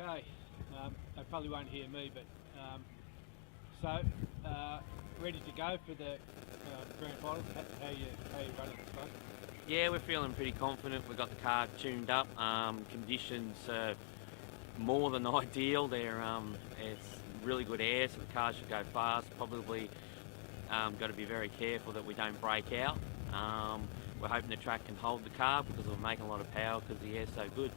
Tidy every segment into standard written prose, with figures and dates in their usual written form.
Okay, they probably won't hear me, but ready to go for the grand final. How you running this one? Yeah, we're feeling pretty confident. We've got the car tuned up. Conditions are more than ideal. It's really good air, so the car should go fast. Probably got to be very careful that we don't break out. We're hoping the track can hold the car because we're making a lot of power because the air's so good.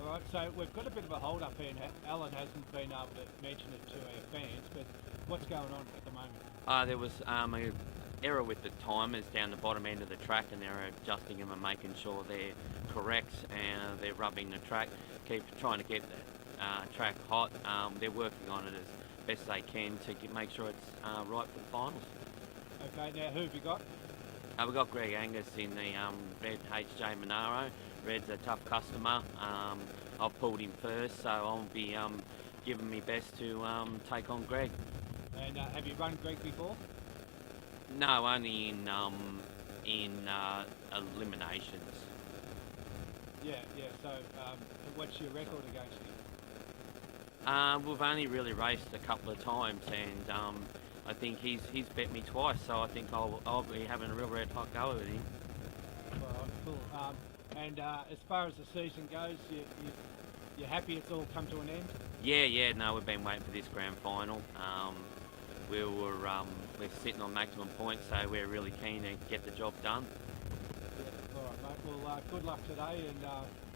All right, so we've got a bit of a hold up here, and Alan hasn't been able to mention it to our fans, but what's going on at the moment? There was an error with the timers down the bottom end of the track, and they're adjusting them and making sure they're correct, and they're rubbing the track, keep trying to get the track hot. They're working on it as best they can to make sure it's right for the finals. Okay, now who have you got? We've got Greg Angus in the red HJ Monaro. Red's a tough customer. I've pulled him first, so I'll be giving my best to take on Greg. And have you run Greg before? No, only in eliminations. Yeah. So, what's your record against him? We've only really raced a couple of times, and I think he's bet me twice. So I think I'll be having a real red hot go with him. All right, cool. And as far as the season goes, you're happy it's all come to an end? Yeah. No, we've been waiting for this grand final. We're sitting on maximum points, so we're really keen to get the job done. Yeah, all right, mate. Well, good luck today, and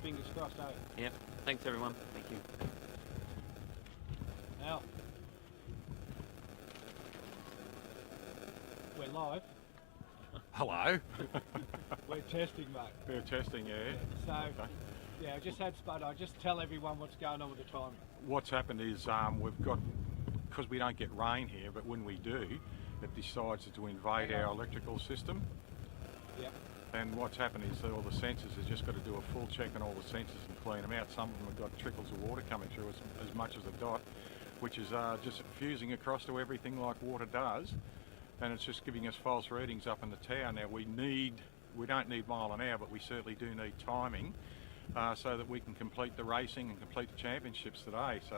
fingers crossed, eh? Yep. Thanks, everyone. Thank you. Al. We're live. Hello. We're testing, mate. We're testing, yeah. So, okay. Yeah, I just had Spud. I just tell everyone what's going on with the timing. What's happened is we've got, because we don't get rain here, but when we do, it decides to invade our electrical system. Yeah. And what's happened is that all the sensors have just got to do a full check on all the sensors and clean them out. Some of them have got trickles of water coming through as much as a dot, which is just fusing across to everything like water does. And it's just giving us false readings up in the tower. Now we don't need mile an hour, but we certainly do need timing so that we can complete the racing and complete the championships today. So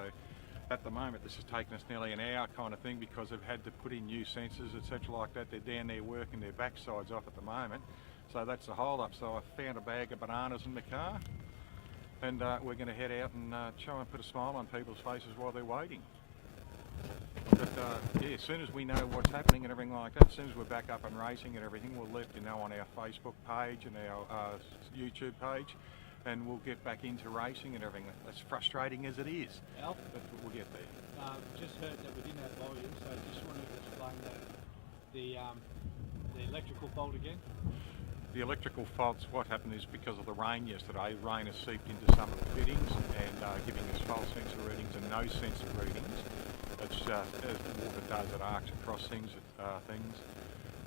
at the moment this has taken us nearly an hour kind of thing because they've had to put in new sensors, etc. like that. They're down there working their backsides off at the moment. So that's the hold up. So I found a bag of bananas in the car, and we're going to head out and try and put a smile on people's faces while they're waiting. But yeah, as soon as we know what's happening and everything like that, as soon as we're back up and racing and everything, we'll let you know on our Facebook page and our YouTube page, and we'll get back into racing and everything. As frustrating as it is, Al? but we'll get there. Just heard that we didn't have volume, so just wanted to explain the electrical fault again. The electrical faults, what happened is because of the rain yesterday, rain has seeped into some of the fittings and giving us false sensor readings and no sensor readings. It's just as the water does, it arcs across things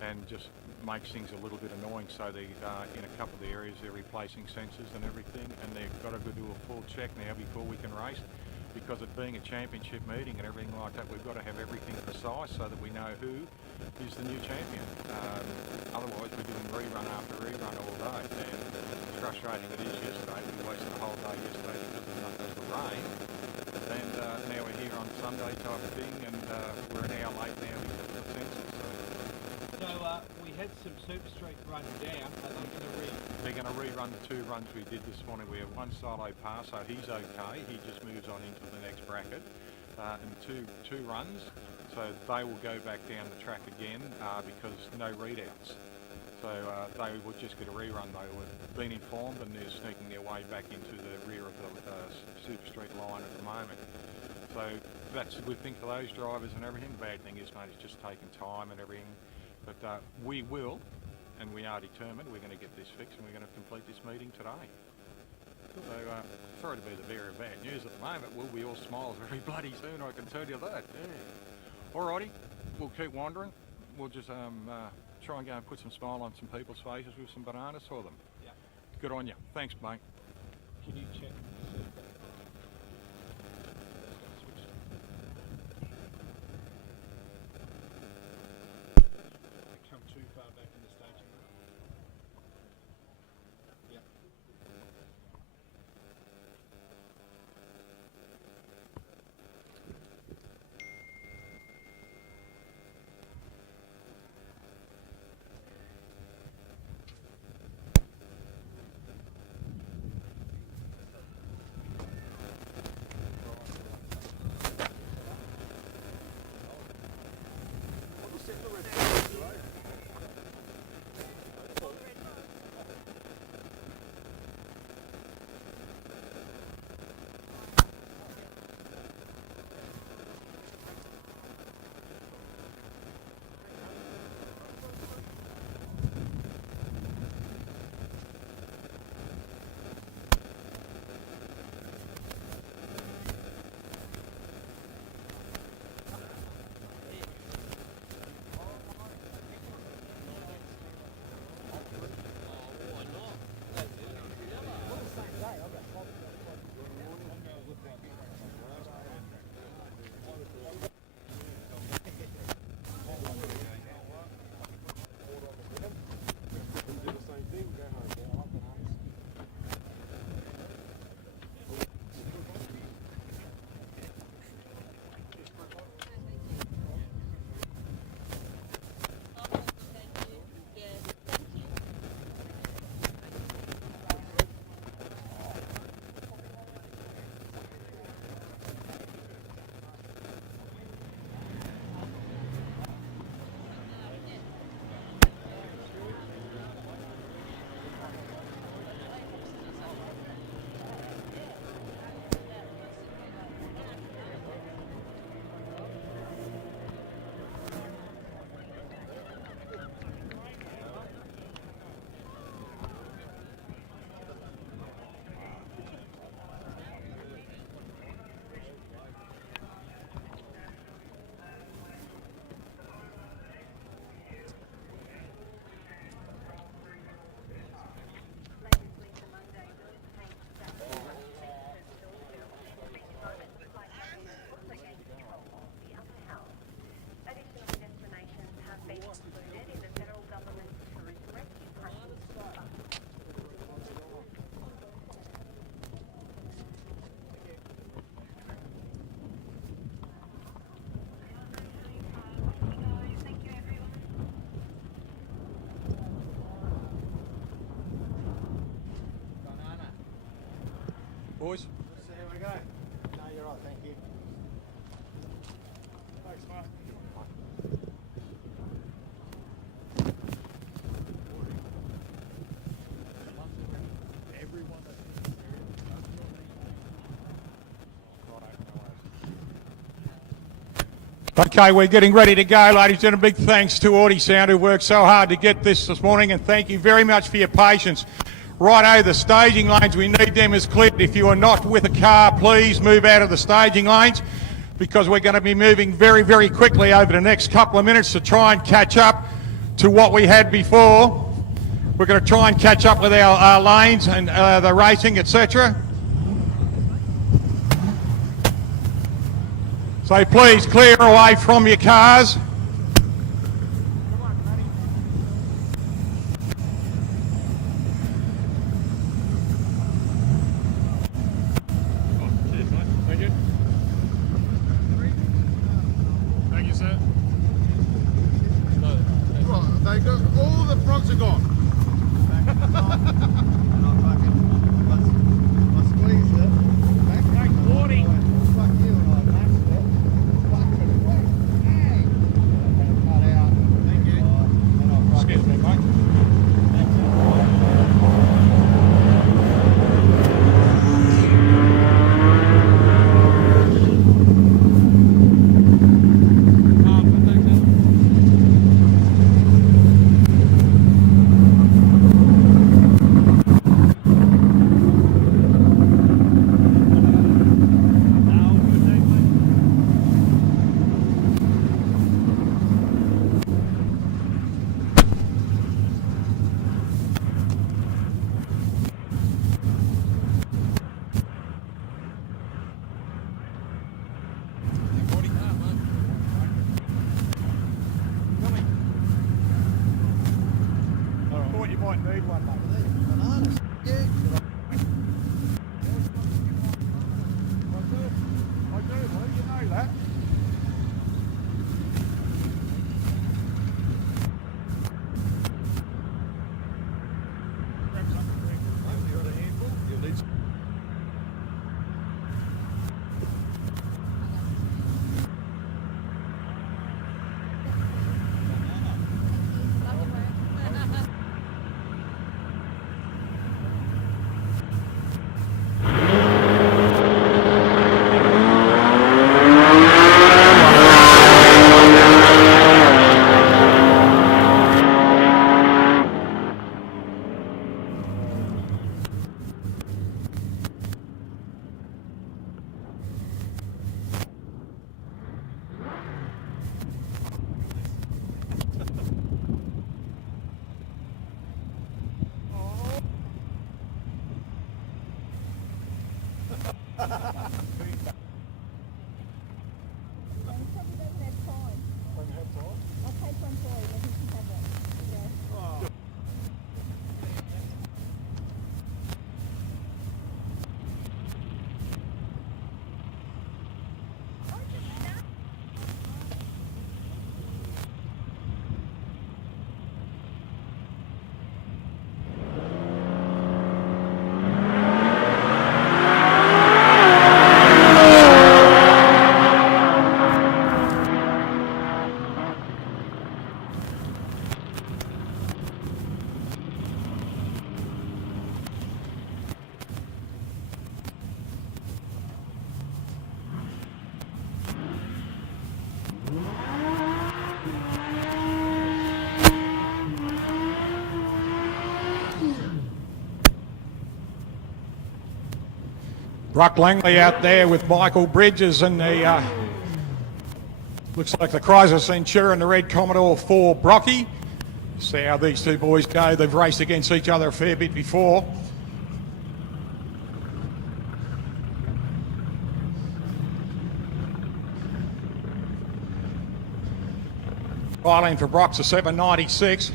and just makes things a little bit annoying. So they in a couple of the areas they're replacing sensors and everything, and they've got to go do a full check now before we can race, because it being a championship meeting and everything like that, we've got to have everything precise so that we know who is the new champion. Otherwise we're doing rerun after rerun all day, and as frustrating it is yesterday, we wasted the whole day yesterday because of the rain. And now we're here on Sunday type of thing, and we're an hour late now because of the sensors. So we had some Super Street run down. Are they going to They're going to rerun the two runs we did this morning. We have one solo pass, so he's okay. He just moves on into the next bracket, and two runs. So they will go back down the track again because no readouts. So they would just get a rerun. They were being informed, and they're sneaking their way back into the rear of the Super Street line at the moment. So that's a good thing for those drivers and everything. The bad thing is, mate, it's just taking time and everything. But we will, and we are determined, we're going to get this fixed, and we're going to complete this meeting today. So sorry to be the bearer of bad news at the moment. We'll be all smiles very bloody soon, I can tell you that. Yeah. Alrighty, we'll keep wandering. We'll just try and go and put some smile on some people's faces with some bananas for them. Yeah. Good on you. Thanks, mate. Can you check? Come too far back in the staging. Yeah. Boys? So here we go. No, you're right, thank you. Thanks, Mark. Okay, we're getting ready to go, ladies and a big thanks to Audi Sound who worked so hard to get this morning, and thank you very much for your patience. Righto, the staging lanes, we need them as cleared. If you are not with a car, please move out of the staging lanes because we're going to be moving very, very quickly over the next couple of minutes to try and catch up to what we had before. We're going to try and catch up with our lanes and the racing, etc. So please clear away from your cars. Brock Langley out there with Michael Bridges and the, looks like the Chrysler Centura and the Red Commodore for Brocky. See how these two boys go. They've raced against each other a fair bit before. Filing for Brock's a 796.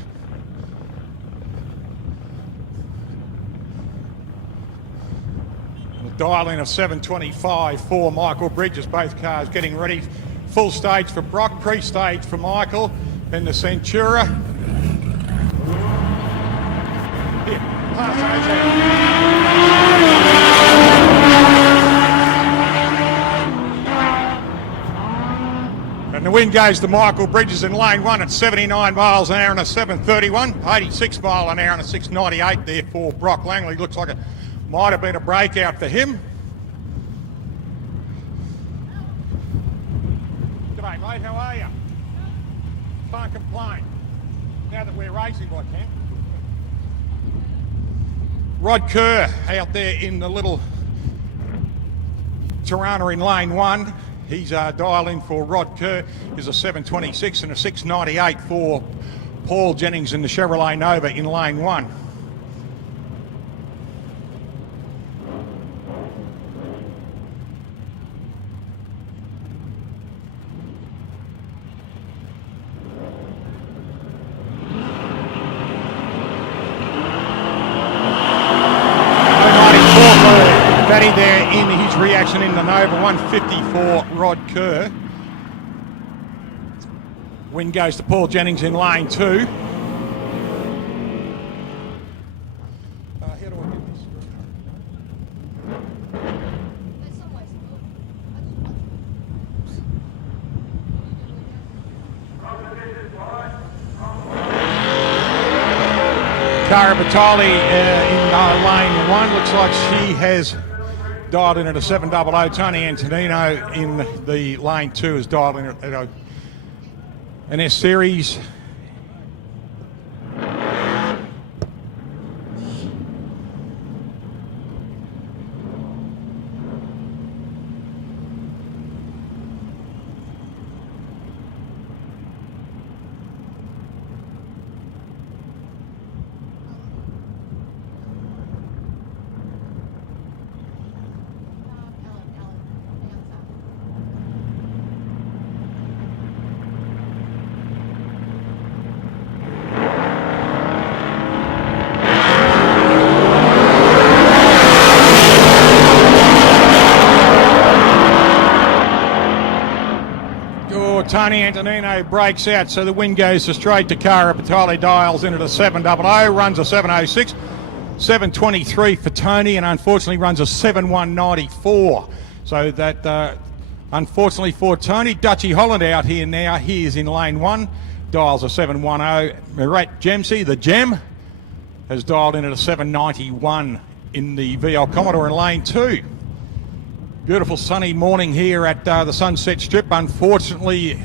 Dial in of 725 for Michael Bridges. Both cars getting ready. Full stage for Brock, pre-stage for Michael, then the Centura. Here, pass and the win goes to Michael Bridges in lane 1 at 79 miles an hour and a 731. 86 mile an hour and a 698 there for Brock Langley. Looks like it might have been a breakout for him. G'day mate, how are you? Can't complain. Now that we're racing, I can. Rod Kerr out there in the little Tirana in lane 1. He's dialed in for Rod Kerr. Is a 726 and a 698 for Paul Jennings in the Chevrolet Nova in lane 1. There in his reaction in the Nova, 154 Rod Kerr. Win goes to Paul Jennings in lane 2. How do I get this? Cara Batali in lane 1. Looks like she has dialed in at a 700. Tony Antonino in the lane 2 is dialed in at an S Series. Tony Antonino breaks out, so the win goes straight to Cara Batali. Dials in at a 700, runs a 706, 723 for Tony, and unfortunately runs a 7194. So that, unfortunately for Tony, Dutchy Holland out here now. He is in lane 1, dials a 710. Murat Gemsi, the Gem, has dialed in at a 791 in the VL Commodore in lane 2. Beautiful sunny morning here at the Sunset Strip. Unfortunately,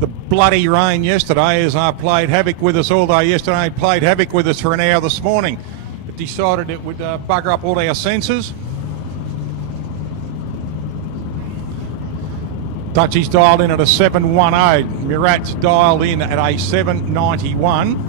the bloody rain yesterday has played havoc with us all day yesterday, played havoc with us for an hour this morning. It decided it would bugger up all our sensors. Dutchy's dialed in at a 710. Murat's dialed in at a 791.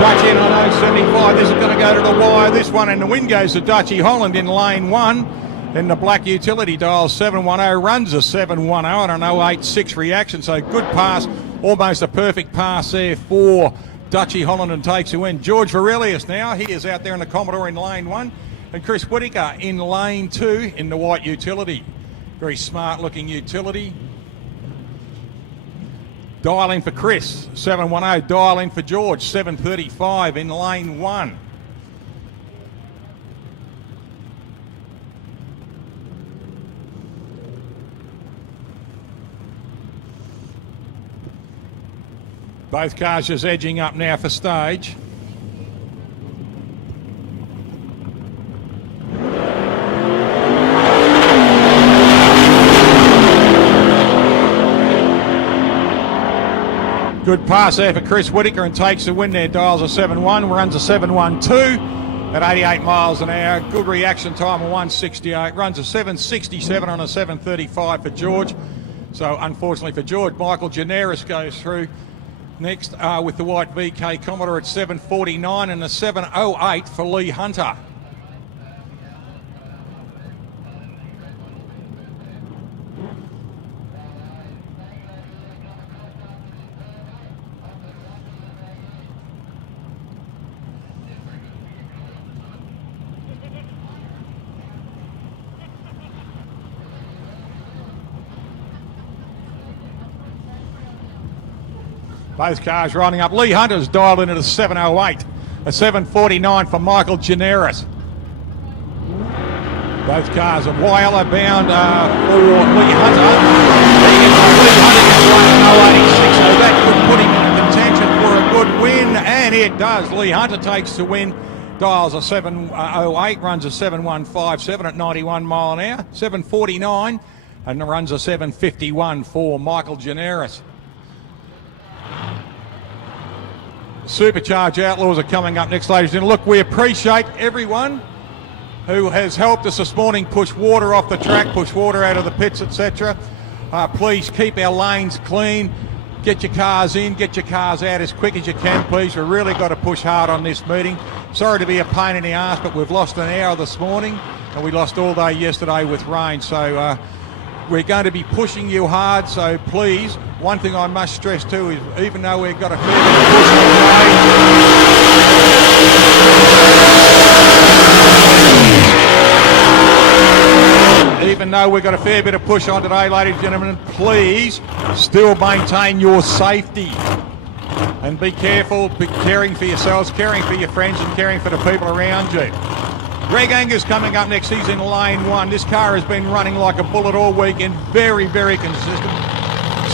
Dutchy in on 075. This is going to go to the wire, this one, and the win goes to Dutchy Holland in lane 1. Then the black utility dials 710, runs a 710 and an 086 reaction. So good pass, almost a perfect pass there for Dutchy Holland, and takes a win. George Varelius now, he is out there in the Commodore in lane 1. And Chris Whittaker in lane 2 in the white utility. Very smart looking utility. Dial in for Chris, 710. Dial in for George, 735 in lane 1. Both cars just edging up now for stage. Good pass there for Chris Whittaker and takes the win there. Dials a 7-1, runs a 7-1-2 at 88 miles an hour. Good reaction time of 168. Runs a 767 on a 735 for George. So unfortunately for George, Michael Generis goes through next with the white VK Commodore at 749 and a 708 for Lee Hunter. Both cars riding up. Lee Hunter's dialed in at a 708, a 749 for Michael Generis. Both cars are Wyler bound for Lee Hunter. Lee Hunter gets running 086, so that could put him in contention for a good win, and it does. Lee Hunter takes the win. Dials a 708, runs a 7157 at 91 mile an hour, 749, and runs a 751 for Michael Generis. Supercharge Outlaws are coming up next, ladies and gentlemen. Look, we appreciate everyone who has helped us this morning push water off the track, push water out of the pits, etc. Please keep our lanes clean. Get your cars in, get your cars out as quick as you can, please. We've really got to push hard on this meeting. Sorry to be a pain in the arse, but we've lost an hour this morning and we lost all day yesterday with rain. So we're going to be pushing you hard, so please, one thing I must stress too is even though we've got a fair bit of push today, even though we've got a fair bit of push on today, ladies and gentlemen, please still maintain your safety and be careful, be caring for yourselves, caring for your friends and caring for the people around you. Greg Angus coming up next. He's in lane one. This car has been running like a bullet all week and very, very consistent.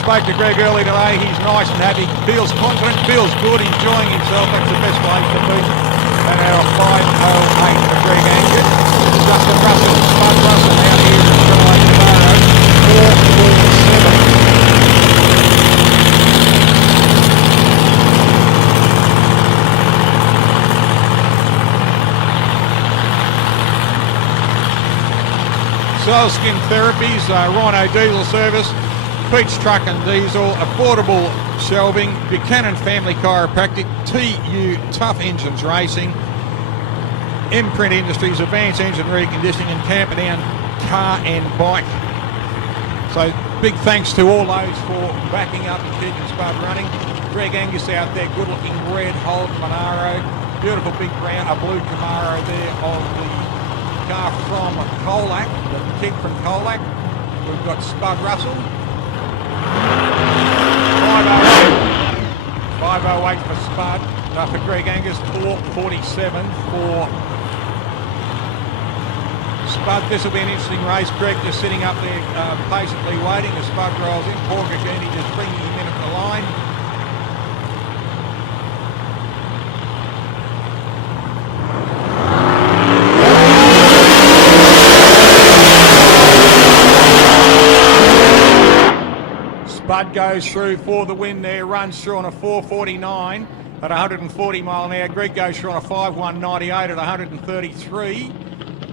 Spoke to Greg early today. He's nice and happy, feels confident, feels good, enjoying himself. That's the best place to be. And our 508 for Greg Angus. Justin Russell, Spud Russell out here in Twilight Nationals. 447. Soil Skin Therapies, Rhino Diesel Service, Peach Truck and Diesel, Affordable Shelving, Buchanan Family Chiropractic, TU Tough Engines Racing, Imprint Industries, Advanced Engine Reconditioning, and Camperdown Car and Bike. So big thanks to all those for backing up and keeping Spud running. Greg Angus out there, good looking red Holden Monaro, beautiful big brown, a blue Camaro there on the car from Colac, the kid from Colac. We've got Spud Russell. 508 for Spud. For Greg Angus, 447 for Spud. This will be an interesting race. Greg just sitting up there patiently waiting as Spud rolls in. Paul Gagini just bringing him in at the line. Spud goes through for the win there, runs through on a 449 at 140 mile an hour. Greg goes through on a 5198 at 133.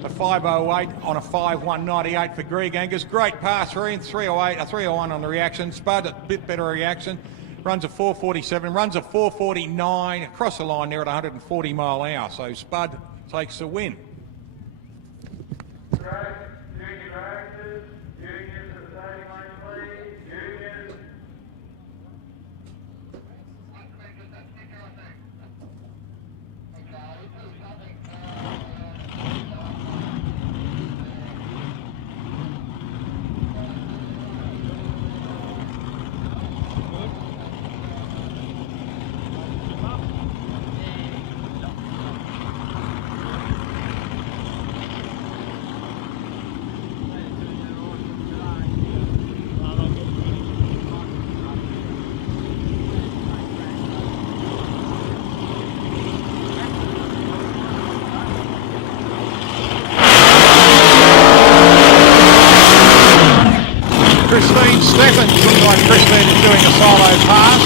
A 508 on a 5198 for Greg Angus. Great pass through, 308, a 301 on the reaction. Spud, a bit better reaction. Runs a 447, runs a 449 across the line there at 140 mile an hour. So Spud takes the win. Stefan, looks like Christine is doing a solo pass.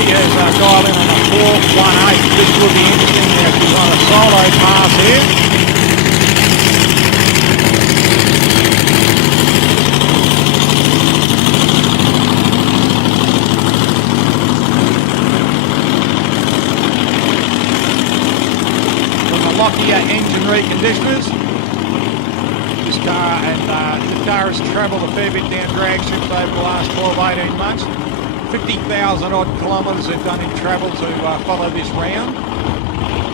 She has dialed in on a 4.18. This will be interesting. Now she's on a solo pass here. From the Lockyer engine reconditioners. This car has travelled a fair bit down drag strips over the last 12-18 months. 50,000 odd kilometres they've done in travel to follow this round.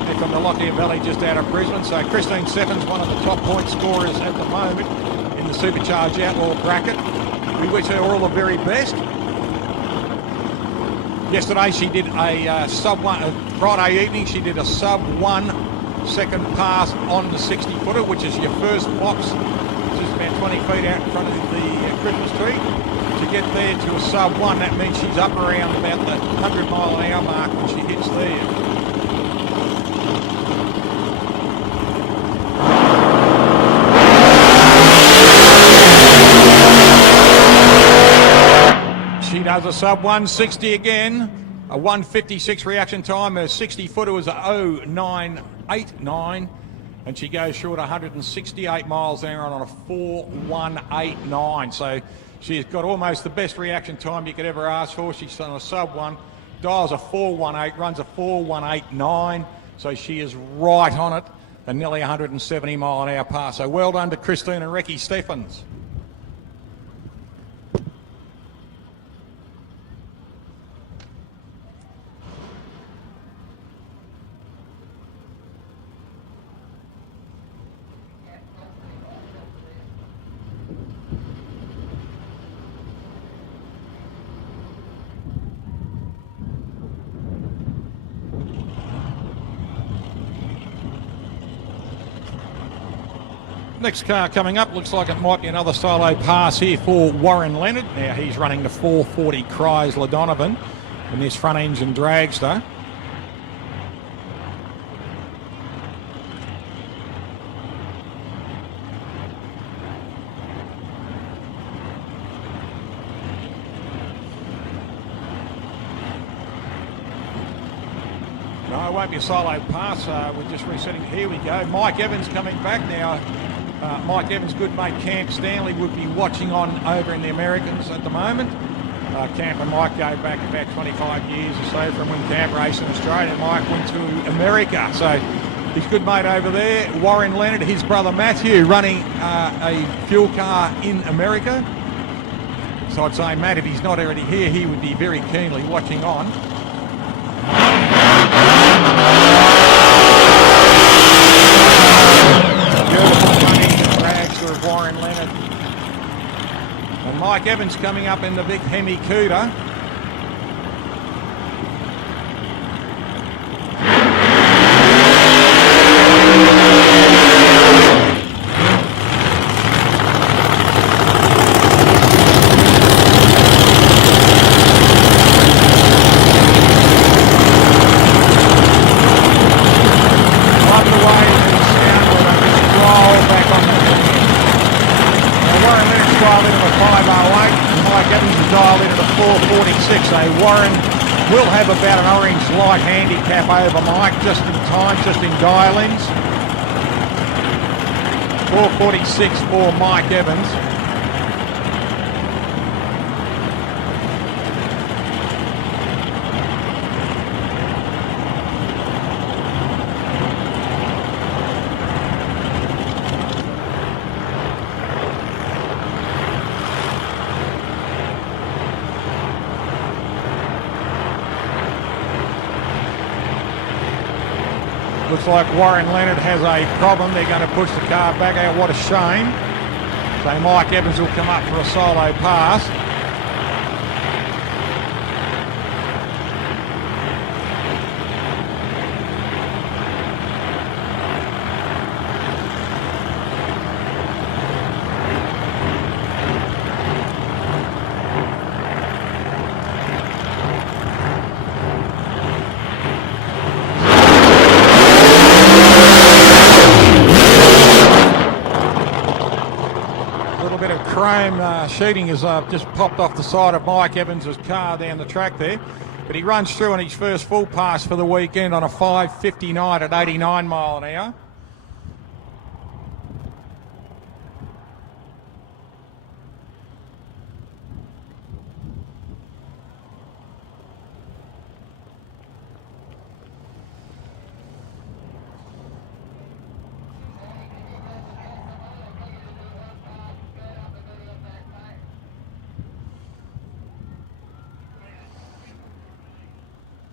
They're from the Lockyer Valley just out of Brisbane. So Christine Steffens, one of the top point scorers at the moment in the Supercharged Outlaw bracket. We wish her all the very best. Yesterday she did a Friday evening she did a sub-1 second pass on the 60-footer, which is your first box, which is about 20 feet out in front of the Christmas tree. To get there to a sub-1, that means she's up around about the 100-mile-an-hour mark when she hits there. She does a sub-160 again, a 156 reaction time. Her 60-footer was a 0989, and she goes short 168 miles an hour on a 4189. So she's got almost the best reaction time you could ever ask for. She's on a sub-1, dials a 418, runs a 4189. So she is right on it, a nearly 170 mile an hour pass. So well done to Christine and Ricky Steffens. Next car coming up looks like it might be another solo pass here for Warren Leonard. Now he's running the 440 Chrysler Donovan in this front engine dragster. No, it won't be a solo pass. We're just resetting. Here we go. Mike Evans coming back now. Mike Evans' good mate Camp Stanley would be watching on over in the Americans at the moment. Camp and Mike go back about 25 years or so from when Camp raced in Australia. Mike went to America, so his good mate over there. Warren Leonard, his brother Matthew, running a fuel car in America. So I'd say, Matt, if he's not already here, he would be very keenly watching on. Of Warren Leonard. And Mike Evans coming up in the big Hemi Cuda. Warren will have about an orange light handicap over Mike just in time, just in dial-ins. 446 for Mike Evans. Looks like Warren Leonard has a problem. They're going to push the car back out. What a shame. So Mike Evans will come up for a solo pass. Chrome sheeting has just popped off the side of Mike Evans' car down the track there. But he runs through on his first full pass for the weekend on a 5.59 at 89 mile an hour.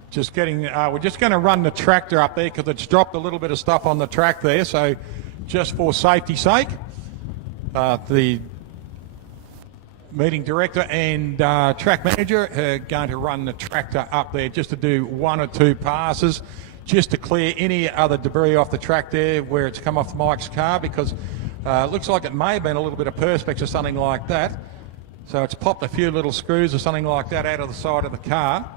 Just getting, we're just going to run the tractor up there because it's dropped a little bit of stuff on the track there. So just for safety's sake, the meeting director and track manager are going to run the tractor up there just to do 1 or 2 passes, just to clear any other debris off the track there where it's come off Mike's car, because it looks like it may have been a little bit of perspex or something like that. So it's popped a few little screws or something like that out of the side of the car.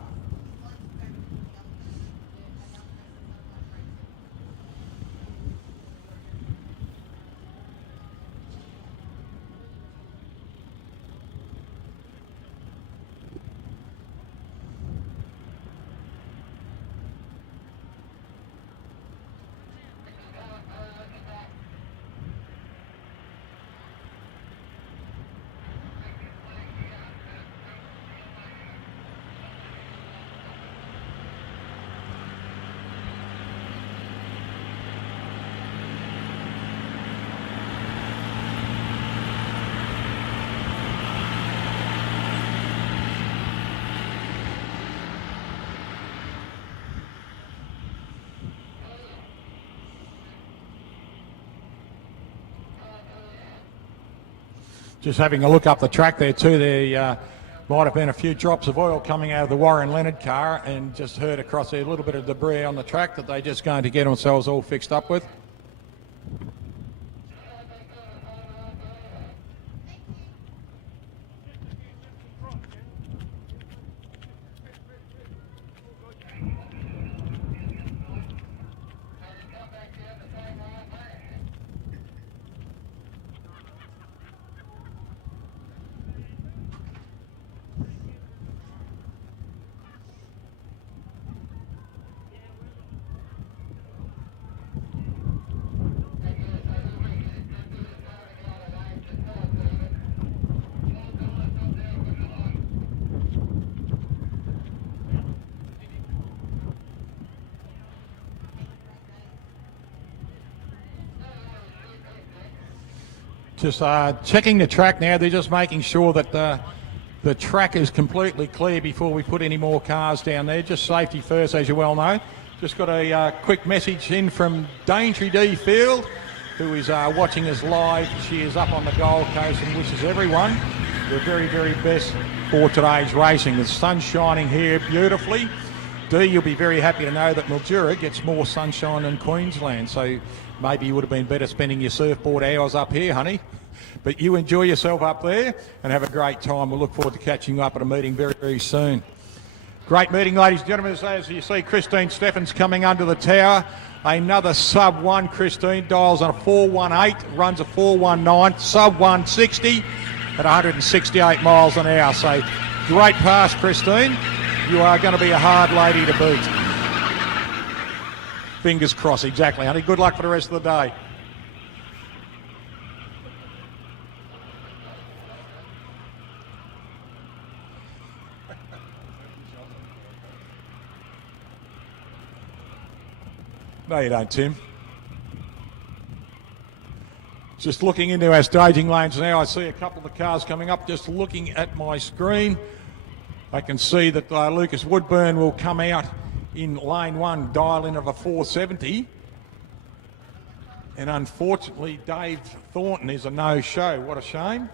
Just having a look up the track there too, there might have been a few drops of oil coming out of the Warren Leonard car, and just heard across there a little bit of debris on the track that they're just going to get themselves all fixed up with. Just checking the track now. They're just making sure that the track is completely clear before we put any more cars down there. Just safety first, as you well know. Just got a quick message in from Daintree D Field, who is watching us live. She is up on the Gold Coast and wishes everyone the very, very best for today's racing. The sun's shining here beautifully. D, you'll be very happy to know that Mildura gets more sunshine than Queensland, so maybe you would have been better spending your surfboard hours up here, honey. But you enjoy yourself up there and have a great time. We'll look forward to catching you up at a meeting very, very soon. Great meeting, ladies and gentlemen. As you see, Christine Steffens coming under the tower. Another sub 1, Christine. Dials on a 418, runs a 419, sub 160 at 168 miles an hour. So great pass, Christine. You are going to be a hard lady to beat. Fingers crossed, exactly, honey. Good luck for the rest of the day. No, you don't, Tim. Just looking into our staging lanes now, I see a couple of the cars coming up. Just looking at my screen, I can see that Lucas Woodburn will come out in lane 1, dial in of a 470. And unfortunately, Dave Thornton is a no-show. What a shame.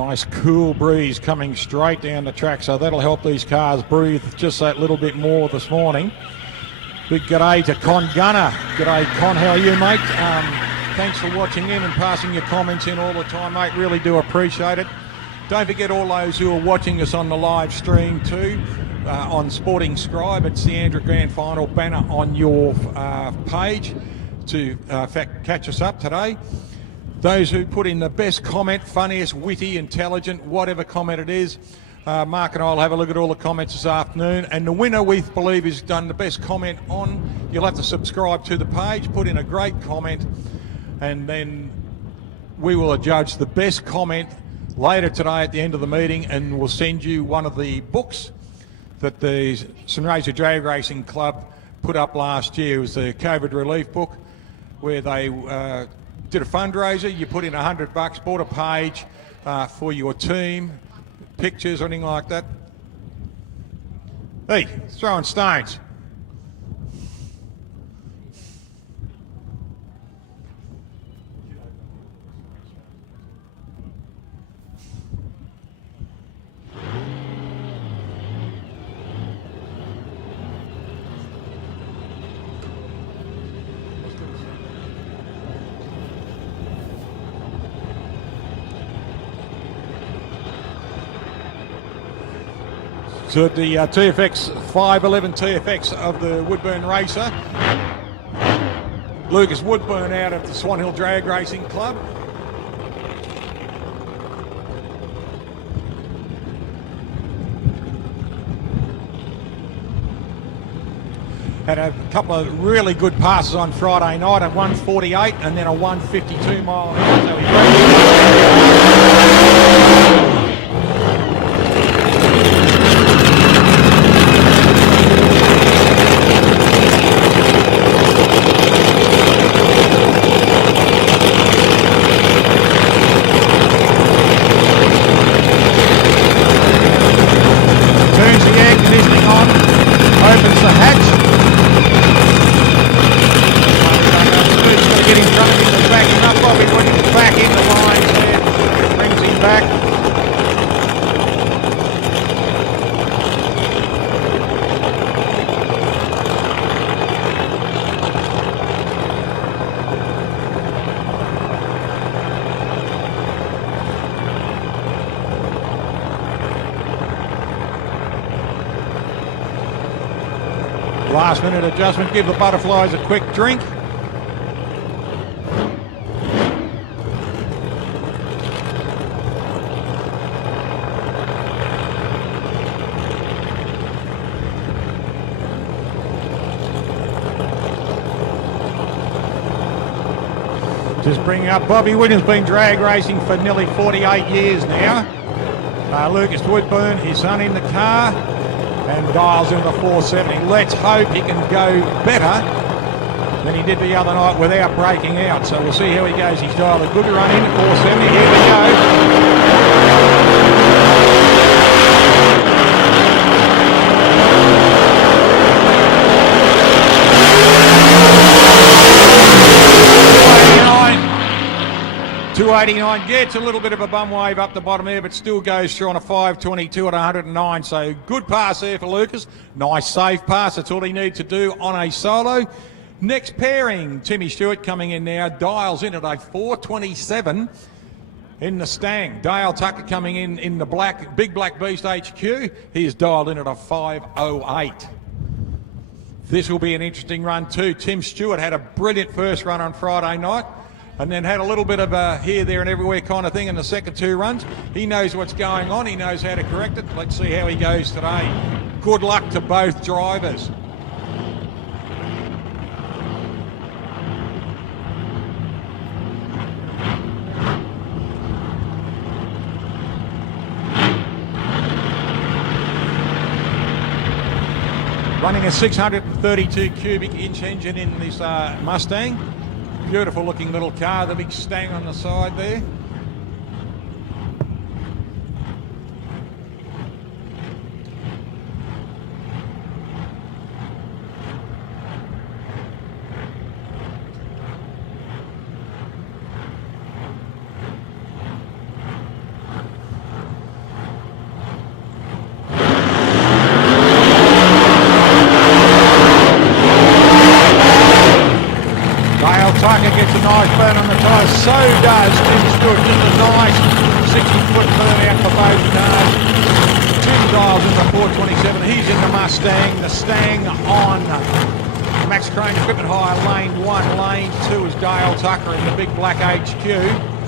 Nice cool breeze coming straight down the track, so that'll help these cars breathe just that little bit more this morning. Big g'day to Con Gunner. G'day Con, how are you, mate? Thanks for watching in and passing your comments in all the time, mate. Really do appreciate it. Don't forget all those who are watching us on the live stream too, on Sporting Scribe. It's the ANDRA Grand Final banner on your page to catch us up today. Those who put in the best comment, funniest, witty, intelligent, whatever comment it is, Mark and I will have a look at all the comments this afternoon. And the winner, we believe, has done the best comment on. You'll have to subscribe to the page, put in a great comment, and then we will judge the best comment later today at the end of the meeting, and we'll send you one of the books that the Sunraysia Drag Racing Club put up last year. It was the COVID relief book, where they did a fundraiser. You put in $100, bought a page for your team, pictures, anything like that. Hey, throwing stones. So the TFX 511 TFX of the Woodburn Racer, Lucas Woodburn out of the Swan Hill Drag Racing Club. Had a couple of really good passes on Friday night, a 148 and then a 152 mile an hour. So last minute adjustment, give the butterflies a quick drink. Just bringing up Bobby Williams, been drag racing for nearly 48 years now. Lucas Woodburn, his son in the car, and dials in the 470. Let's hope he can go better than he did the other night without breaking out. So we'll see how he goes. He's dialed a good run in at 470. Here we go. 289 gets a little bit of a bum wave up the bottom there, but still goes through on a 522 at 109. So good pass there for Lucas. Nice safe pass. That's all he needs to do on a solo. Next pairing, Timmy Stewart coming in now, dials in at a 427 in the Stang. Dale Tucker coming in the black, Big Black Beast HQ. He's dialed in at a 508. This will be an interesting run too. Tim Stewart had a brilliant first run on Friday night, and then had a little bit of a here, there and everywhere kind of thing in the second two runs. He knows what's going on. He knows how to correct it. Let's see how he goes today. Good luck to both drivers. Running a 632 cubic inch engine in this Mustang. Beautiful looking little car, the big Stang on the side there. nice burn on the tyres. So does Tim Stewart. Just a nice 60-foot burn out for both cars. Tim Dials in the 427. He's in the Mustang. The Stang on Max Crane Equipment Hire, lane 1. Lane 2 is Dale Tucker in the big black HQ.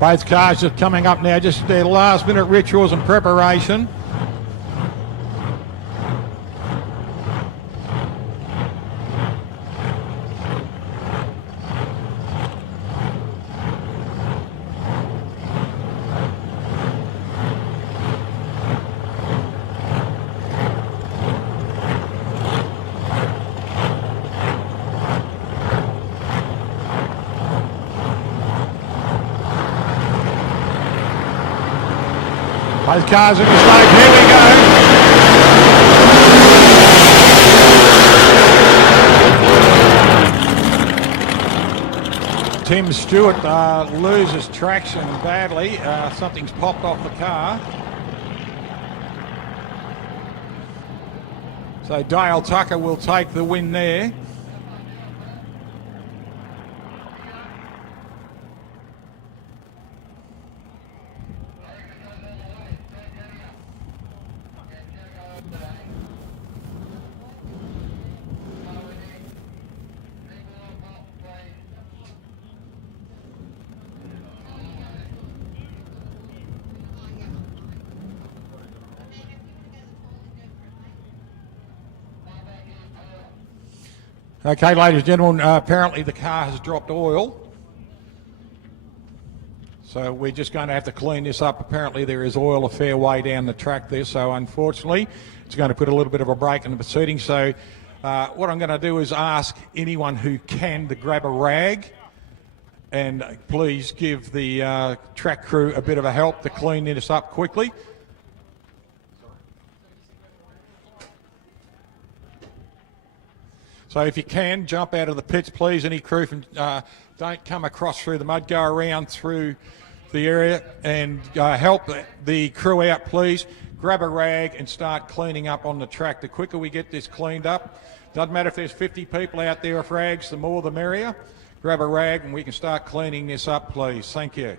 Both cars just coming up now, just their last minute rituals and preparation. Both cars in the stage. Here we go. Tim Stewart loses traction badly. Something's popped off the car. So Dale Tucker will take the win there. Okay, ladies and gentlemen, apparently the car has dropped oil. So we're just going to have to clean this up. Apparently there is oil a fair way down the track there, so unfortunately it's going to put a little bit of a break in the proceedings. So what I'm going to do is ask anyone who can to grab a rag and please give the track crew a bit of a help to clean this up quickly. So if you can, jump out of the pits, please. Any crew from, don't come across through the mud. Go around through the area and help the crew out, please. Grab a rag and start cleaning up on the track. The quicker we get this cleaned up, doesn't matter if there's 50 people out there with rags, the more the merrier. Grab a rag and we can start cleaning this up, please. Thank you.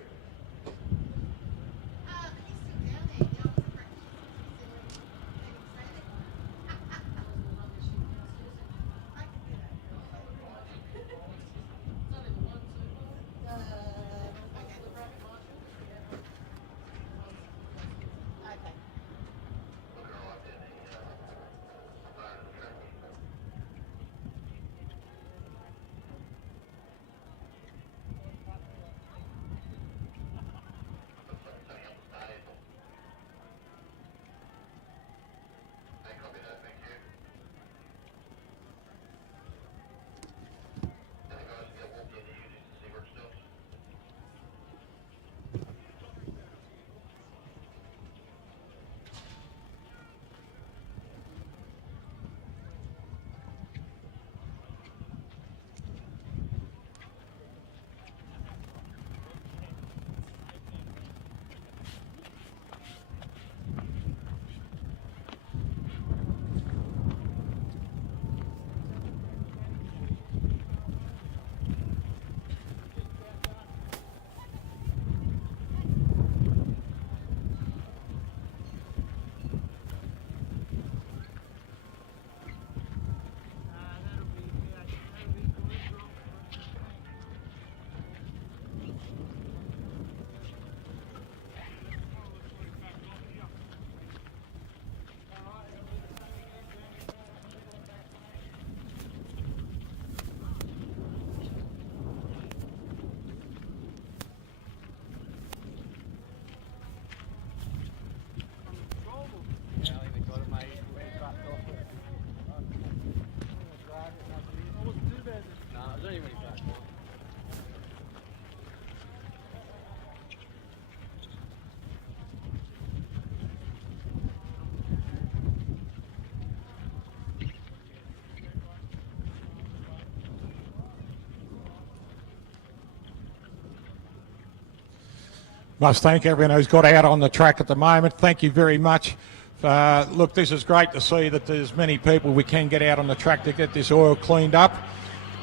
Must thank everyone who's got out on the track at the moment. Thank you very much. Look, this is great to see that there's many people we can get out on the track to get this oil cleaned up.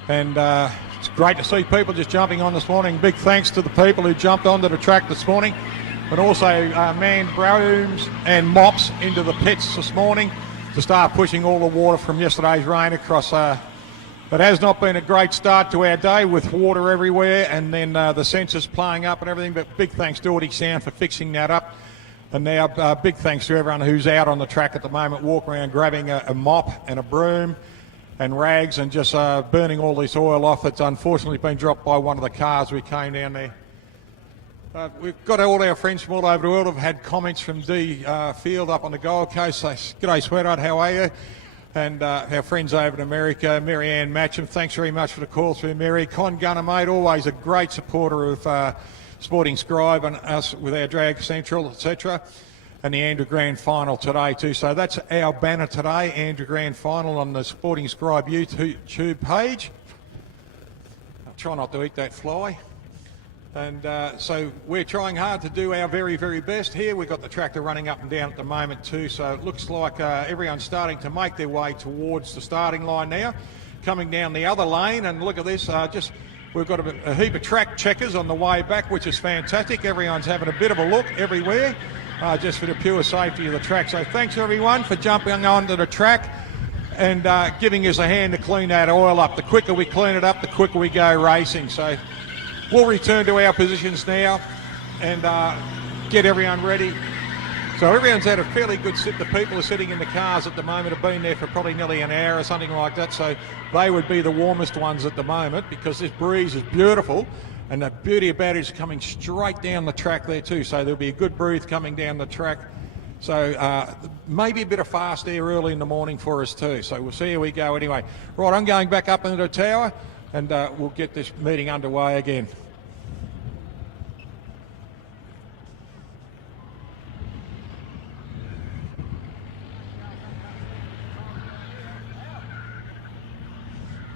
And it's great to see people just jumping on this morning. Big thanks to the people who jumped onto the track this morning, but also manned brooms and mops into the pits this morning to start pushing all the water from yesterday's rain across. It has not been a great start to our day with water everywhere, and then the sensors playing up and everything, but big thanks to Audi Sound for fixing that up. And now big thanks to everyone who's out on the track at the moment, walking around grabbing a mop and a broom and rags and just burning all this oil off that's unfortunately been dropped by one of the cars we came down there. We've got all our friends from all over the world have had comments from D Field up on the Gold Coast. Say, g'day sweetheart, how are you? And our friends over in America, Mary Ann Matcham, thanks very much for the call through, Mary. Con Gunner, mate, always a great supporter of Sporting Scribe and us with our Drag Central, etc. And the ANDRA Grand Final today too. So that's our banner today, ANDRA Grand Final on the Sporting Scribe YouTube page. I'll try not to eat that fly. And so we're trying hard to do our very, very best here. We've got the tractor running up and down at the moment too, so it looks like everyone's starting to make their way towards the starting line now, coming down the other lane. And look at this, we've got a heap of track checkers on the way back, which is fantastic. Everyone's having a bit of a look everywhere, just for the pure safety of the track. So thanks everyone for jumping onto the track and giving us a hand to clean that oil up. The quicker we clean it up, the quicker we go racing. So we'll return to our positions now and get everyone ready. So everyone's had a fairly good sit. The people are sitting in the cars at the moment, have been there for probably nearly an hour or something like that. So they would be the warmest ones at the moment because this breeze is beautiful. And the beauty about it is coming straight down the track there too. So there'll be a good breeze coming down the track. So maybe a bit of fast air early in the morning for us too. So we'll see how we go anyway. Right, I'm going back up into the tower and we'll get this meeting underway again.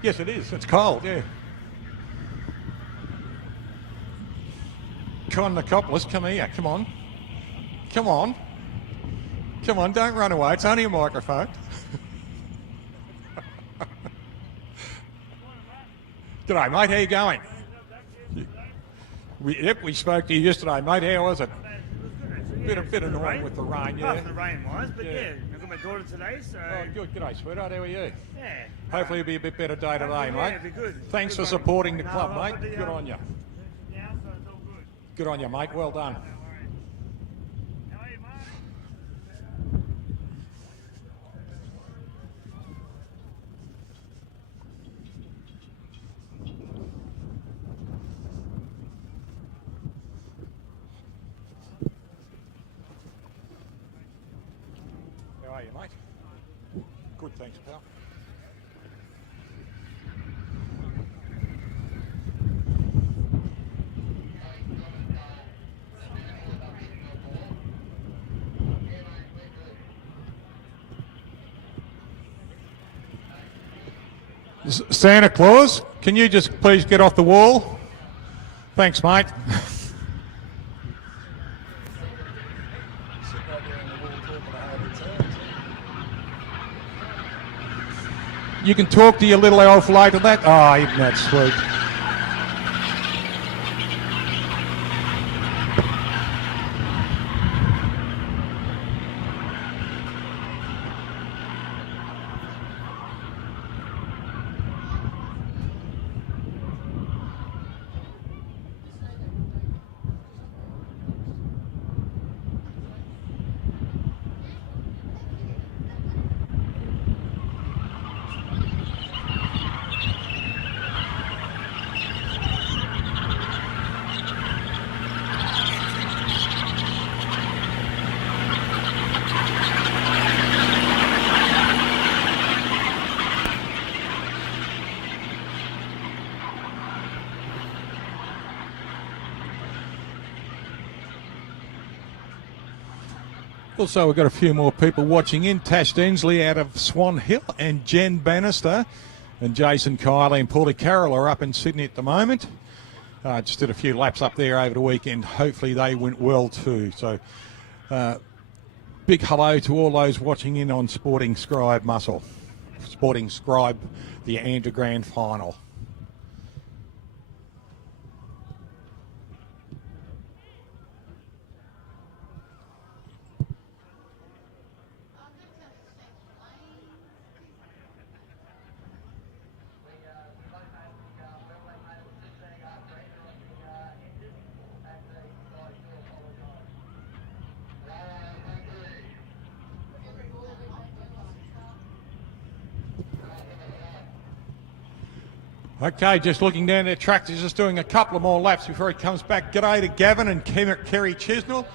Yes, it is. It's cold, yeah. Con Nicopolis, come here. Come on. Come on. Come on, don't run away. It's only a microphone. G'day, mate. How you going? We spoke to you yesterday, mate. How was it? A bit annoying with the rain, yeah. Apart from the rain-wise, but yeah, I've got my daughter today, so... Oh, good. G'day, sweetheart. How are you? Yeah. Hopefully it'll be a bit better day today, mate. It'll be good. Thanks for supporting the club, mate. Good on you. Yeah, so it's all good. Good on you, mate. Well done. How are you, mate? How are you, mate? Good, thanks, pal. Santa Claus, can you just please get off the wall? Thanks, mate. You can talk to your little elf later. That isn't that sweet? Also, we've got a few more people watching in. Tash Densley out of Swan Hill and Jen Bannister and Jason Kiley and Paulie Carroll are up in Sydney at the moment. Just did a few laps up there over the weekend. Hopefully they went well too. So big hello to all those watching in on Sporting Scribe, the ANDRA Grand Final. Okay, just looking down the track, he's just doing a couple of more laps before he comes back. G'day to Gavin and Kerry Chisnell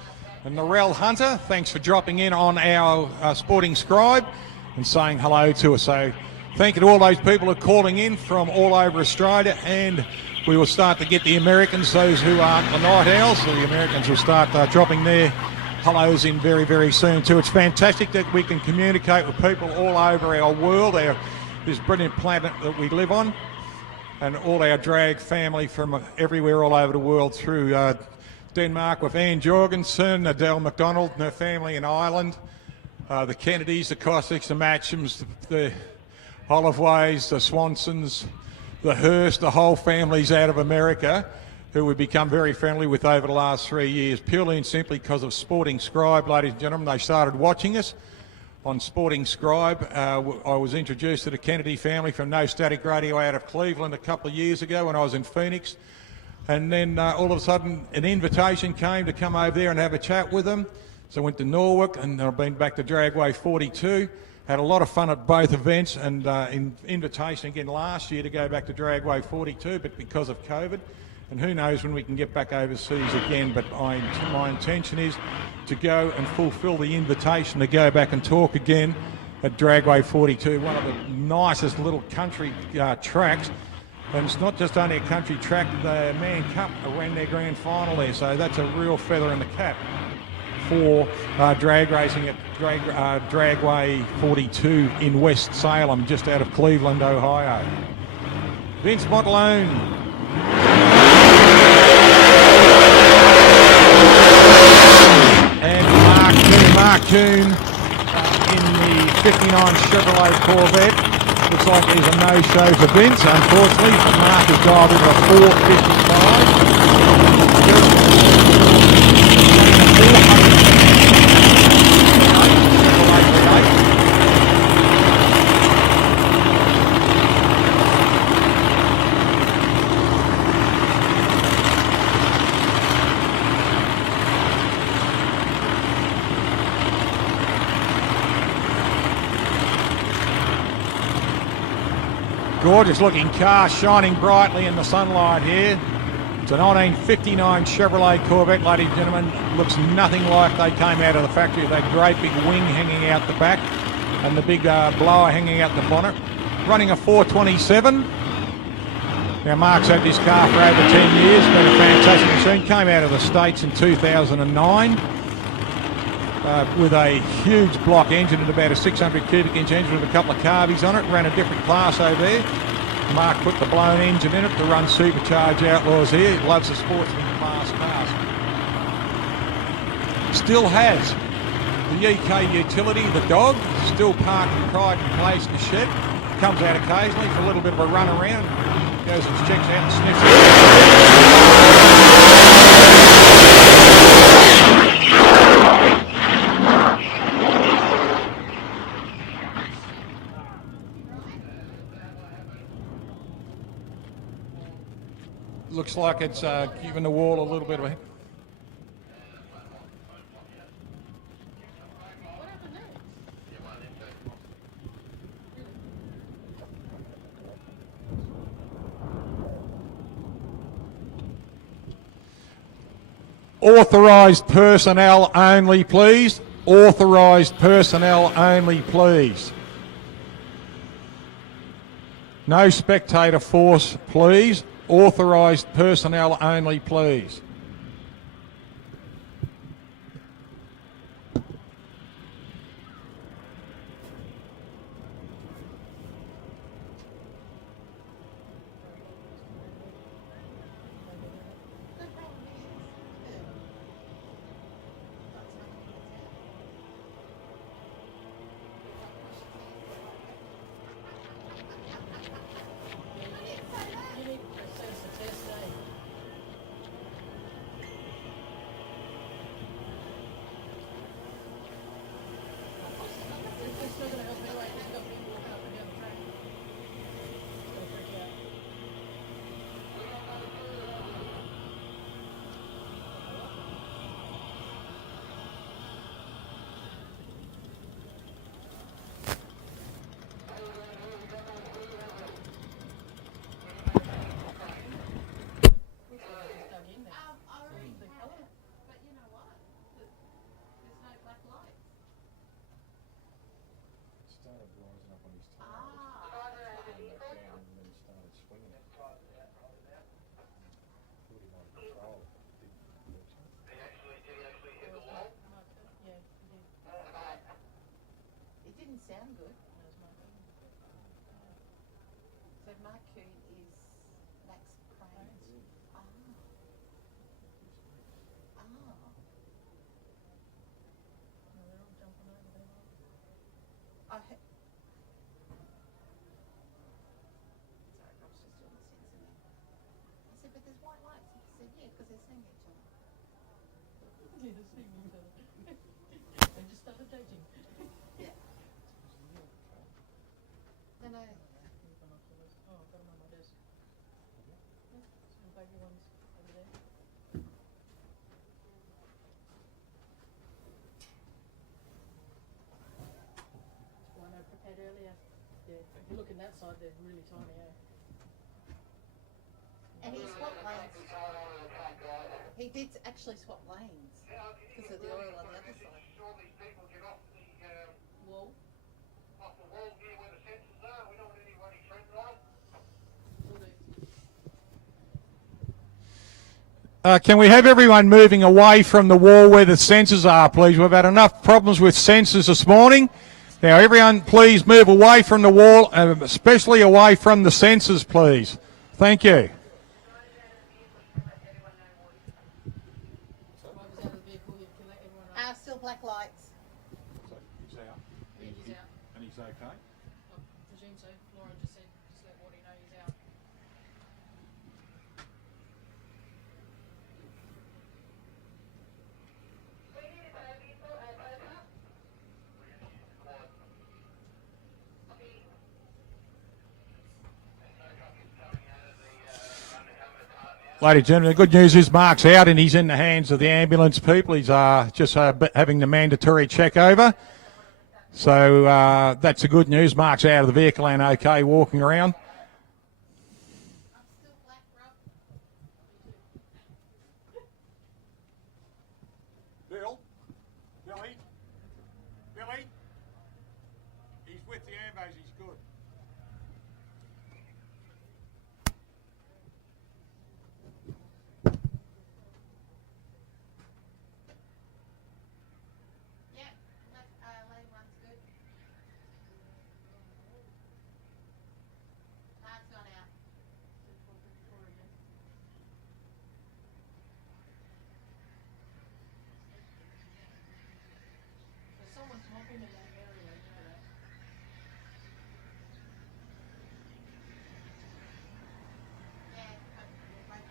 and Narelle Hunter. Thanks for dropping in on our Sporting Scribe and saying hello to us. So thank you to all those people who are calling in from all over Australia, and we will start to get the Americans, those who aren't the night owls, so the Americans will start dropping their hellos in very, very soon too. It's fantastic that we can communicate with people all over our world, this brilliant planet that we live on, and all our drag family from everywhere all over the world through Denmark with Anne Jorgensen, Adele McDonald and her family in Ireland, the Kennedys, the Cossacks, the Matchams, the Oliveways, the Swansons, the Hearst, the whole families out of America who we've become very friendly with over the last 3 years, purely and simply because of Sporting Scribe, ladies and gentlemen. They started watching us on Sporting Scribe. I was introduced to the Kennedy family from No Static Radio out of Cleveland a couple of years ago when I was in Phoenix. And then all of a sudden an invitation came to come over there and have a chat with them. So I went to Norwalk, and I've been back to Dragway 42. Had a lot of fun at both events, and invitation again last year to go back to Dragway 42, but because of COVID. And who knows when we can get back overseas again, but my intention is to go and fulfil the invitation to go back and talk again at Dragway 42, one of the nicest little country tracks. And it's not just only a country track, the Man Cup ran their grand final there, so that's a real feather in the cap for drag racing at Dragway 42 in West Salem, just out of Cleveland, Ohio. Vince Montalone. And Mark Coon in the 59 Chevrolet Corvette. Looks like there's a no-show for Vince. Unfortunately, Mark has dialed into a 455. Gorgeous looking car shining brightly in the sunlight here. It's a 1959 Chevrolet Corvette, ladies and gentlemen. Looks nothing like they came out of the factory. That great big wing hanging out the back and the big blower hanging out the bonnet. Running a 427. Now Mark's had this car for over 10 years. Been a fantastic machine. Came out of the States in 2009. With a huge block engine and about a 600 cubic inch engine with a couple of carbies on it. Ran a different class over there. Mark put the blown engine in it to run supercharged Outlaws here. He loves the sportsman class cars. Still has the EK utility, the dog, still parked in pride and place in the shed. Comes out occasionally for a little bit of a run around. Goes and checks out and sniffs it. Looks like it's giving the wall a little bit of a... Authorised personnel only, please. Authorised personnel only, please. No spectator force, please. Authorised personnel only, please. It didn't sound good. So Mark Coon is Max Crane's. Ah. Ah. I he- Sorry, I was just doing the sensor now. I said, but there's white lights. He said, yeah, because they're seeing each other. Yeah, they're seeing each other. They just started dating. Yeah. No, no. Oh, I've got them on my desk. Yeah, some baby ones over there. One I prepared earlier. Yeah, if you look in that side, they're really tiny, eh? And he swapped lanes. He did actually swap lanes because of the oil on the other side. Wall. Will do. Can we have everyone moving away from the wall where the sensors are, please? We've had enough problems with sensors this morning. Now, everyone, please move away from the wall, especially away from the sensors, please. Thank you. If I was out of the vehicle, you'd kill everyone else. Still black lights. So he's out. Yeah, he's out. And he's okay? I presume so. Laura just said, just let Wardy know he's out. Ladies and gentlemen, the good news is Mark's out and he's in the hands of the ambulance people. He's just having the mandatory check over. So that's the good news. Mark's out of the vehicle and okay, walking around. Still black, Rob. Bill? Billy? Billy? He's with the ambos, he's good. Yeah, lane one's good. Mark's gone out. So someone's mopping in that area, you know that. Yeah, right.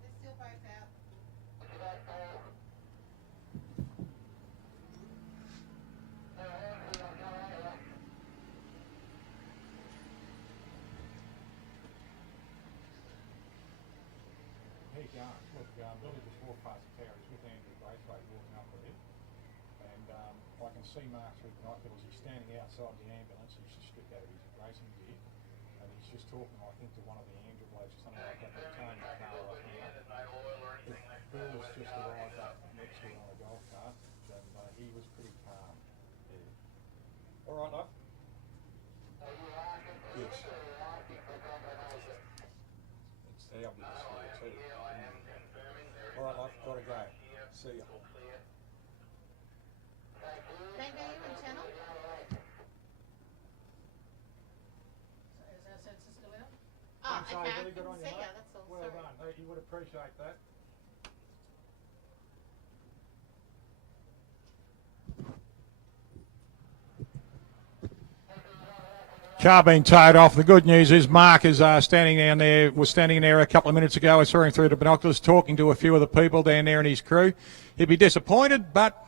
They're still both out. Hey, look, Billy just walked past the tower. He's with Andrew Braithwaite walking up with him. And I can see Mark through binoculars. He's standing outside the ambulance. He's just stripped out of his racing gear. And he's just talking, I think, to one of the Andrew blokes or something like that. They're towing the car right now. Bill's just arrived up next to him on a golf cart. And he was pretty calm. Yeah. All right, love. Yes. It's the ambulance here too. All right, love, gotta go. See ya. Mango, you in channel? So is our sensor still out? Oh, Sorry, okay. Billy, good on you, See ya, mate. that's all. Well Sorry. done. You would appreciate that. Car being towed off. The good news is Mark is standing down there, was standing there a couple of minutes ago. I saw him through the binoculars talking to a few of the people down there and his crew. He'd be disappointed, but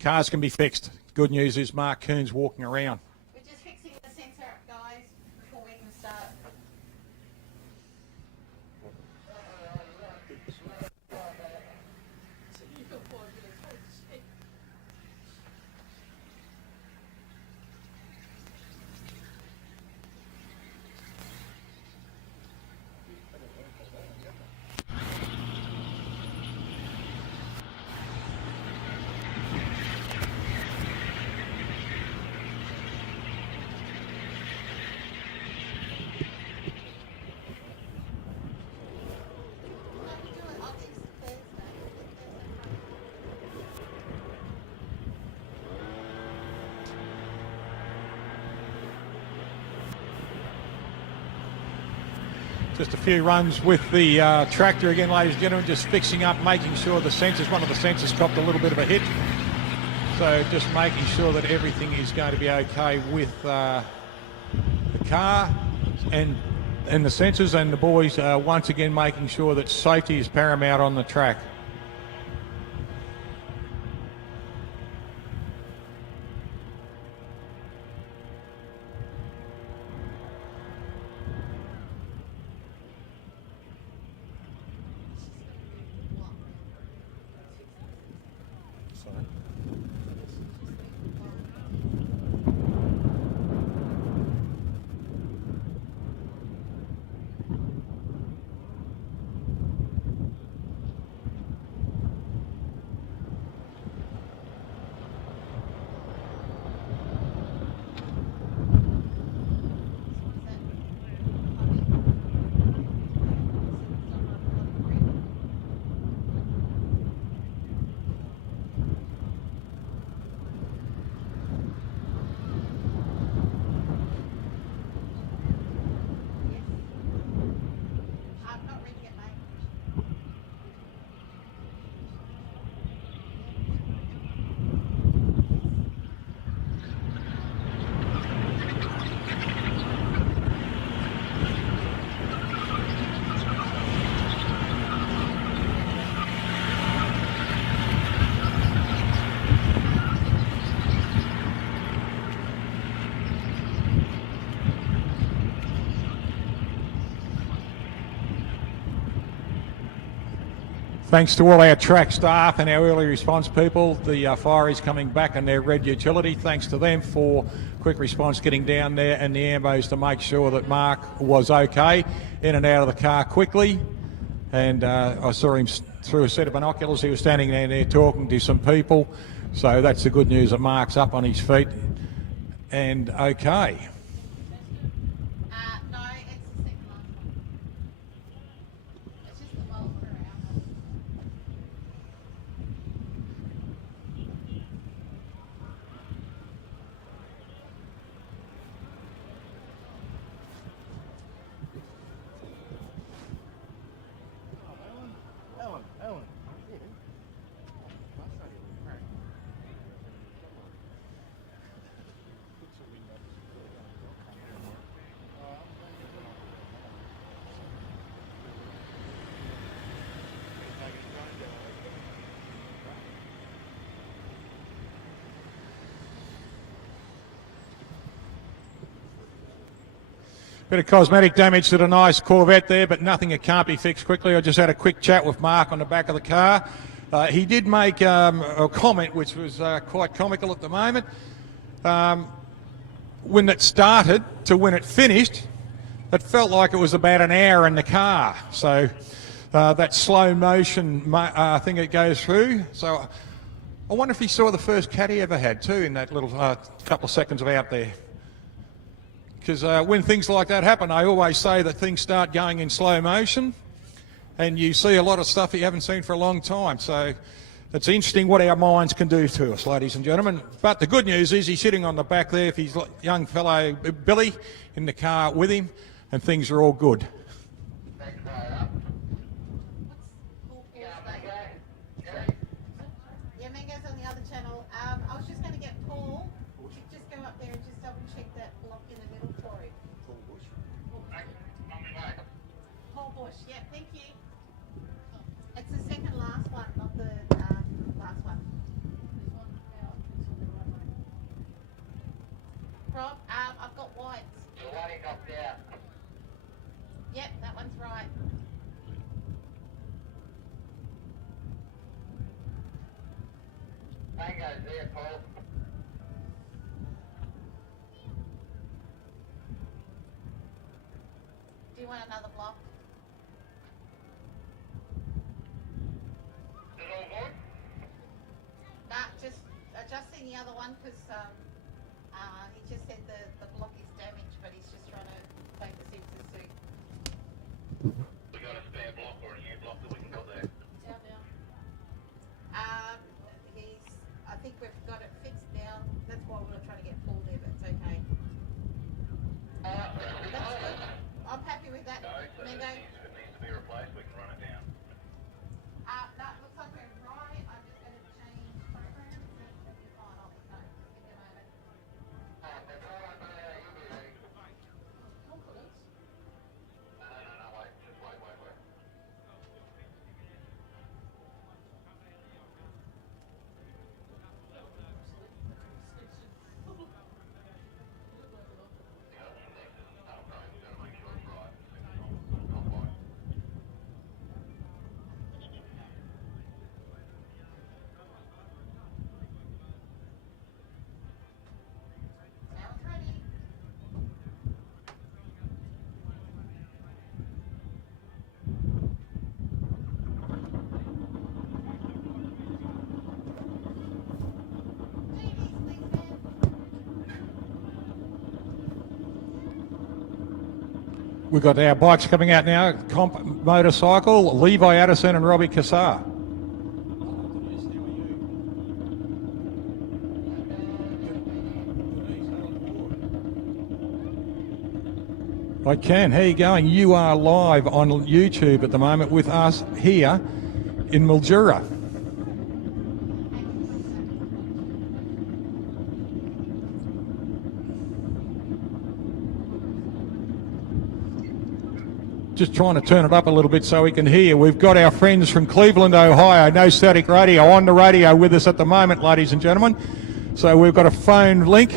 cars can be fixed. Good news is Mark Coon's walking around. We're just fixing the sensor, guys, before we can start. Just a few runs with the tractor again, ladies and gentlemen, just fixing up, making sure the sensors, one of the sensors copped a little bit of a hit. So just making sure that everything is going to be okay with the car and the sensors, and the boys once again making sure that safety is paramount on the track. Thanks to all our track staff and our early response people. The fire is coming back and their red utility. Thanks to them for quick response getting down there, and the ambos to make sure that Mark was okay, in and out of the car quickly. And I saw him through a set of binoculars. He was standing down there talking to some people. So that's the good news, that Mark's up on his feet and okay. No, it's the second last one. It's just the miles per hour. Ellen. Bit of cosmetic damage to the nice Corvette there, but nothing that can't be fixed quickly. I just had a quick chat with Mark on the back of the car. He did make a comment which was quite comical at the moment. When it started to when it finished, it felt like it was about an hour in the car. So that slow motion thing it goes through. So I wonder if he saw the first cat he ever had too in that little couple of seconds of out there. Because when things like that happen, I always say that things start going in slow motion and you see a lot of stuff you haven't seen for a long time. So it's interesting what our minds can do to us, ladies and gentlemen. But the good news is he's sitting on the back there, if he's young fellow Billy in the car with him, and things are all good. Yeah, Mango's on the other channel. I was just going to get Paul to just go up there and just double check that block in the middle for him. Paul Bush, yeah, thank you. It's the second last one, not the last one. Rob, I've got whites. Yep, that one's right. Mango's there, Paul. Do you want another block? Is it all good? Nah, just adjusting the other one because he just said the block is damaged, but he's just trying to take the sensors to. We got a spare block or a new block that we can put there. Down. I think we've got it fixed now. That's why we were trying to get Paul there, but it's okay. That's good. I'm happy with that No, so Mego? if it needs to be replaced, we can run it down. No, it looks like we're right. I'm just going to change programs. That'll be fine. I'll let you know. Give me a moment. That's all right, you be ready. Confidence. No, wait, just wait. Sounds ready. Ladies, please stand. We've got our bikes coming out now. Comp motorcycle, Levi Addison and Robbie Cassar. I can. How you going? You are live on YouTube at the moment with us here in Mildura. Just trying to turn it up a little bit so we can hear. We've got our friends from Cleveland, Ohio, No Static Radio, on the radio with us at the moment, ladies and gentlemen. So we've got a phone link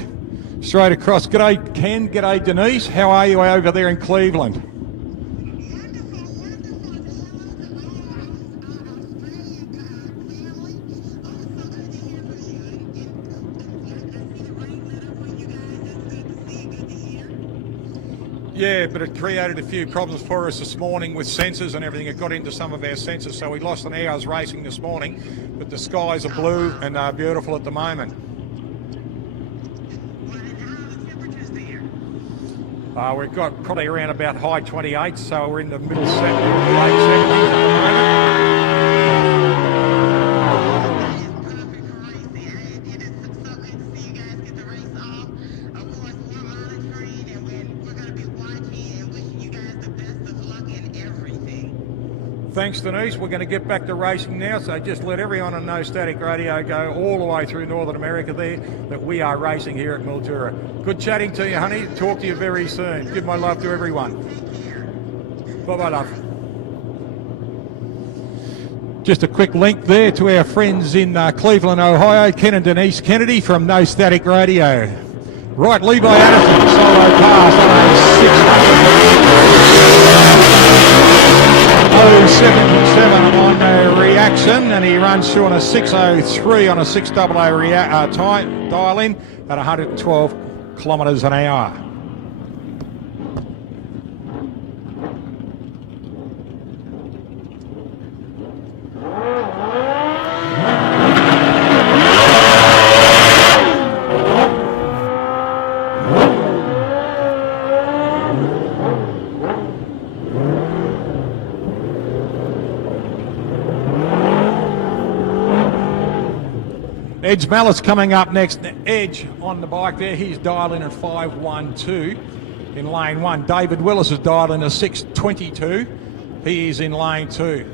straight across. G'day Ken, g'day Denise. How are you over there in Cleveland? Yeah, but it created a few problems for us this morning with sensors and everything. It got into some of our sensors, so we lost an hour's racing this morning. But the skies are blue and are beautiful at the moment. We've got probably around about high 28s, so we're in the middle late 70s at the moment. Thanks, Denise. We're going to get back to racing now, so just let everyone on No Static Radio go all the way through Northern America there that we are racing here at Mildura. Good chatting to you, honey. Talk to you very soon. Give my love to everyone. Bye-bye, love. Just a quick link there to our friends in Cleveland, Ohio, Ken and Denise Kennedy from No Static Radio. Right, Levi Addison, solo pass on a 077 on the reaction, and he runs through on a 603 on a 600 time dial in at 112 kilometres an hour. Edge Mallis coming up next. Edge on the bike there. He's dialed in at 512 in lane 1. David Willis is dialed in at 622. He is in lane 2.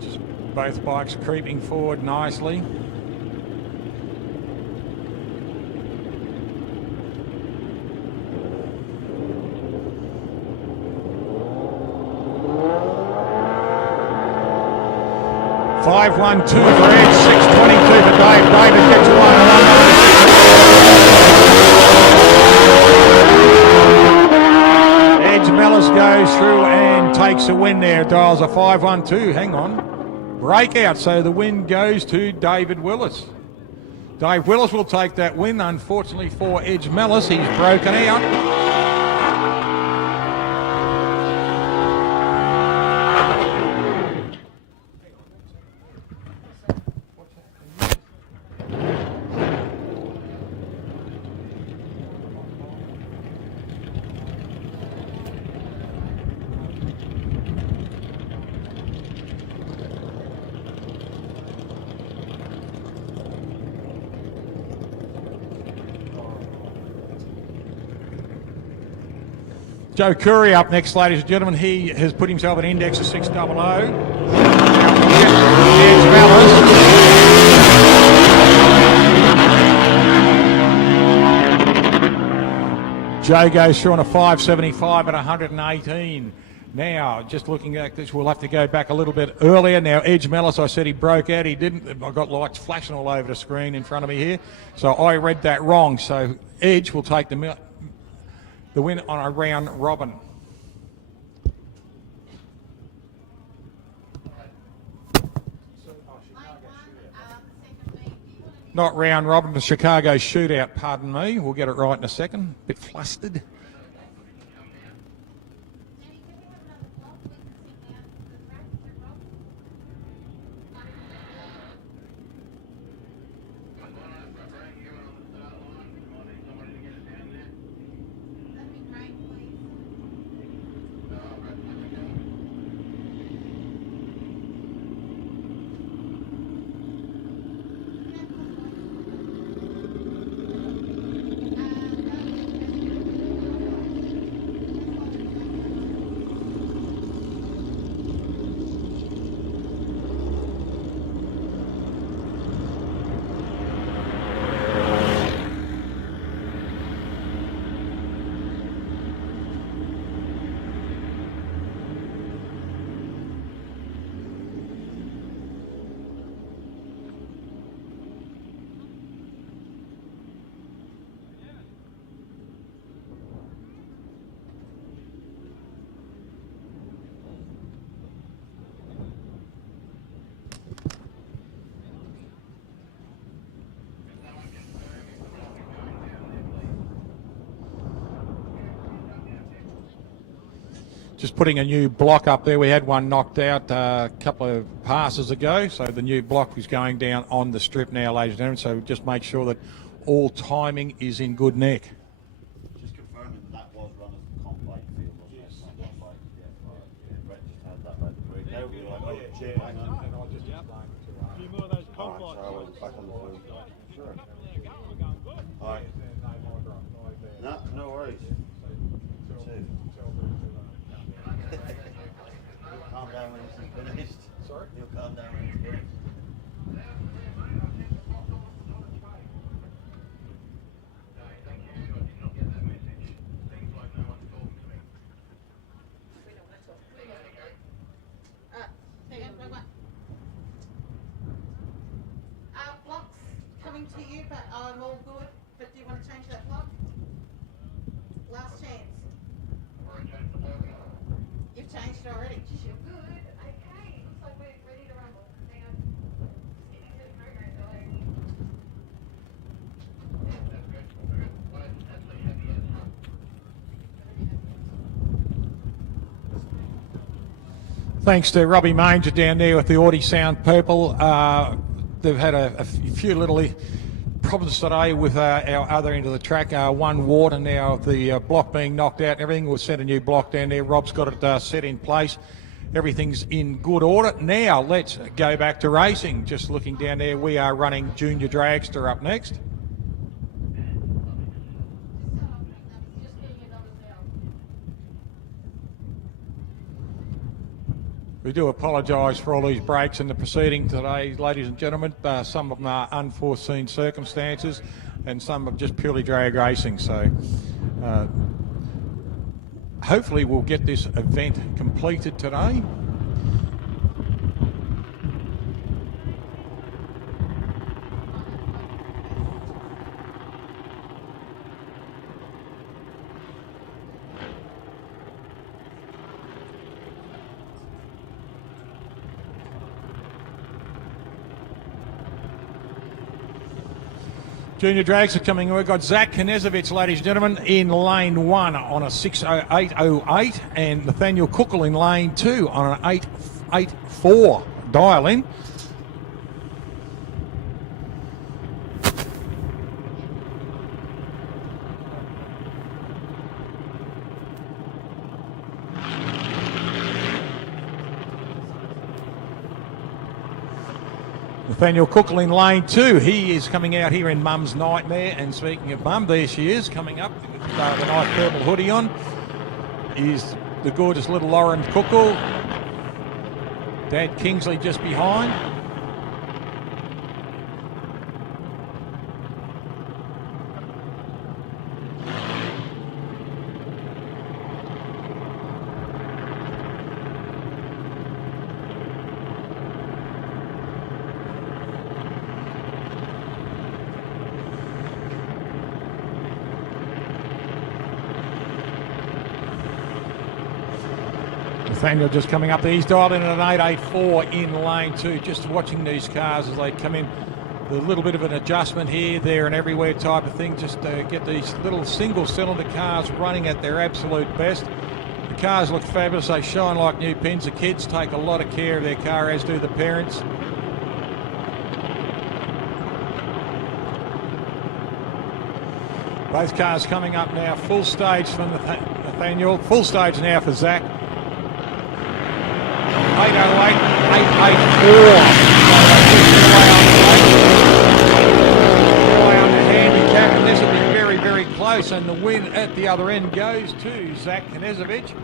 Just both bikes creeping forward nicely. .512 for Edge, 622 for Dave. David gets one. Edge Mellis goes through and takes a win there. Dials a 512. Hang on. Breakout. So the win goes to David Willis. Dave Willis will take that win. Unfortunately for Edge Mellis, he's broken out. Joe Curry up next, ladies and gentlemen. He has put himself an index of 600. Joe goes through on a 575 at 118. Now, just looking at this, we'll have to go back a little bit earlier. Now, Edge Mellis, I said he broke out. He didn't. I've got lights flashing all over the screen in front of me here. So I read that wrong. So Edge will take the win on a round robin. Not round robin, the Chicago shootout, pardon me. We'll get it right in a second. Bit flustered. Just putting a new block up there. We had one knocked out a couple of passes ago, so the new block is going down on the strip now, ladies and gentlemen. So just make sure that all timing is in good nick. Just confirming that was run as the comp bike field, wasn't it? Yes. Yeah. Brett just had that right the break. We were like, oh, shit, hang on. And I'll just explain it to her. A few more of those comp Alright, so I was back on the phone. Sure. We're going good. Alright. No worries. Calm down when it's finished. Sorry? You'll calm down when it's finished. Block's coming to you, but I'm all good. But do you want to change that block? Last chance. You've changed it already. You're good. Okay. Looks like we're ready to rumble. Hang on. Just getting into the program, Thanks to Robbie Manger down there with the Audi Sound Purple. They've had a few little problems today with our other end of the track. One water now, the block being knocked out and everything. We'll send a new block down there. Rob's got it set in place. Everything's in good order. Now let's go back to racing. Just looking down there, we are running Junior Dragster up next. We do apologise for all these breaks in the proceeding today, ladies and gentlemen. Some of them are unforeseen circumstances and some are just purely drag racing. So hopefully we'll get this event completed today. Junior Drags are coming. We've got Zach Knezovich, ladies and gentlemen, in lane 1 on a 6:08.08 and Nathaniel Kuckel in lane 2 on an 8:84 dial in. Nathaniel Kuckel in lane 2. He is coming out here in Mum's Nightmare. And speaking of Mum, there she is coming up with the nice purple hoodie on. is the gorgeous little Lauren Cuckoo. Dad Kingsley just behind. Nathaniel just coming up there. He's dialed in at an 884 in lane 2. Just watching these cars as they come in. A little bit of an adjustment here, there and everywhere type of thing. Just get these little single cylinder cars running at their absolute best. The cars look fabulous. They shine like new pins. The kids take a lot of care of their car, as do the parents. Both cars coming up now. Full stage for Nathaniel. Full stage now for Zach. 808, 884. Away on the handicap, and this will be very, very close. And the win at the other end goes to Zach Knezovich.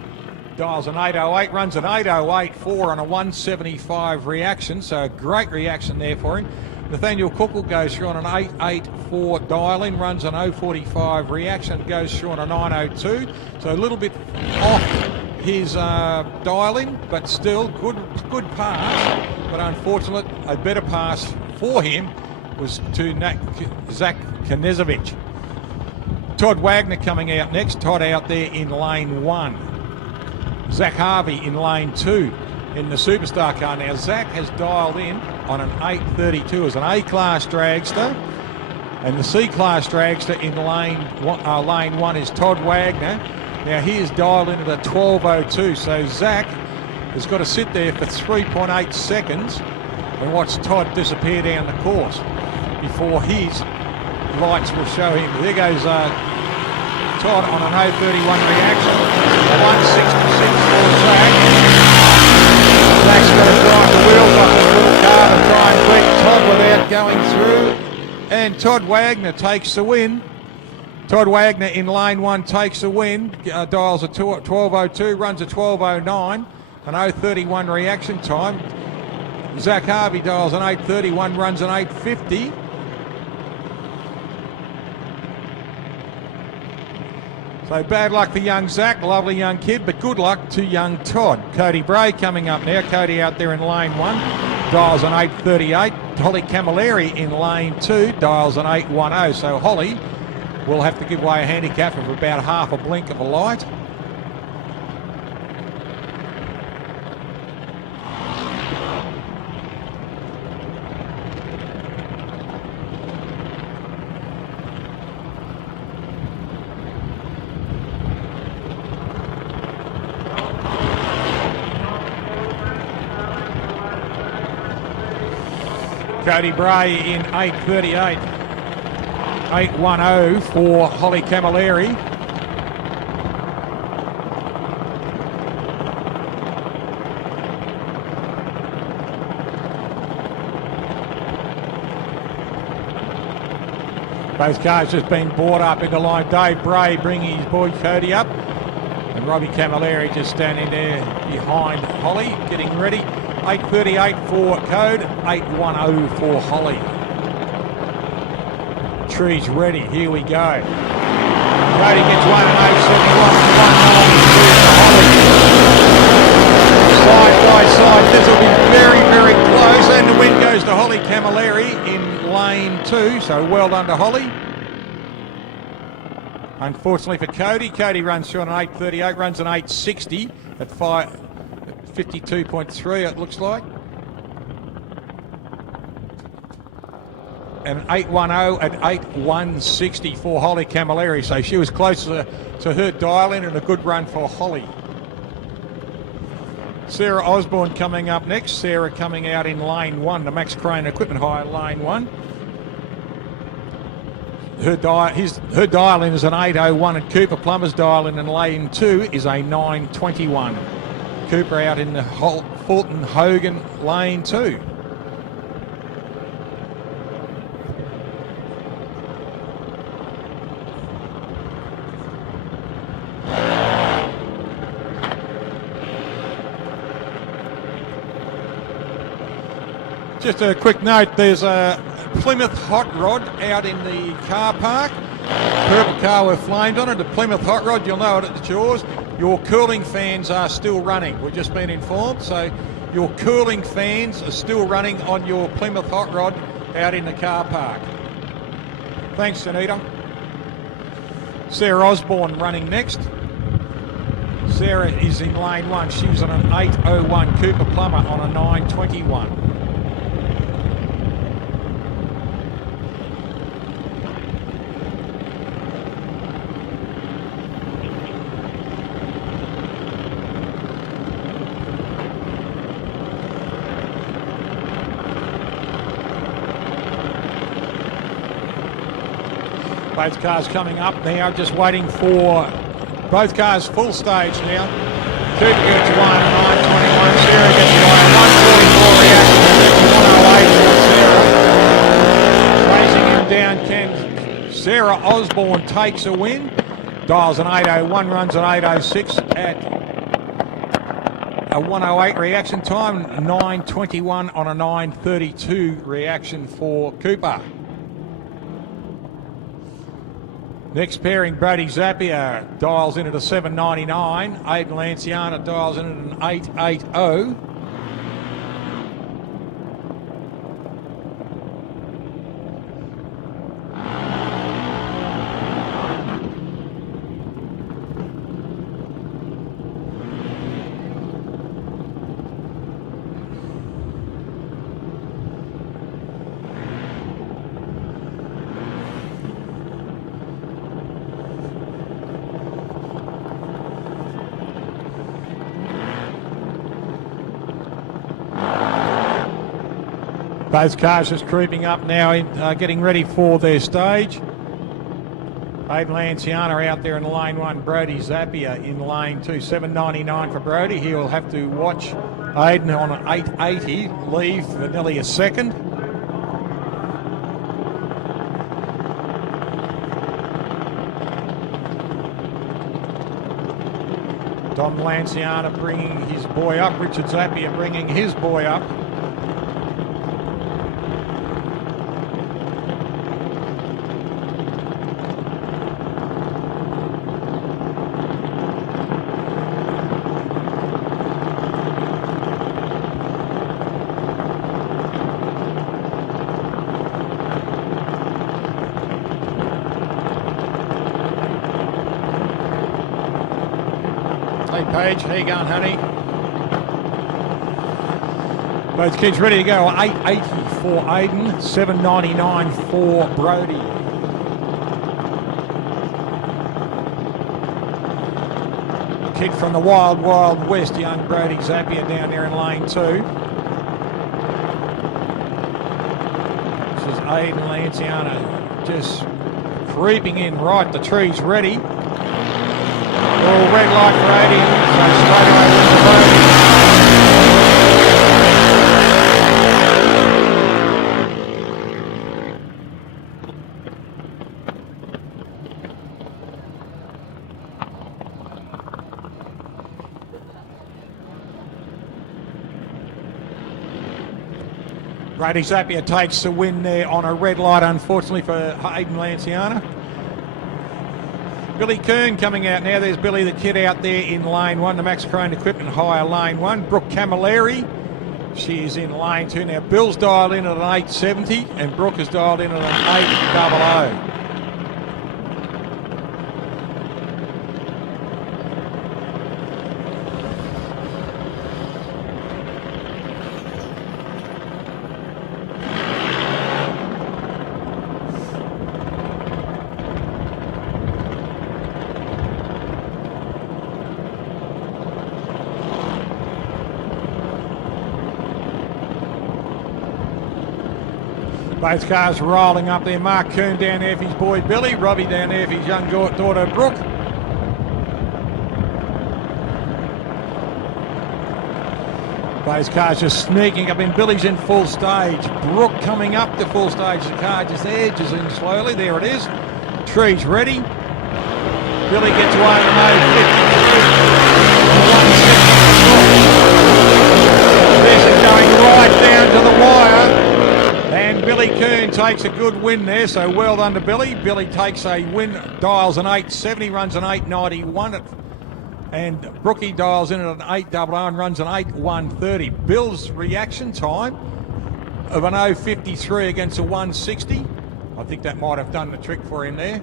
Dials an 808, runs an 808.4 on a 175 reaction. So a great reaction there for him. Nathaniel Cook goes through on an 884 dial-in, runs an 045 reaction, goes through on a 902. So a little bit off his dial-in, but still good pass. But unfortunate, a better pass for him was to Zach Knezovich. Todd Wagner coming out next. Todd out there in lane 1. Zach Harvey in lane 2 in the Superstar car. Now Zach has dialed in on an 832 as an A-class dragster, and the C-class dragster in lane 1 is Todd Wagner. Now he is dialed in at a 1202, so Zach has got to sit there for 3.8 seconds and watch Todd disappear down the course before his lights will show him. There goes Todd on an 031 reaction, a 166 for Zach. Zach's got to drive the wheels off the full car to try and beat Todd without going through, and Todd Wagner takes the win. Todd Wagner in lane 1 takes the win, dials a 1202, runs a 1209, an 031 reaction time. Zach Harvey dials an 831, runs an 850. So bad luck for young Zach, lovely young kid, but good luck to young Todd. Cody Bray coming up now. Cody out there in lane 1, dials an 838. Holly Camilleri in lane 2, dials an 810. So Holly will have to give away a handicap of about half a blink of a light. Cody Bray in 838. 810 for Holly Camilleri. Both cars just been brought up into line. Dave Bray bringing his boy Cody up, and Robbie Camilleri just standing there behind Holly, getting ready. 838 for Code, 810 for Holly. Trees ready, here we go. Cody gets 1 and 071. Side by side, this will be very, very close, and the win goes to Holly Camilleri in lane 2, so well done to Holly. Unfortunately for Cody, Cody runs through an 838, runs an 860 at 52.3 it looks like. And an 810 at 8160 for Holly Camilleri. So she was closer to her dial-in, and a good run for Holly. Sarah Osborne coming up next. Sarah coming out in lane 1, the Max Crane Equipment Hire lane 1. Her dial-in is an 801, and Cooper Plummer's dial-in lane 2 is a 921. Cooper out in the Fulton Hogan lane 2. Just a quick note, there's a Plymouth Hot Rod out in the car park. Purple car with flames on it, the Plymouth Hot Rod, you'll know it, it's yours. Your cooling fans are still running, we've just been informed, so your cooling fans are still running on your Plymouth Hot Rod out in the car park. Thanks, Anita. Sarah Osborne running next. Sarah is in lane 1. She was on an 8:01 Cooper Plummer on a 9:21. Both cars coming up now, just waiting for both cars full stage now. Cooper gets one, 9:21. Sarah gets one, 1:44 reaction. 108 for Sarah. Racing him down, can Sarah Osborne takes a win. Dials an 8:01, runs an 8:06 at a 1:08 reaction time. 9:21 on a 9:32 reaction for Cooper. Next pairing, Brody Zappia dials in at a 7:99. Aidan Lanciana dials in at an 8:80. Both cars just creeping up now, getting ready for their stage. Aidan Lanciana out there in lane 1, Brody Zappia in lane 2. 7:99 for Brody. He will have to watch Aidan on an 8:80 leave for nearly a second. Dom Lanciana bringing his boy up. Richard Zappia bringing his boy up. Page, how you going, honey? Both kids ready to go. 8:80 for Aidan, 7:99 for Brody. Kid from the Wild Wild West, young Brody Zappia down there in lane 2. This is Aidan Lanciana just creeping in right. The tree's ready. All red light for Adrian, so straight away with the Brody Zappia takes the win there on a red light, unfortunately for Aidan Lanciana. Billy Kern coming out now. There's Billy the Kid out there in lane 1. The Max Crane Equipment Hire lane 1. Brooke Camilleri, she is in lane 2 now. Bill's dialed in at an 8:70 and Brooke has dialed in at an 8:00. Both cars rolling up there. Mark Kern down there for his boy Billy. Robbie down there for his young daughter Brooke. Both cars just sneaking up in. Billy's in full stage. Brooke coming up to full stage. The car just edges in slowly. There it is. Tree's ready. Billy gets away from 8:53. This is going right down to the wire. Billy Coon takes a good win there, so well done to Billy. Billy takes a win, dials an 8.70, runs an 8.91, and Brookie dials in at an 8.00 and runs an 8.130. Bill's reaction time of an 0.53 against a 1.60. I think that might have done the trick for him there.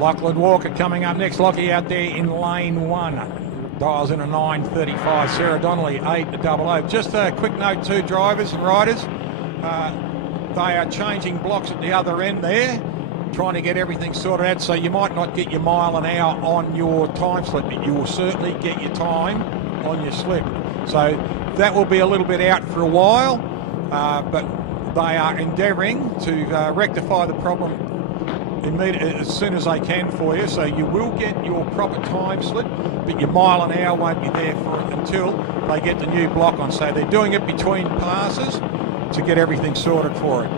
Lachlan Walker coming up next. Lockie out there in lane 1. Dials in a 9.35. Sarah Donnelly 8.00. Just a quick note to drivers and riders. They are changing blocks at the other end there, trying to get everything sorted out. So you might not get your mile an hour on your time slip, but you will certainly get your time on your slip. So that will be a little bit out for a while, but they are endeavouring to rectify the problem as soon as they can for you, so you will get your proper time slip, but your mile an hour won't be there until they get the new block on. So they're doing it between passes to get everything sorted for it.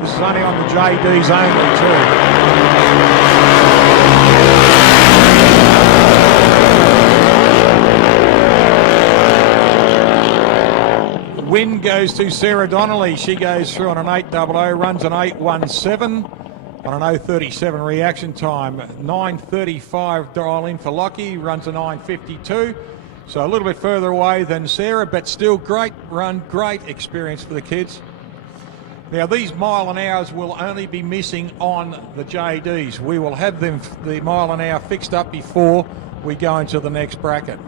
This is only on the JDs only too. Win goes to Sarah Donnelly. She goes through on an 8.00, runs an 8.17 on an 0.37 reaction time. 9.35 dial in for Lockie, runs a 9.52. So a little bit further away than Sarah, but still great run, great experience for the kids. Now these mile an hours will only be missing on the JDs. We will have them, the mile an hour, fixed up before we go into the next bracket.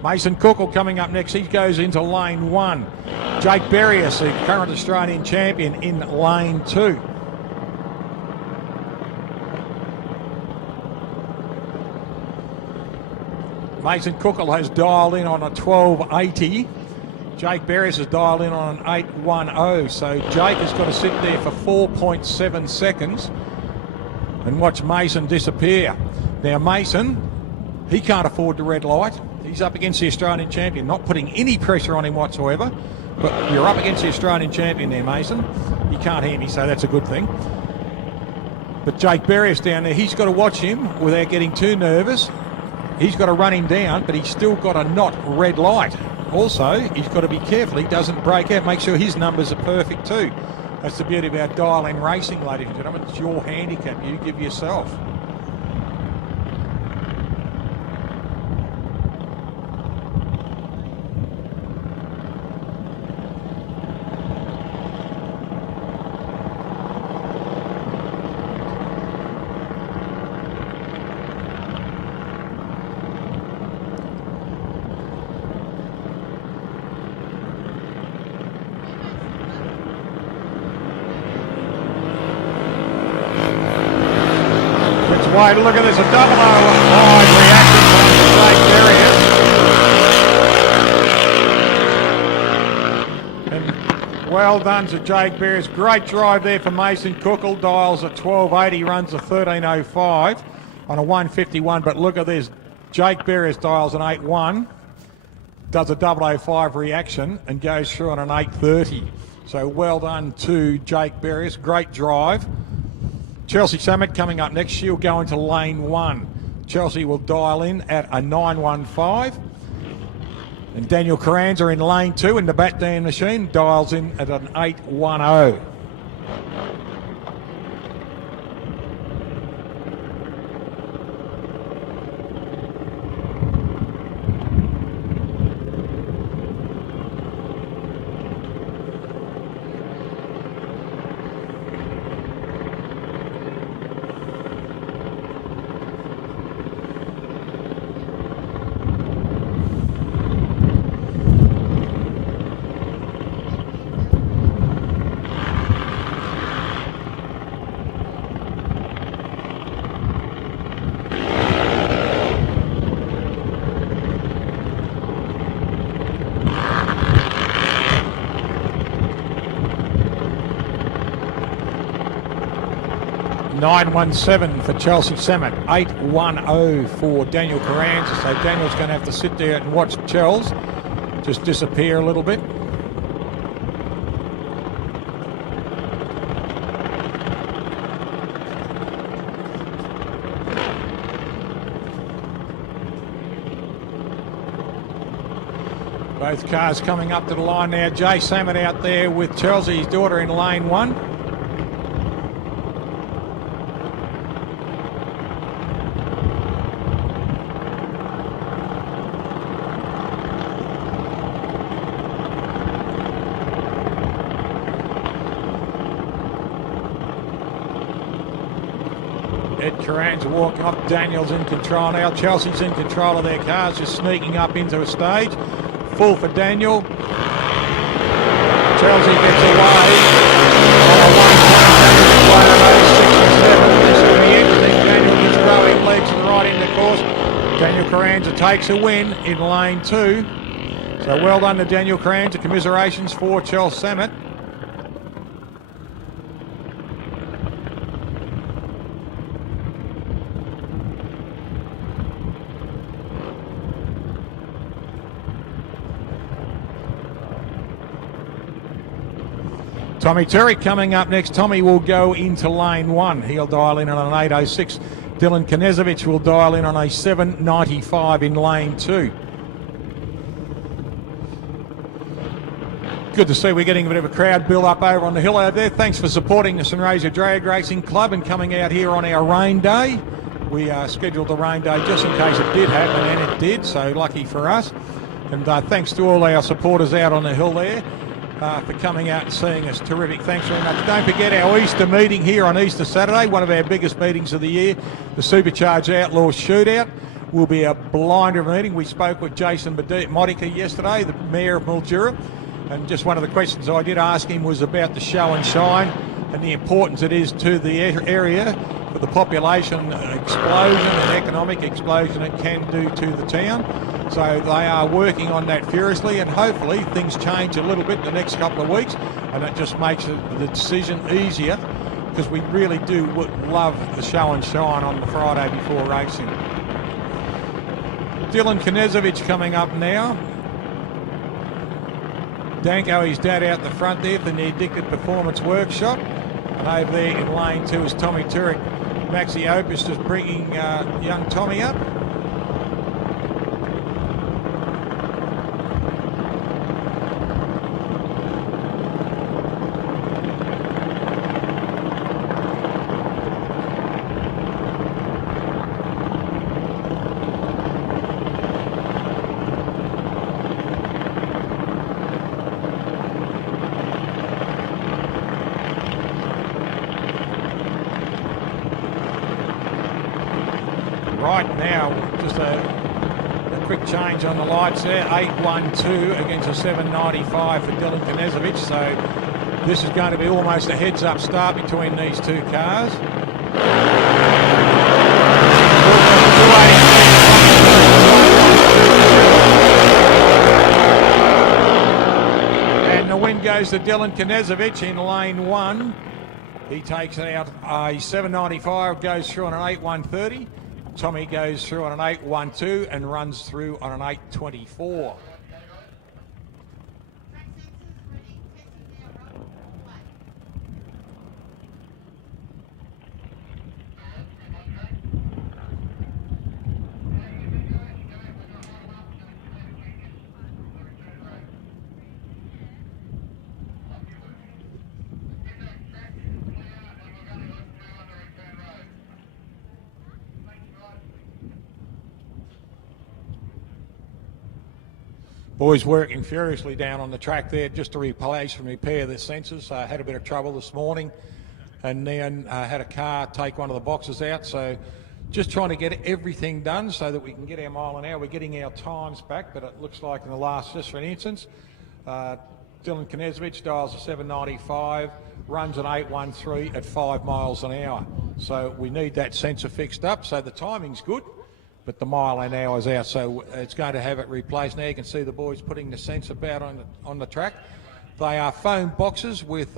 Mason Cookle coming up next. He goes into lane 1. Jake Berrius, the current Australian champion, in lane 2. Mason Cookle has dialed in on a 12.80. Jake Berrius has dialed in on an 8.10. So Jake has got to sit there for 4.7 seconds and watch Mason disappear. Now Mason, he can't afford the red light. He's up against the Australian champion, not putting any pressure on him whatsoever, but you're up against the Australian champion there, Mason. He can't hear me, so that's a good thing. But Jake Berrius down there, he's got to watch him without getting too nervous. He's got to run him down, but he's still got a not red light. Also, he's got to be careful he doesn't break out, make sure his numbers are perfect too. That's the beauty about dial-in racing, ladies and gentlemen. It's your handicap you give yourself. Wide, look at this, a 0.0 reaction from Jake Berrius. And well done to Jake Berrius. Great drive there for Mason Cookle. Dials at 12.80, runs a 13.05 on a 1.51. But look at this, Jake Berrius dials an 8.1, does a 0.005 reaction and goes through on an 8.30. So well done to Jake Berrius. Great drive. Chelsea Summit coming up next. She'll go into lane 1. Chelsea will dial in at a 9.15. And Daniel Carranza in lane 2 in the Batman machine dials in at an 8.10. 917 for Chelsea Samet, 810 for Daniel Carranza. So Daniel's going to have to sit there and watch Chels just disappear a little bit. Both cars coming up to the line now. Jay Samet out there with Chelsea, his daughter, in lane 1. Ed Carranza walking off. Daniel's in control now. Chelsea's in control of their cars, just sneaking up into a stage. Full for Daniel. Chelsea gets away. This is the end. I think Daniel gets growing legs to the right end of course. Daniel Carranza takes a win in lane 2. So well done to Daniel Carranza. Commiserations for Chelsea Samet. Tommy Turek coming up next. Tommy will go into lane 1. He'll dial in on an 806. Dylan Knezevich will dial in on a 795 in lane 2. Good to see we're getting a bit of a crowd build up over on the hill over there. Thanks for supporting the Sunraysia Drag Racing Club and coming out here on our rain day. We scheduled the rain day just in case it did happen, and it did, so lucky for us. And thanks to all our supporters out on the hill there. For coming out and seeing us. Terrific. Thanks very much. Don't forget our Easter meeting here on Easter Saturday, one of our biggest meetings of the year, the Supercharged Outlaw Shootout. Will be a blinder meeting. We spoke with Jason Modica yesterday, the Mayor of Mildura, and just one of the questions I did ask him was about the show and shine and the importance it is to the area for the population explosion and economic explosion it can do to the town. So they are working on that furiously, and hopefully things change a little bit in the next couple of weeks, and it just makes the decision easier, because we really do love the show and shine on the Friday before racing. Dylan Knezevich coming up now. Danko, his dad, out the front there for the Addicted Performance Workshop. And over there in lane 2 is Tommy Turek. Maxi Opus just bringing young Tommy up. Right now, just a quick change on the lights there. 812 against a 795 for Dylan Knezevich. So this is going to be almost a heads-up start between these two cars. And the win goes to Dylan Knezevich in lane 1. He takes out a 795, goes through on an 8130. Tommy goes through on an 812 and runs through on an 824. Boys working furiously down on the track there just to replace and repair the sensors. Had a bit of trouble this morning, and then had a car take one of the boxes out. So just trying to get everything done so that we can get our mile an hour. We're getting our times back, but it looks like in the last, just for an instance, Dylan Knezevich dials a 795, runs an 813 at 5 miles an hour. So we need that sensor fixed up. So the timing's good, but the mile an hour is out, so it's going to have it replaced. Now you can see the boys putting the sensor about on the track. They are foam boxes with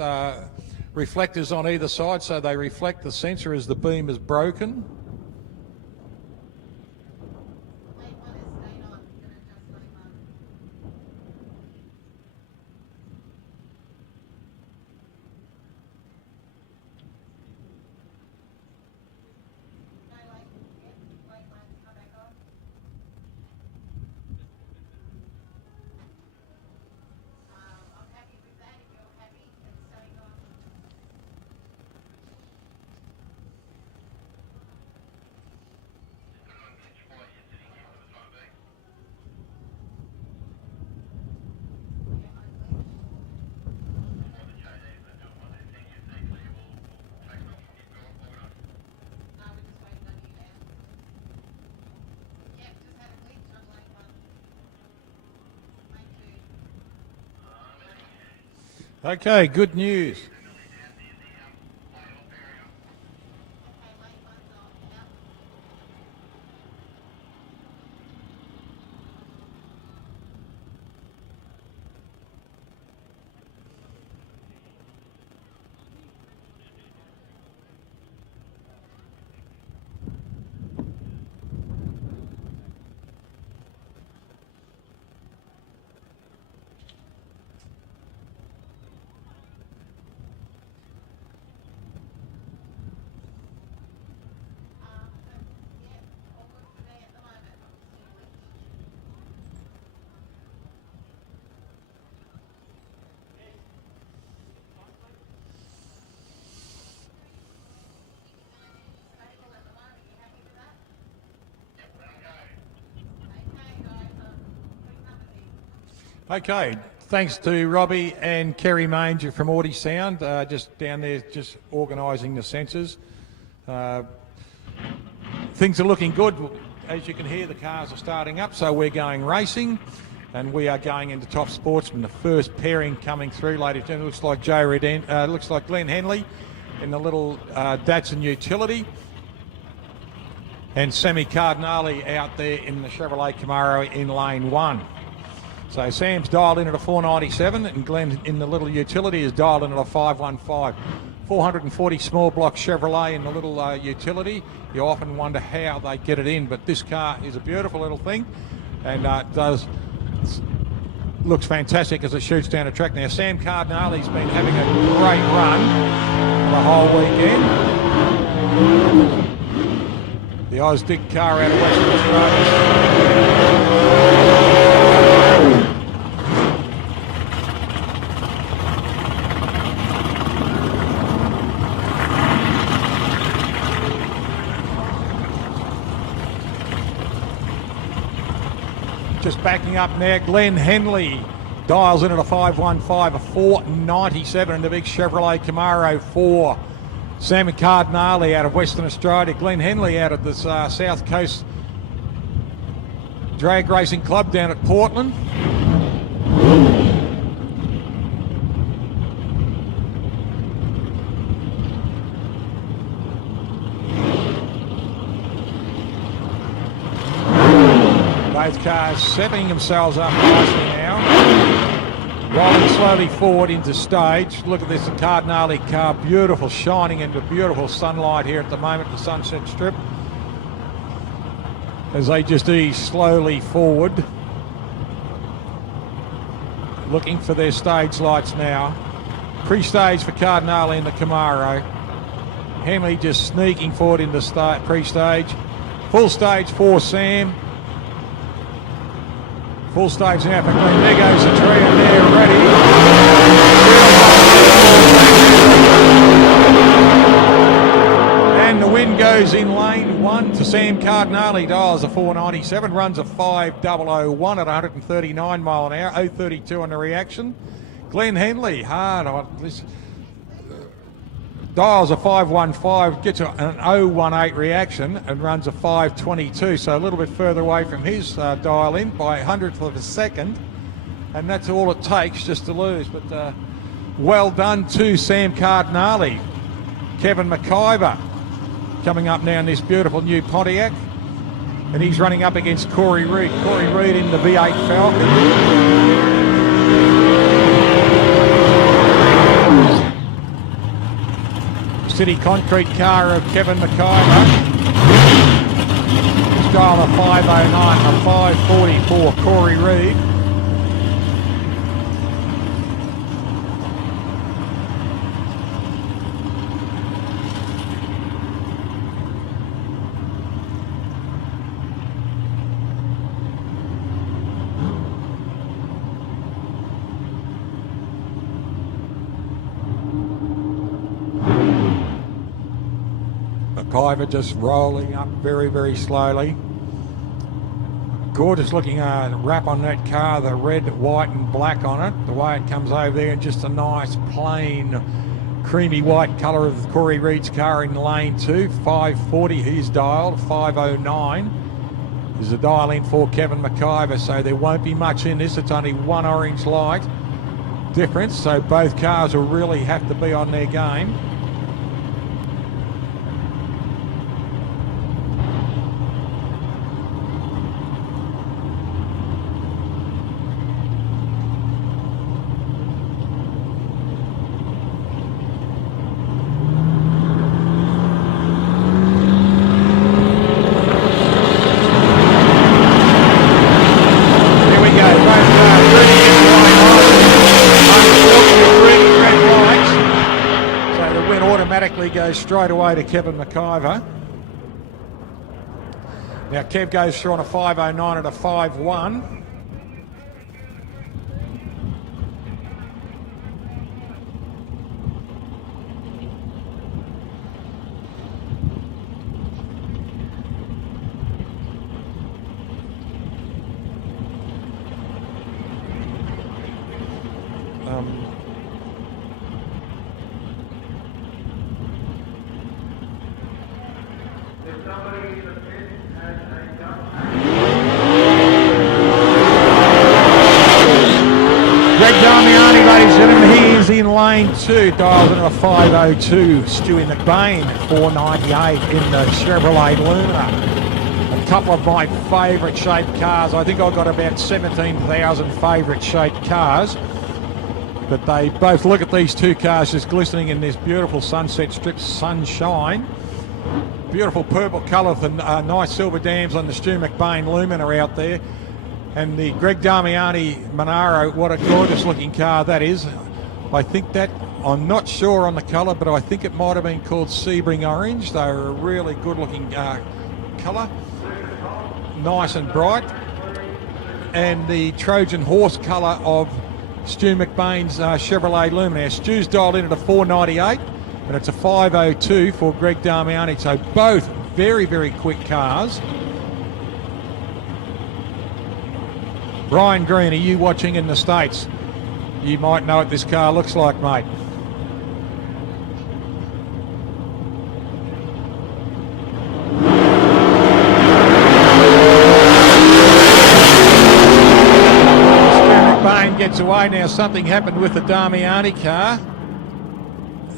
reflectors on either side, so they reflect the sensor as the beam is broken. Lane one is staying on. Gonna adjust lane one. No, lane one's come back on. I'm happy with that. If you're happy, it's staying on. No, we're just waiting on you now. Yep, just had a glitch on lane one. Lane two. Okay, good news. Okay, lane one's on now. Yeah, all good for me at the moment. Stable at the moment. You happy with that? Okay, guys, quick numbers in. Okay, thanks to Robbie and Kerry Manger from Audi Sound, just down there, just organising the sensors. Things are looking good. As you can hear, the cars are starting up, so we're going racing, and we are going into Top Sportsman. The first pairing coming through, ladies and gentlemen. Looks like Joe Redden, looks like Glenn Henley in the little Datsun utility, and Sammy Cardinale out there in the Chevrolet Camaro in lane one. So Sam's dialed in at a 497, and Glenn in the little utility is dialed in at a 515. 440 small block Chevrolet in the little utility. You often wonder how they get it in, but this car is a beautiful little thing, and looks fantastic as it shoots down the track. Now Sam Cardinale's been having a great run the whole weekend. The Osdig car out of Western Australia. Just backing up now, Glenn Henley dials in at a 515, a 497 in the big Chevrolet Camaro for Sam Cardinale out of Western Australia. Glenn Henley out of the South Coast Drag Racing Club down at Portland. Both cars setting themselves up nicely now. Rolling slowly forward into stage. Look at this Cardinale car, beautiful, shining into beautiful sunlight here at the moment, the Sunset Strip. As they just ease slowly forward. Looking for their stage lights now. Pre-stage for Cardinale in the Camaro. Henley just sneaking forward into pre-stage. Full stage for Sam. Full stage now for Glenn. There goes the tree, and they're ready. And the win goes in lane one to Sam Cardinale. Dials a 497, runs a 5001 at 139 mile an hour, 032 on the reaction. Glenn Henley, hard on this. Dials a 515, gets an 018 reaction and runs a 522, so a little bit further away from his dial in by a hundredth of a second, and that's all it takes just to lose. But well done to Sam Cardinale. Kevin McIver coming up now in this beautiful new Pontiac, and he's running up against Corey Reed. Corey Reed in the V8 Falcon. City Concrete car of Kevin McIver. Style of 509 and a 544 Corey Reed. McIver just rolling up very, very slowly. Gorgeous looking wrap on that car, the red, white and black on it. The way it comes over there, and just a nice plain creamy white colour of Corey Reed's car in lane 2. 540 he's dialed, 509 is the dial in for Kevin McIver, so there won't be much in this. It's only one orange light difference, so both cars will really have to be on their game. Goes straight away to Kevin McIver. Now Kev goes through on a 509 and a 5-1. In lane 2, dials into a 502. Stewie McBain, 498 in the Chevrolet Luna. A couple of my favourite shaped cars. I think I've got about 17,000 favourite shaped cars. But they both look at these two cars just glistening in this beautiful Sunset Strip sunshine. Beautiful purple colour with the nice silver dams on the Stu McBain Lumina out there. And the Greg Damiani Monaro, what a gorgeous looking car that is. I think that, I'm not sure on the colour, but I think it might have been called Sebring Orange. They're a really good looking colour. Nice and bright. And the Trojan Horse colour of Stu McBain's Chevrolet Lumina. Stu's dialed in at a 498 and it's a 502 for Greg Damiani. So both very, very quick cars. Brian Green, are you watching in the States? You might know what this car looks like, mate. McBain gets away now. Something happened with the Damiani car.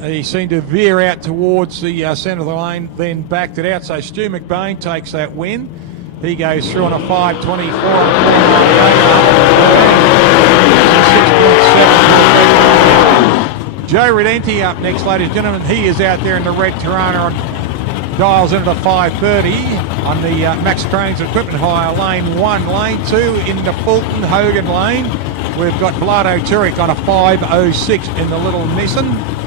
He seemed to veer out towards the centre of the lane, then backed it out. So Stu McBain takes that win. He goes through on a 524. Joe Redenti up next, ladies and gentlemen. He is out there in the red Toronto and dials into the 530 on the Max Cranes Equipment Hire lane 1. Lane 2 into Fulton Hogan lane. We've got Vlado Turek on a 506 in the little Nissan.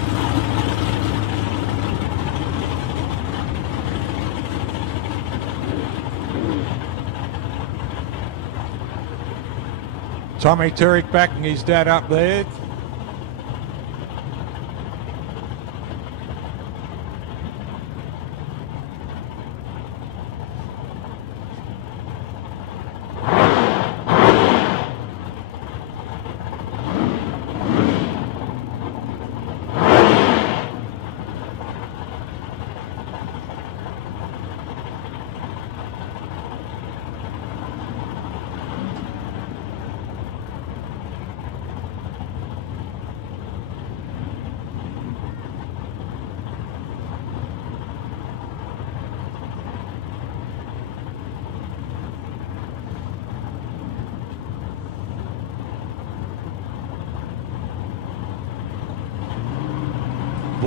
Tommy Turek backing his dad up there.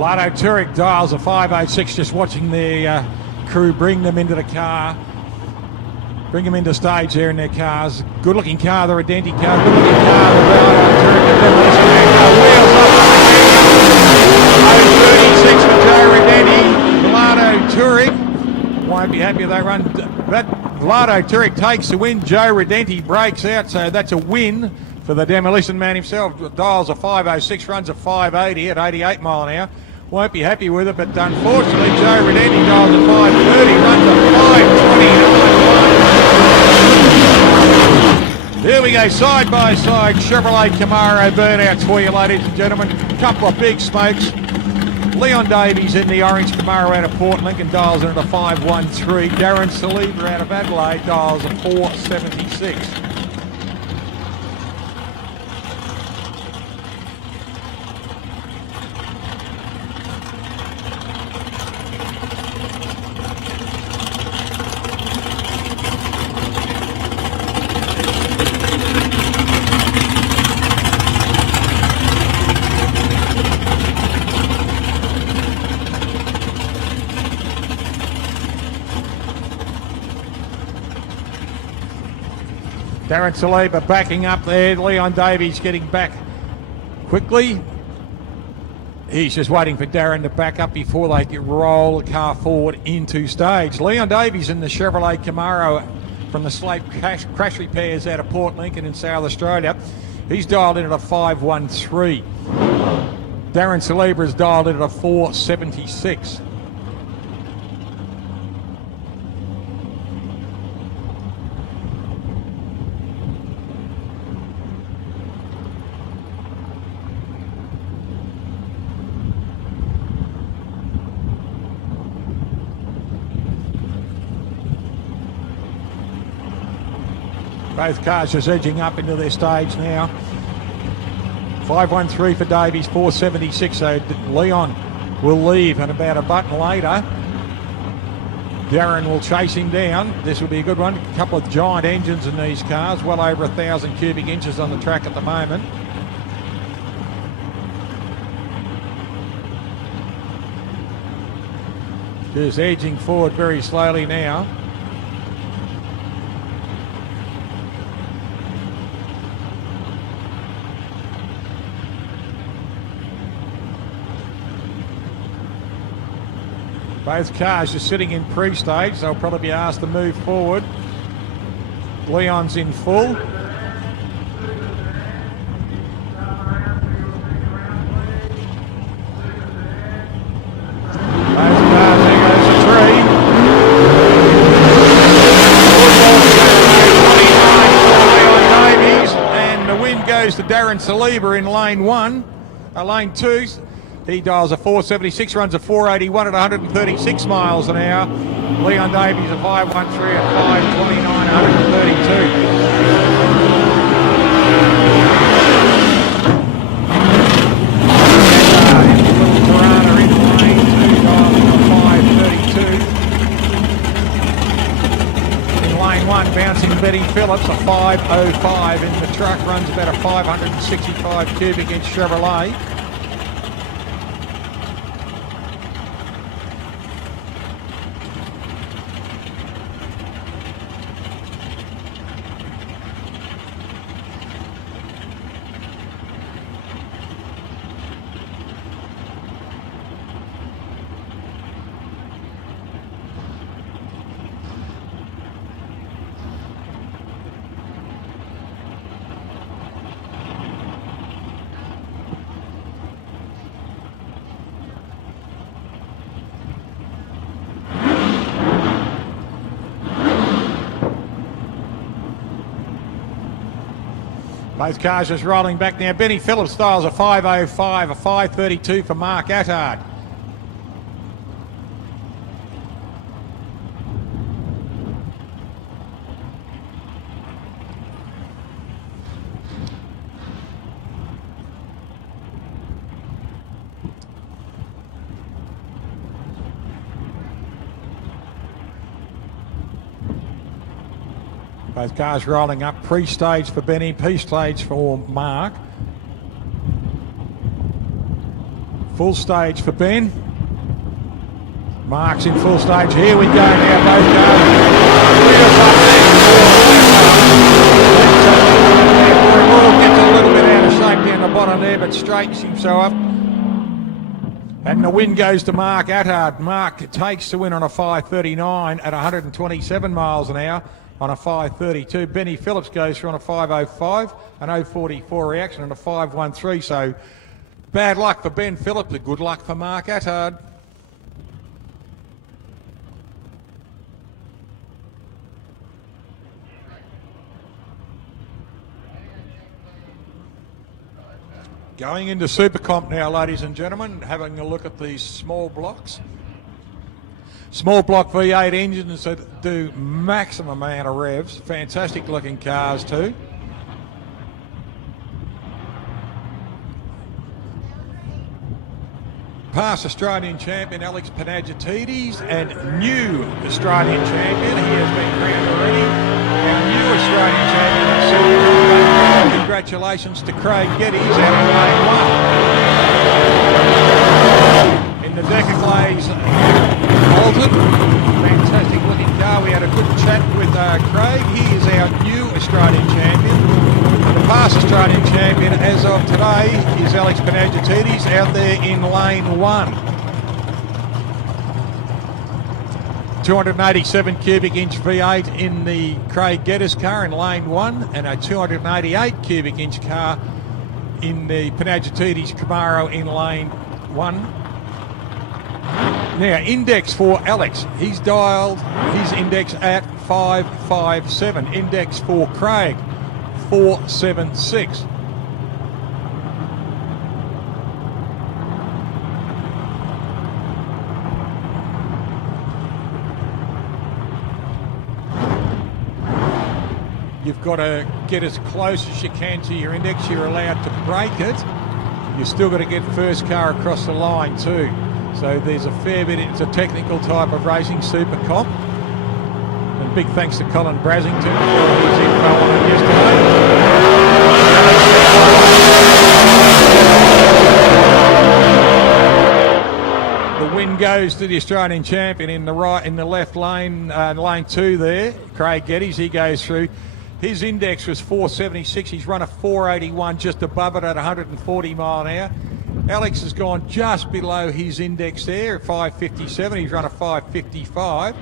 Vlado Turek dials a 506, just watching their crew bring them into the car. Bring them into stage there in their cars. Good looking car, the Redenti car. Good looking car, the Vlado Turek. The Demolition Man car. Wheels up. 036 for Joe Redenti. Vlado Turek won't be happy if they run. But Vlado Turek takes the win. Joe Redenti breaks out, so that's a win for the Demolition Man himself. Dials a 506, runs a 580 at 88 mile an hour. Won't be happy with it, but unfortunately Joe Redenti dials a 530, runs a 529. Here we go, side by side, Chevrolet Camaro burnouts for you, ladies and gentlemen. Couple of big smokes. Leon Davies in the orange Camaro out of Port Lincoln dials in at a 513. Darren Saliba out of Adelaide dials a 476. Darren Saliba backing up there. Leon Davies getting back quickly. He's just waiting for Darren to back up before they can roll the car forward into stage. Leon Davies in the Chevrolet Camaro from the Slate Crash Repairs out of Port Lincoln in South Australia. He's dialed in at a 513. Darren Saliba is dialed in at a 476. Both cars just edging up into their stage now. 513 for Davies, 476. So Leon will leave and about a button later. Darren will chase him down. This will be a good one. A couple of giant engines in these cars, well over 1,000 cubic inches on the track at the moment. Just edging forward very slowly now. Both cars just sitting in pre-stage. They'll probably be asked to move forward. Leon's in full. Both cars, there goes the tree. Leon Davies, and the win goes to Darren Saliba in lane 1. Lane 2. He dials a 476, runs a 481 at 136 miles an hour. Leon Davies a 513 at 529, 132. In lane 1, bouncing Betty Phillips, a 505 in the truck, runs about a 565 cubic inch Chevrolet. Both cars just rolling back now. Benny Phillips styles a 505, a 532 for Mark Attard. Both cars rolling up. Pre-stage for Benny, P-stage for Mark. Full stage for Ben. Mark's in full stage. Here we go now, both cars. Gets a little bit out of shape down the bottom there, but straightens himself up. And the win goes to Mark Attard. Mark takes the win on a 5.39 at 127 miles an hour on a 5.32. Benny Phillips goes through on a 5.05, an 0.44 reaction on a 5.13. So bad luck for Ben Phillips, good luck for Mark Attard. Going into Super Comp now, ladies and gentlemen, having a look at these small blocks. Small block V8 engines that do maximum amount of revs. Fantastic looking cars too. Past Australian champion Alex Panagiotis and new Australian champion. He has been crowned already. Our new Australian champion in Super Comp. Congratulations to Craig Geddes out in lane 1. In the Decker Glaze Alton. Fantastic looking car. We had a good chat with Craig. He is our new Australian champion. The past Australian champion as of today is Alex Panagiotis out there in lane 1. 287 cubic inch V8 in the Craig Geddes car in lane 1 and a 288 cubic inch car in the Panagiotis Camaro in lane 1. Now, index for Alex. He's dialed his index at 557. Index for Craig, 476. You've got to get as close as you can to your index. You're allowed to break it. You've still got to get first car across the line too. So there's a fair bit. It's a technical type of racing, Super Comp. And big thanks to Colin Brasington for his info on it yesterday. The win goes to the Australian champion in the left lane, lane 2 there, Craig Geddes. He goes through. His index was 476. He's run a 481 just above it at 140 mile an hour. Alex has gone just below his index there at 557. He's run a 555.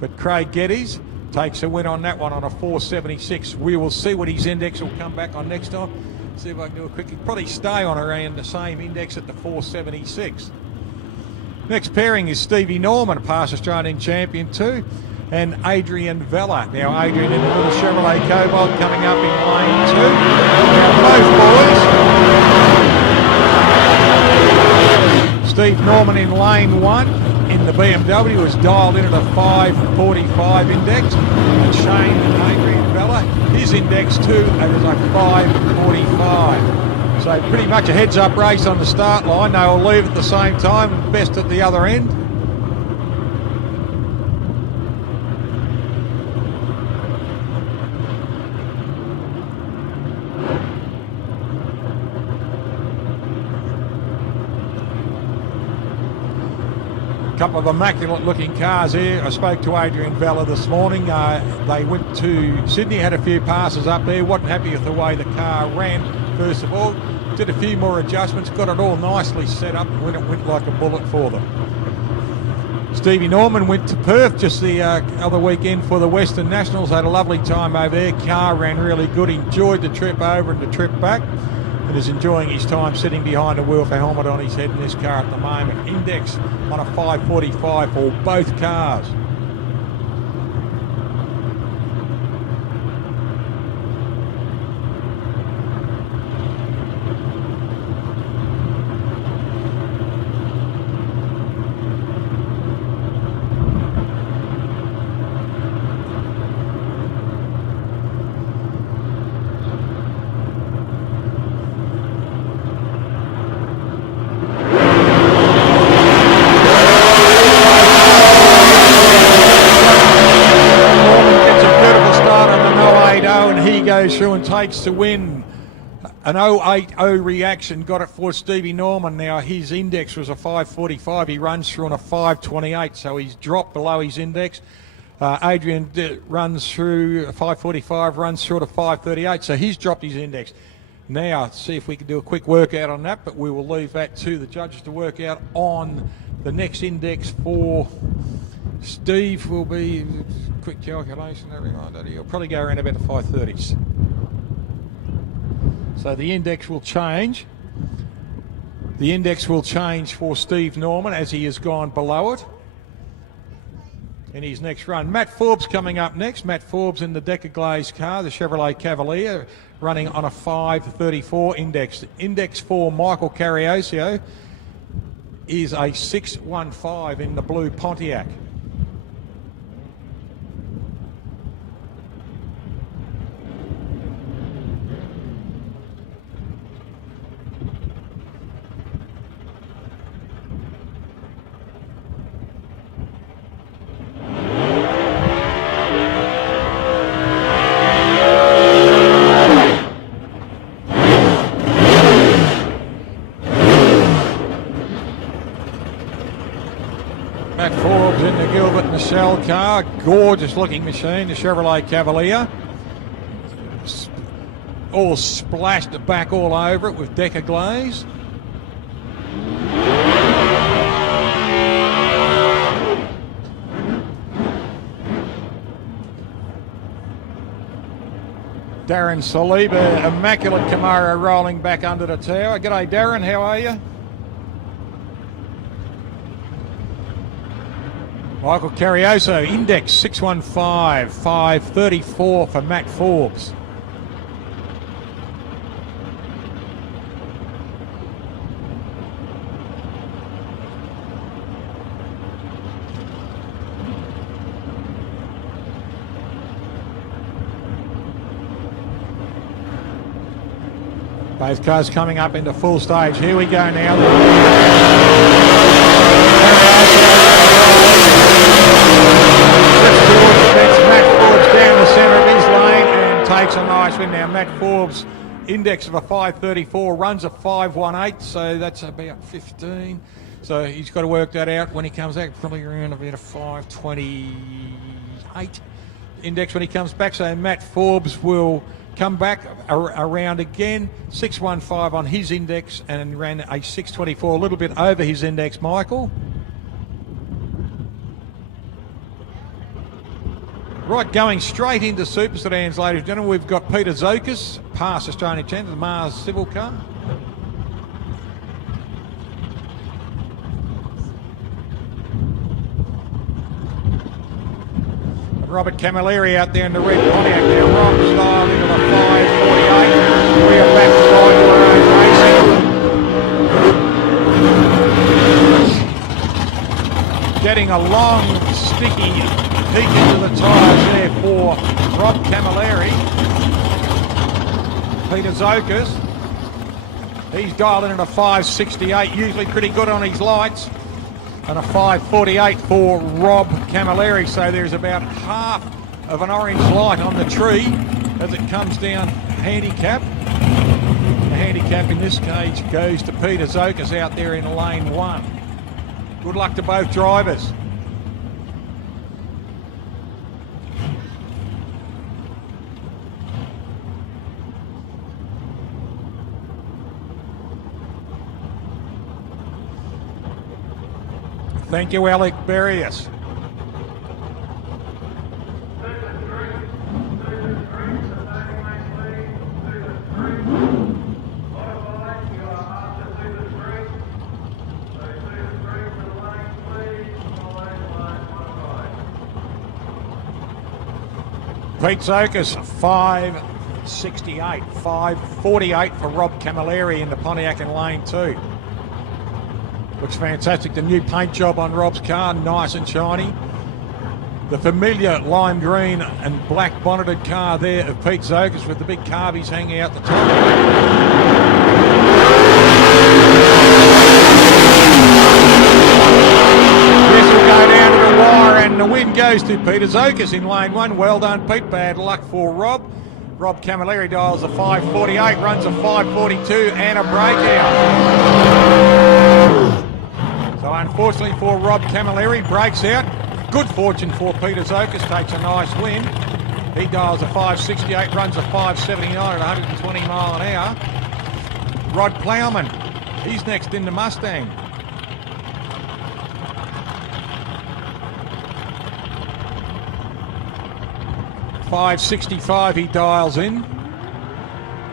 But Craig Geddes takes a win on that one on a 476. We will see what his index will come back on next time. See if I can do it quickly. Probably stay on around the same index at the 476. Next pairing is Stevie Norman, a past Australian champion too, and Adrian Vella. Now Adrian in a little Chevrolet Cobalt coming up in lane 2. Now both boys. Steve Norman in lane 1 in the BMW was dialed in at a 545 index. And Shane Adrian Vella, his index too, it was a 545. So pretty much a heads-up race on the start line. They will leave at the same time, best at the other end. Couple of immaculate looking cars here. I spoke to Adrian Vella this morning. They went to Sydney, had a few passes up there, wasn't happy with the way the car ran first of all, did a few more adjustments, got it all nicely set up, and it went like a bullet for them. Stevie Norman went to Perth just the other weekend for the Western Nationals, had a lovely time over there. Car ran really good, enjoyed the trip over and the trip back, and is enjoying his time sitting behind the wheel with a helmet on his head in this car at the moment. Index on a 545 for both cars. Through and takes the win an 080 reaction got it for Stevie Norman. Now his index was a 5:45. He runs through on a 5:28, so he's dropped below his index. Adrian runs through a 5:45, runs through at a 5:38, so he's dropped his index. Now, see if we can do a quick workout on that, but we will leave that to the judges to work out on the next index for Steve. Will be quick calculation, everything like that. He'll probably go around about the 5:30s. So the index will change. The index will change for Steve Norman as he has gone below it in his next run. Matt Forbes coming up next. Matt Forbes in the Decker Glaze car, the Chevrolet Cavalier, running on a 5:34 index. Index for Michael Carriosio is a 6:15 in the blue Pontiac. Shell car, gorgeous looking machine, the Chevrolet Cavalier. All splashed back all over it with Decker Glaze. Darren Saliba, immaculate Camaro rolling back under the tower. G'day Darren, how are you? Michael Carrioso, index 6:15, 5:34 for Matt Forbes. Both cars coming up into full stage. Here we go now. Matt Forbes down the centre of his lane and takes a nice win. Now Matt Forbes, index of a 5:34, runs a 5:18, so that's about 15. So he's got to work that out when he comes out, probably around about a 5:28 index when he comes back. So Matt Forbes will come back around again, 6:15 on his index and ran a 6:24, a little bit over his index, Michael. Right, going straight into Super Sedans, ladies and gentlemen, we've got Peter Zokas, past Australian champion, the Mars Civil car. Robert Camilleri out there in the red Pontiac now. Rob style into the 5:48. We are back to racing. Getting a long, sticky peek into the tyres there for Rob Camilleri. Peter Zokas, he's dialed in at a 5:68, usually pretty good on his lights. And a 5:48 for Rob Camilleri, so there's about half of an orange light on the tree as it comes down handicap. The handicap in this cage goes to Peter Zokas out there in lane 1. Good luck to both drivers. Thank you, Alec Berrius. Pete Zokas, 5:68, 5:48 for Rob Camilleri in the Pontiac in lane 2. Looks fantastic. The new paint job on Rob's car, nice and shiny. The familiar lime green and black bonneted car there of Pete Zokas with the big carbies hanging out the top. This will go down to the wire and the win goes to Peter Zokas in lane 1. Well done, Pete. Bad luck for Rob. Rob Camilleri dials a 5:48, runs a 5:42 and a breakout. So unfortunately for Rob Camilleri, breaks out. Good fortune for Peter Zokas, takes a nice win. He dials a 5:68, runs a 5:79 at 120 mile an hour. Rod Plowman, he's next in the Mustang. $5.65 he dials in.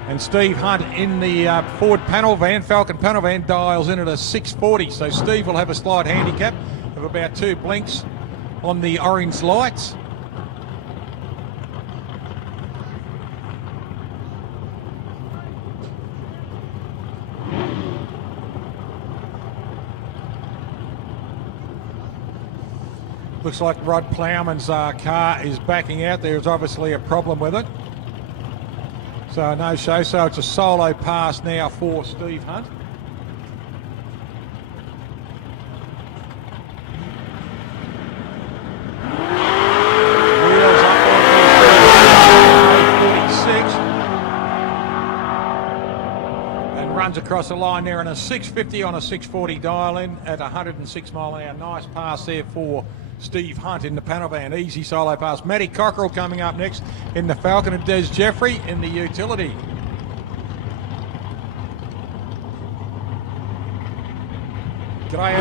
And Steve Hunt in the Ford panel van, Falcon panel van, dials in at a 6:40. So Steve will have a slight handicap of about 2 blinks on the orange lights. Looks like Rod Plowman's car is backing out. There's obviously a problem with it. So no show. So it's a solo pass now for Steve Hunt. Wheels up on 46. And runs across the line there in a 6:50 on a 6:40 dial in at 106 mile an hour. Nice pass there for Steve Hunt in the panel van. Easy solo pass. Matty Cockerell coming up next in the Falcon, and Des Jeffrey in the utility. G'day,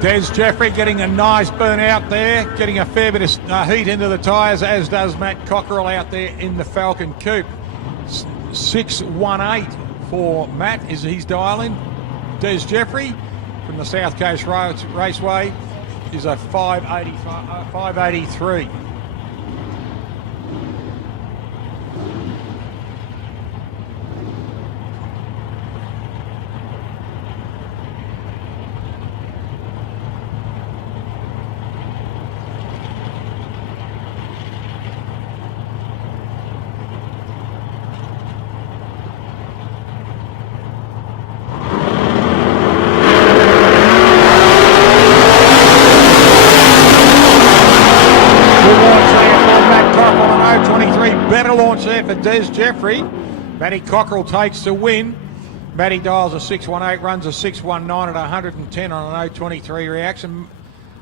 Des Jeffrey getting a nice burn out there, getting a fair bit of heat into the tyres, as does Matt Cockerell out there in the Falcon Coupe. 6:18 for Matt is he's dialing. Des Jeffrey from the South Coast Raceway is a 5:83. For Des Jeffrey. Matty Cockerell takes the win. Matty dials a 6:18, runs a 6:19 at 110 on an 0.23 reaction.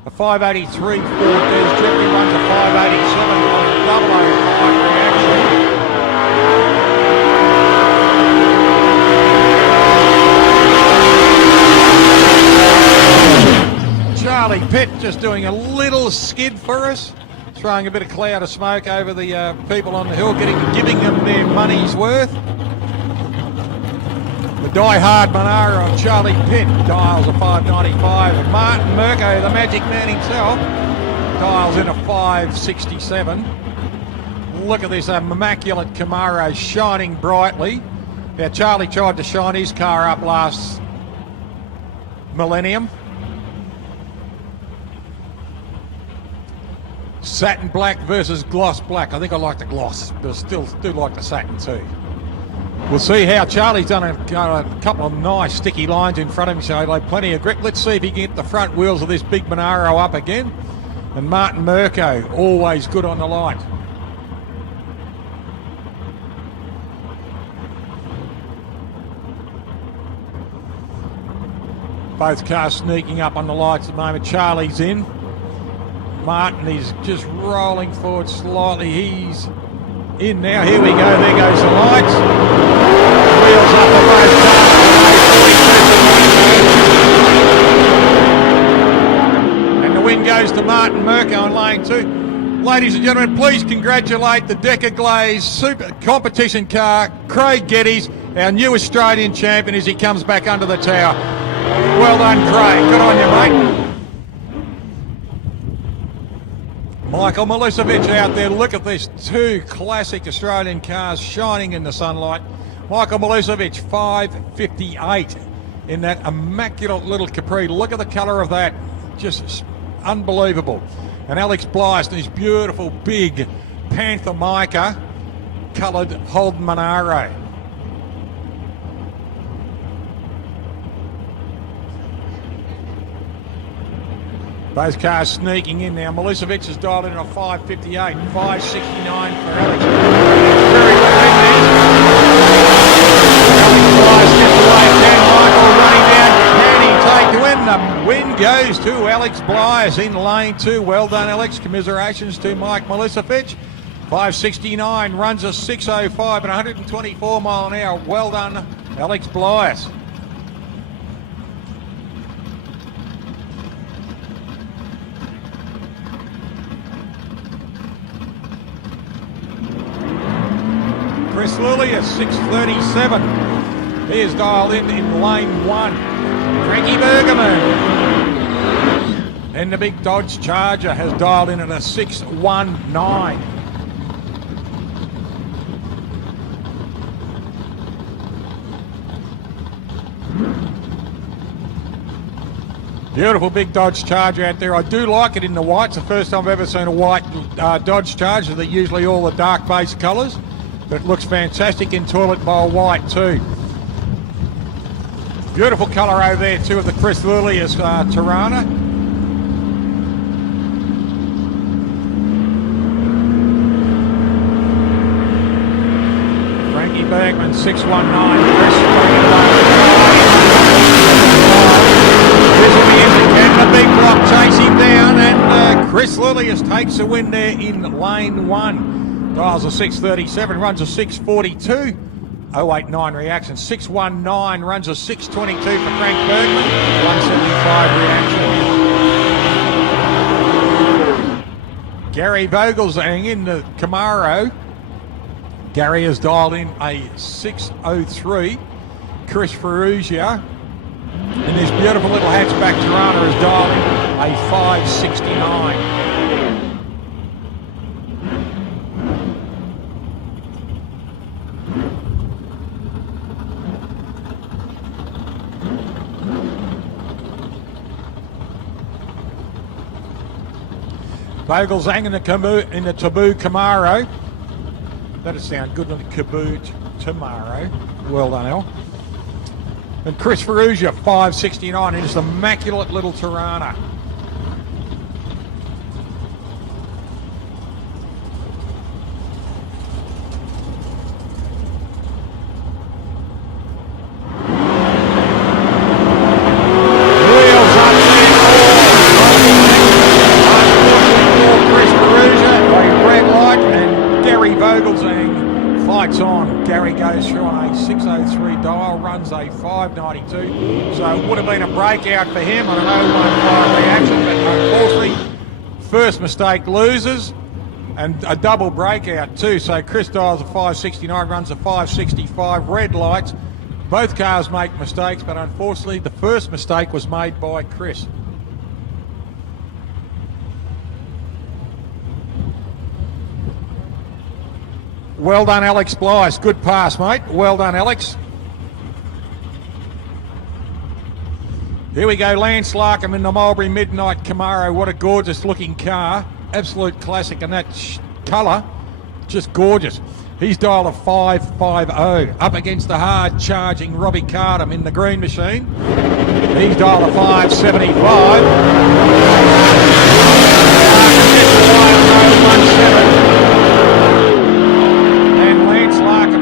A 5:83 for Des Jeffrey, runs a 5:87 on a 0.00 reaction. Charlie Pitt just doing a little skid for us. Throwing a bit of cloud of smoke over the people on the hill, giving them their money's worth. The die-hard Monaro of Charlie Pitt dials a 5:95, and Martin Merco, the magic man himself, dials in a 5:67. Look at this immaculate Camaro shining brightly. Now Charlie tried to shine his car up last millennium. Satin black versus gloss black. I think I like the gloss, but I still do like the satin too. We'll see how Charlie's done a couple of nice sticky lines in front of him, so like plenty of grip. Let's see if he can get the front wheels of this big Monaro up again. And Martin Merco, always good on the light. Both cars sneaking up on the lights at the moment. Charlie's in. Martin is just rolling forward slightly. He's in now. Here we go. There goes the lights. Wheels up for both cars. And the win goes to Martin Merco on lane 2. Ladies and gentlemen, please congratulate the Decker Glaze Super Competition car, Craig Geddes, our new Australian champion as he comes back under the tower. Well done, Craig. Good on you, mate. Michael Milosevic out there. Look at this, 2 classic Australian cars shining in the sunlight. Michael Milosevic, 5:58 in that immaculate little Capri. Look at the colour of that, just unbelievable. And Alex Blythe, his beautiful big Panther Mica coloured Holden Monaro. Both cars sneaking in now. Milicevic has dialed in at a 5.58, 5.69 for Alex. Very well in there. Alex Blythe steps away. Can Michael running down? Can he take the win? The win goes to Alex Blythe in lane 2. Well done, Alex. Commiserations to Mike Milicevic. 5.69, runs a 6.05 at 124 mile an hour. Well done, Alex Blythe. Chris Lilly at 6.37. He is dialed in lane 1. Frankie Bergerman. And the big Dodge Charger has dialed in at a 6.19. Beautiful big Dodge Charger out there. I do like it in the white. It's the first time I've ever seen a white Dodge Charger. They're usually all the dark base colours. But it looks fantastic in toilet bowl white too. Beautiful colour over there too of the Chris Lillius Tirana. Frankie Bergman, 6.19. The big block chase him down, and Chris Lillius takes a win there in lane 1. Dials a 6.37, runs a 6.42. 0.89 reaction. 6.19, runs a 6.22 for Frank Bergman. 1.75 reaction. Gary Vogelsang in the Camaro. Gary has dialed in a 6.03. Chris Ferrugia in this beautiful little hatchback Tirana has dialed in a 5.69. Vogelsang in the Taboo Camaro. That'd sound good on the Taboo Camaro. Well done, Al. And Chris Ferrugia, 5.69 in this immaculate little Tirana. Gary goes through on a 6.03 dial, runs a 5.92, so it would have been a breakout for him on an 0.15 reaction, but unfortunately, first mistake loses, and a double breakout too, so Chris dials a 5.69, runs a 5.65, red lights. Both cars make mistakes, but unfortunately, the first mistake was made by Chris. Well done, Alex Blythe. Good pass, mate. Well done, Alex. Here we go, Lance Larkham in the Mulberry Midnight Camaro. What a gorgeous looking car. Absolute classic, and that colour, just gorgeous. He's dialed a 5.50 up against the hard charging Robbie Cardam in the green machine. He's dialed a 5.75.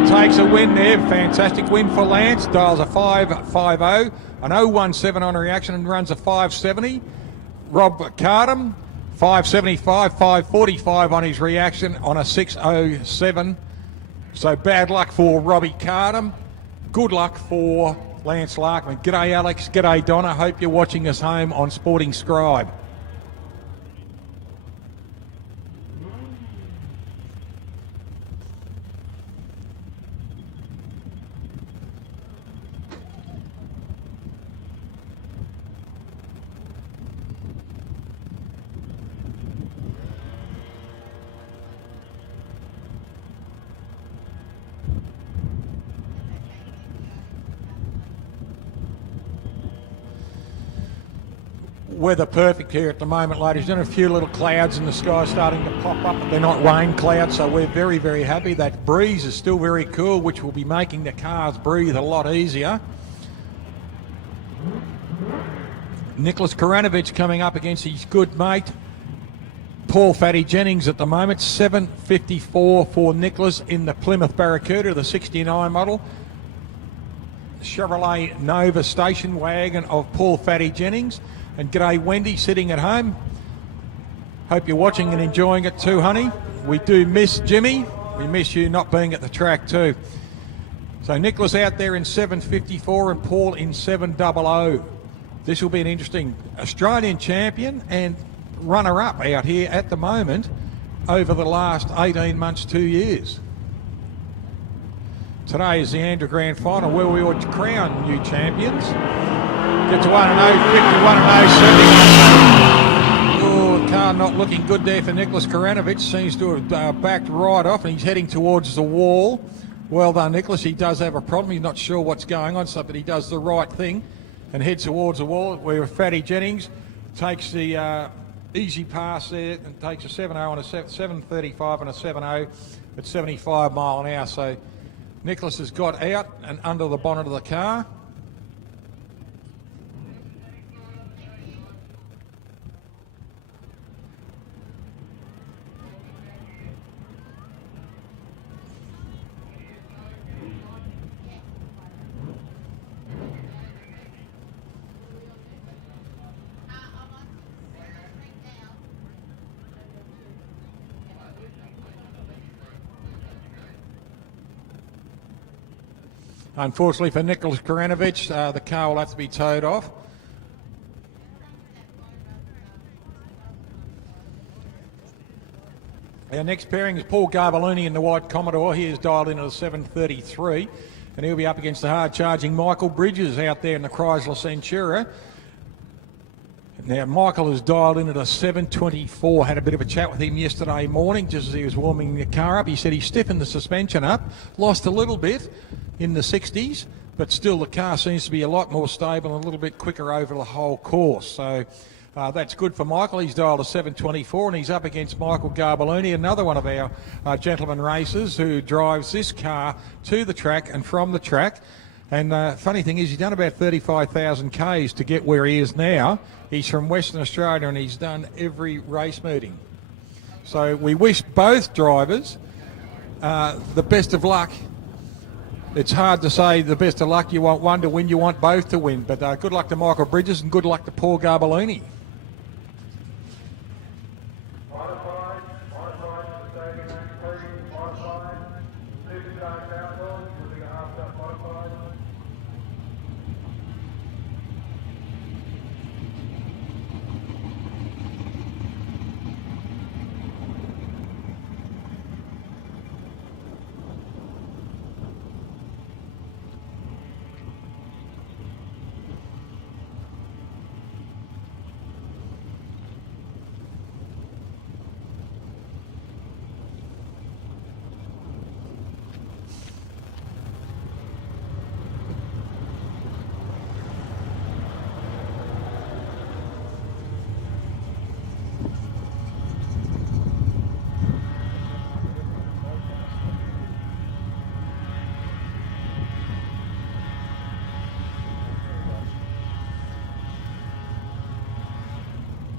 Takes a win there. Fantastic win for Lance. Dials a 5.50, an 0.17 on reaction, and runs a 5.70. Rob Cardam, 5.75, 5.45 on his reaction on a 6.07. So bad luck for Robbie Cardam. Good luck for Lance Larkman. G'day, Alex. G'day, Donna. Hope you're watching us home on Sporting Scribe. weather perfect here at the moment, ladies. There's a few little clouds in the sky starting to pop up, but they're not rain clouds, so we're very, very happy. That breeze is still very cool, which will be making the cars breathe a lot easier. Nicholas Koranovic coming up against his good mate Paul Fatty Jennings at the moment. 7.54 for Nicholas in the Plymouth Barracuda, the 69 model. Chevrolet Nova station wagon of Paul Fatty Jennings. And g'day Wendy sitting at home. Hope you're watching and enjoying it too, honey. We do miss Jimmy. We miss you not being at the track too. So Nicholas out there in 7.54 and Paul in 7.00. This will be an interesting Australian champion and runner-up out here at the moment over the last 18 months, 2 years. Today is the ANDRA Grand Final where we will crown new champions. Get to 1-0, 51-0, 70. Oh, the car not looking good there for Nicholas Koranovic. Seems to have backed right off and he's heading towards the wall. Well done, Nicholas. He does have a problem. He's not sure what's going on, so but he does the right thing and heads towards the wall where Fatty Jennings takes the easy pass there and takes a 7.0 and a 7.35 and a 7.0 at 75 mile an hour. So Nicholas has got out and under the bonnet of the car. Unfortunately for Nicholas Koranovic, the car will have to be towed off. Our next pairing is Paul Garbaluni in the white Commodore. He is dialed in at a 7.33 and he'll be up against the hard-charging Michael Bridges out there in the Chrysler Centura. Now, Michael is dialed in at a 7.24. Had a bit of a chat with him yesterday morning just as he was warming the car up. He said he stiffened the suspension up, lost a little bit in the 60s, but still the car seems to be a lot more stable and a little bit quicker over the whole course. So that's good for Michael. He's dialed a 7.24 and he's up against Michael Garbaluni, another one of our gentleman racers who drives this car to the track and from the track. And funny thing is, he's done about 35,000 Ks to get where he is now. He's from Western Australia and he's done every race meeting. So we wish both drivers the best of luck. It's hard to say the best of luck. You want one to win, you want both to win. But good luck to Michael Bridges and good luck to Paul Garbaluni.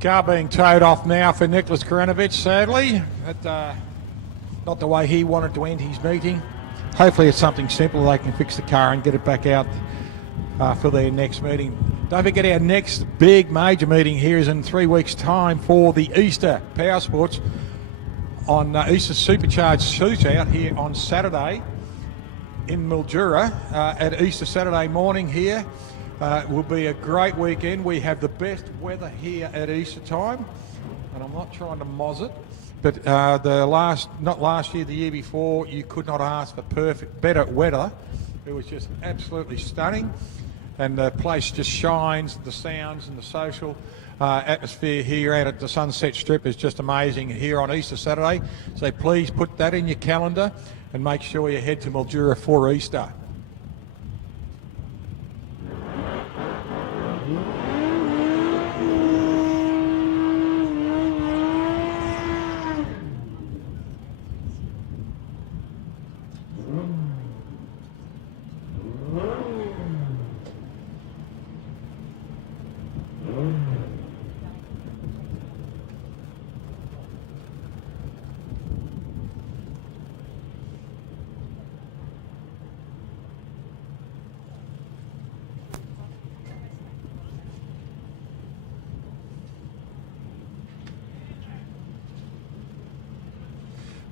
Car being towed off now for Nicholas Koranovic, sadly. But, not the way he wanted to end his meeting. Hopefully it's something simple. They can fix the car and get it back out for their next meeting. Don't forget our next big major meeting here is in 3 weeks' time for the Easter Power Sports on Easter Supercharged Shootout here on Saturday in Mildura at Easter Saturday morning here. It will be a great weekend. We have the best weather here at Easter time, and I'm not trying to moz it, but not last year, the year before, you could not ask for better weather. It was just absolutely stunning, and the place just shines. The sounds and the social atmosphere here out at the Sunset Strip is just amazing here on Easter Saturday. So please put that in your calendar and make sure you head to Mildura for Easter.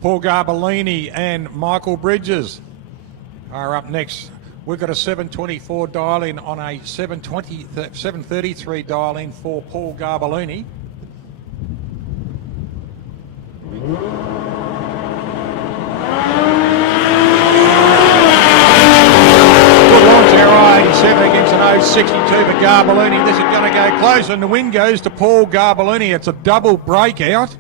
Paul Garbellini and Michael Bridges are up next. We've got a 724 dial in on a 733 dial in for Paul Garbellini. Against an 0.62 for Garbellini. This is going to go close, and the win goes to Paul Garbellini. It's a double breakout,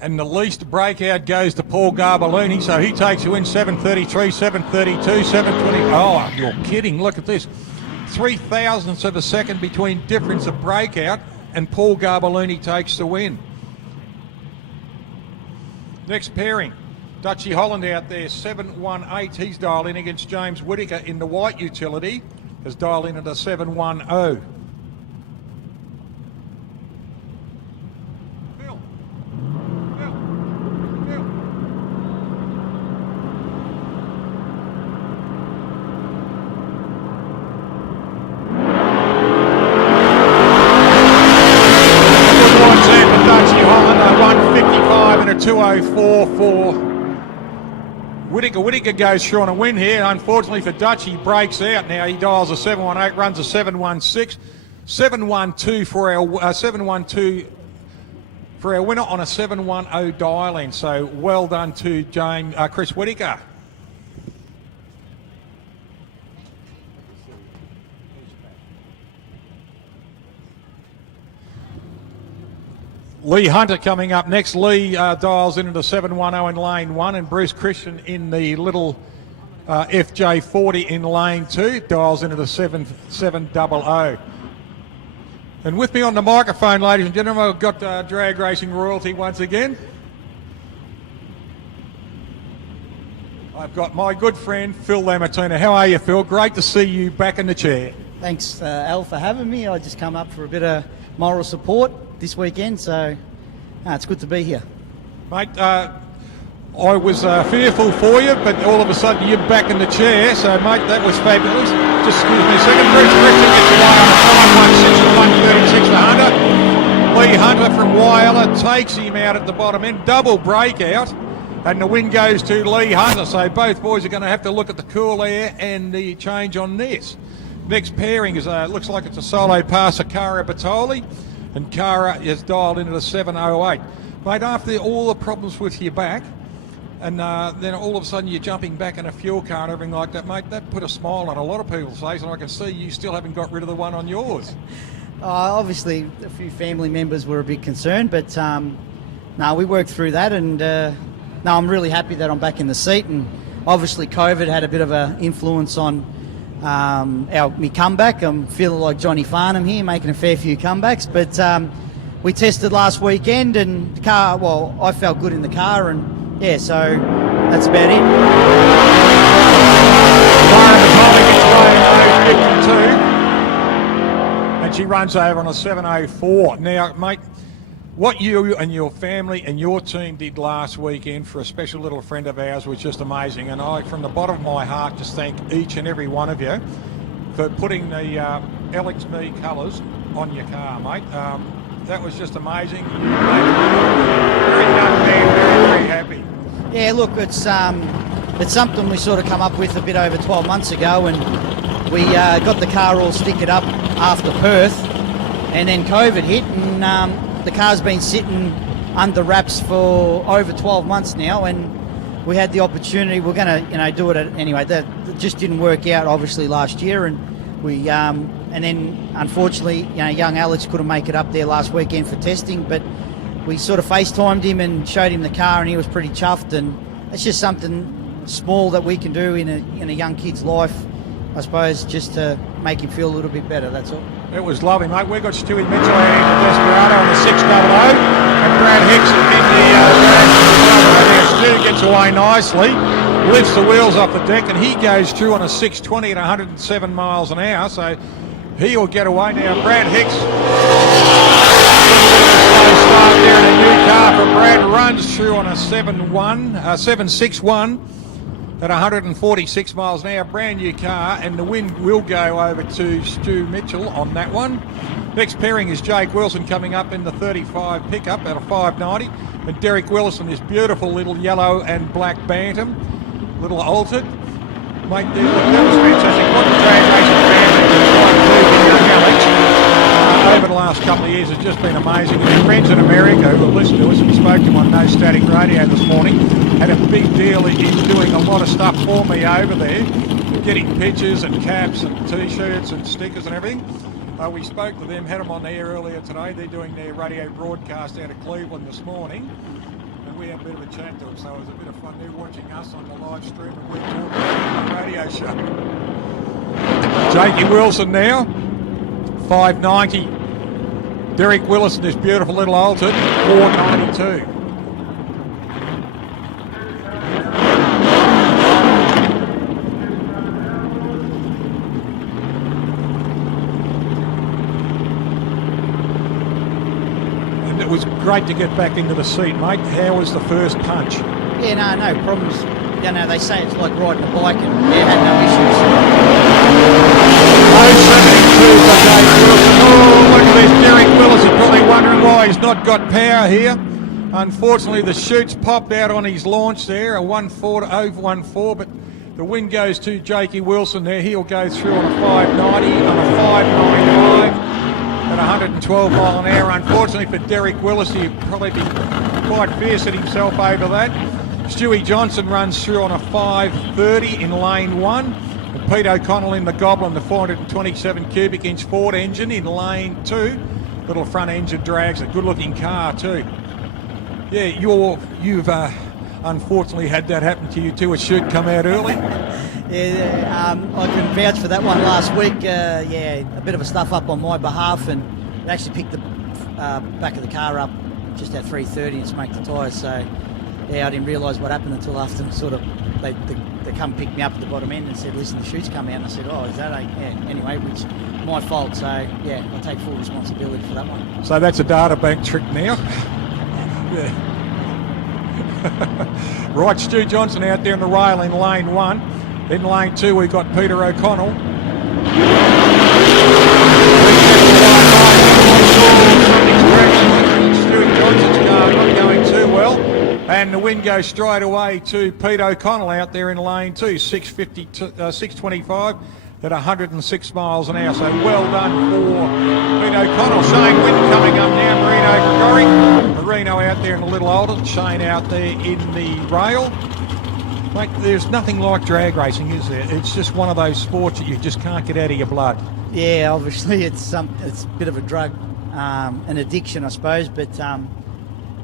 and the least breakout goes to Paul Garbellini, so he takes the win. 7.33, 7.32, 7.20. Oh, you're kidding. Look at this. 0.03 of a second between difference of breakout, and Paul Garbellini takes the win. Next pairing. Dutchy Holland out there, 718. He's dialed in against James Whittaker in the white utility. Has dialed in at a 710. Dutchy Holland, a 155 and a 204 for Whittaker goes through on a win here. Unfortunately for Dutch, he breaks out. Now he dials a 718, runs a 716, 712 for our 712 for our winner on a 710 dial in. So well done to Chris Whittaker. Lee Hunter coming up next. Lee dials into the 710 in lane 1, and Bruce Christian in the little FJ40 in lane 2 dials into the 7700. And with me on the microphone, ladies and gentlemen, I've got drag racing royalty once again. I've got my good friend Phil Lamartina. How are you, Phil? Great to see you back in the chair. Thanks, Al, for having me. I just come up for a bit of moral support this weekend, so it's good to be here. Mate, I was fearful for you, but all of a sudden you're back in the chair, so mate, that was fabulous. Just excuse me a second. Bruce Christian gets away on a 516 to 136 to Hunter. Lee Hunter from Wyala takes him out at the bottom end, double breakout, and the win goes to Lee Hunter. So both boys are going to have to look at the cool air and the change on this. Next pairing is looks like it's a solo passer, Cara Bertoli. And Cara is dialed into the 708. Mate, after all the problems with your back, and then all of a sudden you're jumping back in a fuel car and everything like that, mate, that put a smile on a lot of people's face, and I can see you still haven't got rid of the one on yours. Obviously, a few family members were a bit concerned, but no, we worked through that, and no, I'm really happy that I'm back in the seat, and obviously COVID had a bit of an influence on me comeback. I'm feeling like Johnny Farnham here, making a fair few comebacks, but we tested last weekend, and the car, well, I felt good in the car, and yeah, so that's about it. And she runs over on a 704. Now, mate, what you and your family and your team did last weekend for a special little friend of ours was just amazing. And I, from the bottom of my heart, just thank each and every one of you for putting the LXB colours on your car, mate. That was just amazing. Very young man, very happy. Yeah, look, it's something we sort of come up with a bit over 12 months ago, and we got the car all stickered up after Perth, and then COVID hit, and the car's been sitting under wraps for over 12 months now, and we had the opportunity. We're going to, do it anyway. That just didn't work out, obviously, last year, and we, and then unfortunately, young Alex couldn't make it up there last weekend for testing, but we sort of FaceTimed him and showed him the car, and he was pretty chuffed. And it's just something small that we can do in a young kid's life, I suppose, just to make him feel a little bit better. That's all. It was lovely, mate. We've got Stewie Mitchell and Desperado on the 600, and Brad Hicks in the Stu gets away nicely, lifts the wheels off the deck, and he goes through on a 620 at 107 miles an hour, so he'll get away now. Brad Hicks, slow start there in a new car for Brad, runs through on a 761. at 146 miles an hour. Brand new car, and the win will go over to Stu Mitchell on that one. Next pairing is Jake Wilson coming up in the 35 pickup at a 590. And Derek Wilson, this beautiful little yellow and black bantam, little altered. Mate, that was fantastic. What a drag racing family over the last couple of years has just been amazing. And our friends in America who have listened to us, we spoke to him on No Static Radio this morning, had a big deal in doing a lot of stuff for me over there, getting pictures and caps and T-shirts and stickers and everything. We spoke to them, had them on the air earlier today. They're doing their radio broadcast out of Cleveland this morning. And we had a bit of a chat to them, so it was a bit of fun. They're watching us on the live stream and we're talking about the radio show. Jakey Wilson now, 590. Derek Wilson, this beautiful little altered, 492. And it was great to get back into the seat, mate. How was the first punch? Yeah, no problems. You know, they say it's like riding a bike, and they had no issues. 072 for Dave Wilson. Oh, look at this. Derek Willis is probably wondering why he's not got power here. Unfortunately, the chutes popped out on his launch there, a 1.4 to over 1.4, but the win goes to Jakey Wilson there. He'll go through on a 590, on a 595 at 112 mile an hour. Unfortunately for Derek Willis, he'll probably be quite fierce at himself over that. Stewie Johnson runs through on a 530 in lane 1. And Pete O'Connell in the Goblin, the 427 cubic inch Ford engine in lane 2. Little front engine drags, a good looking car too. Yeah, you've unfortunately had that happen to you too. A chute come out early. Yeah, I can vouch for that one last week. Yeah, a bit of a stuff up on my behalf, and it actually picked the back of the car up just at 330 and smoked the tyres. So yeah, I didn't realise what happened until after sort of they come pick me up at the bottom end and said, listen, the chute's come out. And I said, oh, is that a... Yeah, anyway, which my fault. So yeah, I take full responsibility for that one. So that's a data bank trick now. Yeah. Right, Stu Johnson out there in the rail in lane 1. In lane 2 we've got Peter O'Connell. Stu Johnson's car not going too well. And the win goes straight away to Pete O'Connell out there in lane 2, 625 at 106 miles an hour. So well done for Pete O'Connell. Shane Wynn coming up now, Marino Gregori. Marino out there in the little older, Shane out there in the rail. Mate, there's nothing like drag racing, is there? It's just one of those sports that you just can't get out of your blood. Yeah, obviously it's a bit of a drug, an addiction, I suppose, but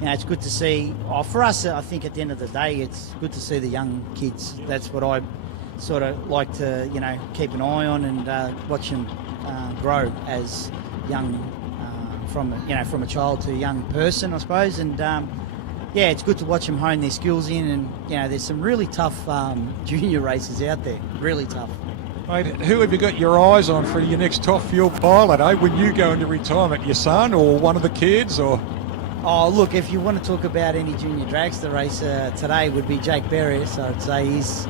you know, it's good to see. Oh, for us, I think at the end of the day, it's good to see the young kids. That's what I sort of like to, you know, keep an eye on and watch them grow as young, from a child to a young person, I suppose. And yeah, it's good to watch them hone their skills in. And you know, there's some really tough junior races out there, really tough. Mate, who have you got your eyes on for your next top fuel pilot, eh? When you go into retirement, your son or one of the kids, or? Oh, look, if you want to talk about any junior dragster racer today, would be Jake Berry. So I'd say he's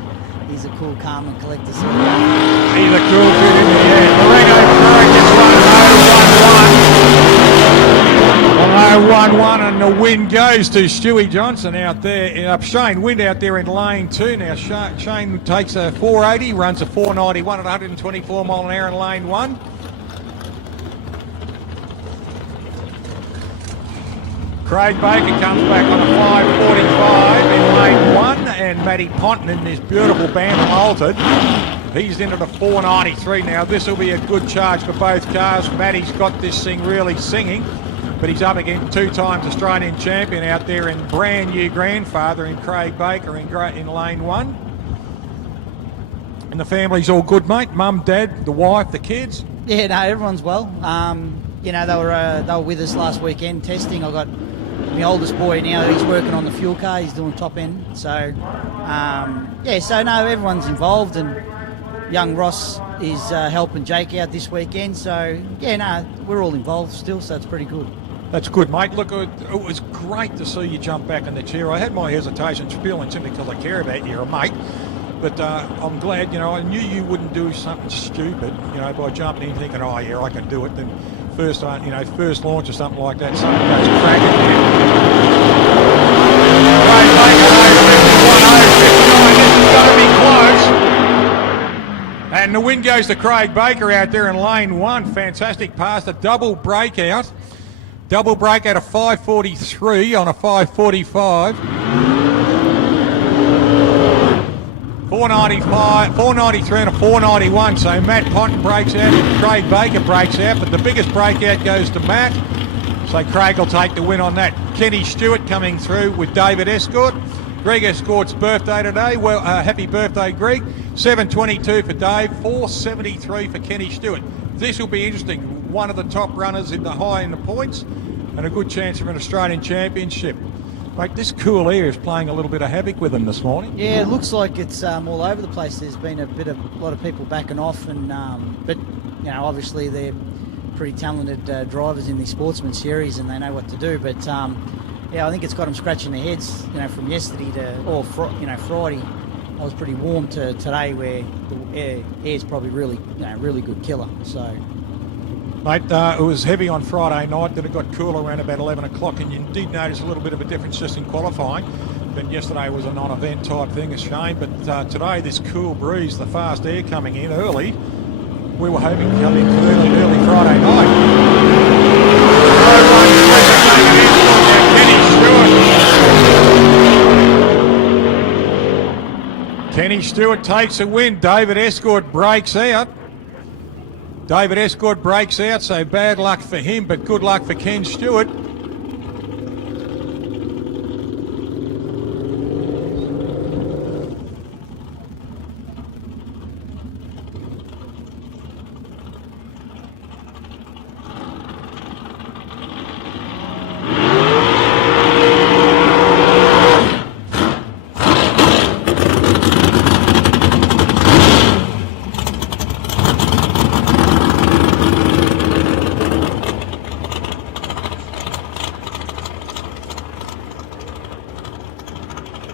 a cool, calm and collector sort of guy. He's a cool kid in the air. Marino Gregori gets 1-0-1-1, and the win goes to Stewie Johnson out there. Shane Wind out there in lane 2 now. Shane takes a 480, runs a 491 at 124 mile an hour in lane 1. Craig Baker comes back on a 545 in lane 1, and Matty Ponton in this beautiful Bantam altered. He's into the 493 now. This will be a good charge for both cars. Matty's got this thing really singing, but he's up against 2-time Australian champion out there and brand new grandfather in Craig Baker in lane 1. And the family's all good, mate. Mum, dad, the wife, the kids. Yeah, no, everyone's well. You know, they were with us last weekend testing. I got my oldest boy now, he's working on the fuel car, he's doing top end. So, yeah, so no, everyone's involved, and young Ross is helping Jake out this weekend. So, yeah, no, we're all involved still, so it's pretty good. That's good, mate. Look, it was great to see you jump back in the chair. I had my hesitations feeling simply because I care about you, you're a mate. But I'm glad, you know, I knew you wouldn't do something stupid, you know, by jumping in thinking, oh yeah, I can do it. Then first launch or something like that, something goes cracking. And the win goes to Craig Baker out there in lane 1. Fantastic pass, a double breakout. Double breakout of 5:43 on a 5:45. 495, 493 and a 491. So Matt Pont breaks out and Craig Baker breaks out, but the biggest breakout goes to Matt. So Craig will take the win on that. Kenny Stewart coming through with David Escort. Greg Escort's birthday today. Well, happy birthday, Greg. 722 for Dave, 473 for Kenny Stewart. This will be interesting. One of the top runners in the points, and a good chance for an Australian Championship. Mate, this cool air is playing a little bit of havoc with them this morning. Yeah, it looks like it's all over the place. There's been a lot of people backing off, and but you know, obviously they're pretty talented drivers in the Sportsman Series, and they know what to do. But yeah, I think it's got them scratching their heads. You know, from yesterday to Friday, I was pretty warm to today, where the air's probably really good killer. So. Mate, it was heavy on Friday night, then it got cooler around about 11 o'clock, and you did notice a little bit of a difference just in qualifying. But yesterday was a non-event type thing, a shame. But today, this cool breeze, the fast air coming in early, we were hoping to come in early Friday night. Kenny Stewart takes a win. David Escort breaks out. David Escort breaks out, so bad luck for him, but good luck for Ken Stewart.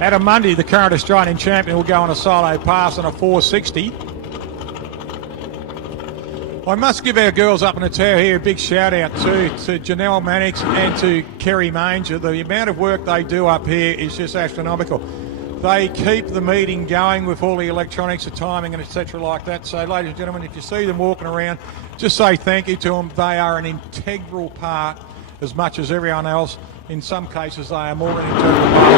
Adam Mundy, the current Australian champion, will go on a solo pass on a 460. I must give our girls up in the tower here a big shout out to Janelle Mannix and to Kerry Manger. The amount of work they do up here is just astronomical. They keep the meeting going with all the electronics, the timing and etc. like that. So ladies and gentlemen, if you see them walking around, just say thank you to them. They are an integral part as much as everyone else. In some cases, they are more an integral part.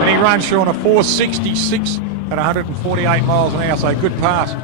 And he runs through on a 466 at 148 miles an hour, so good pass.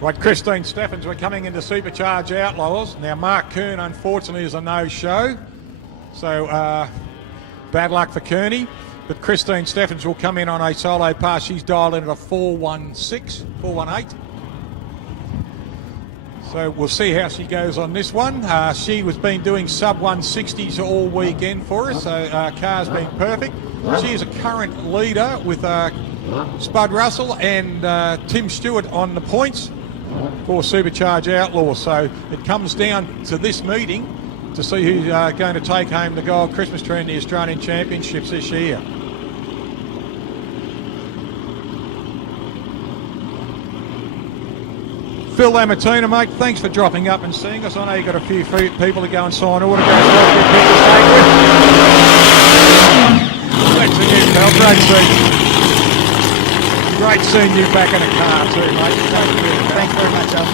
Right, Christine Steffens, we're coming into Supercharge Outlaws. Now, Mark Kern, unfortunately, is a no-show. So, bad luck for Kearney. But Christine Steffens will come in on a solo pass. She's dialed in at a 416, 418. So, we'll see how she goes on this one. She was been doing sub-160s all weekend for us, so car's been perfect. She is a current leader with Spud Russell and Tim Stewart on the points for Supercharge Outlaws. So it comes down to this meeting to see who's going to take home the gold Christmas tree in the Australian Championships this year. Phil Lamartina, mate, thanks for dropping up and seeing us. I know you've got a few people to go and sign autographs. Thanks again, pal. Great seeing you. Great seeing you back in a car too, mate. Thanks very much, Al.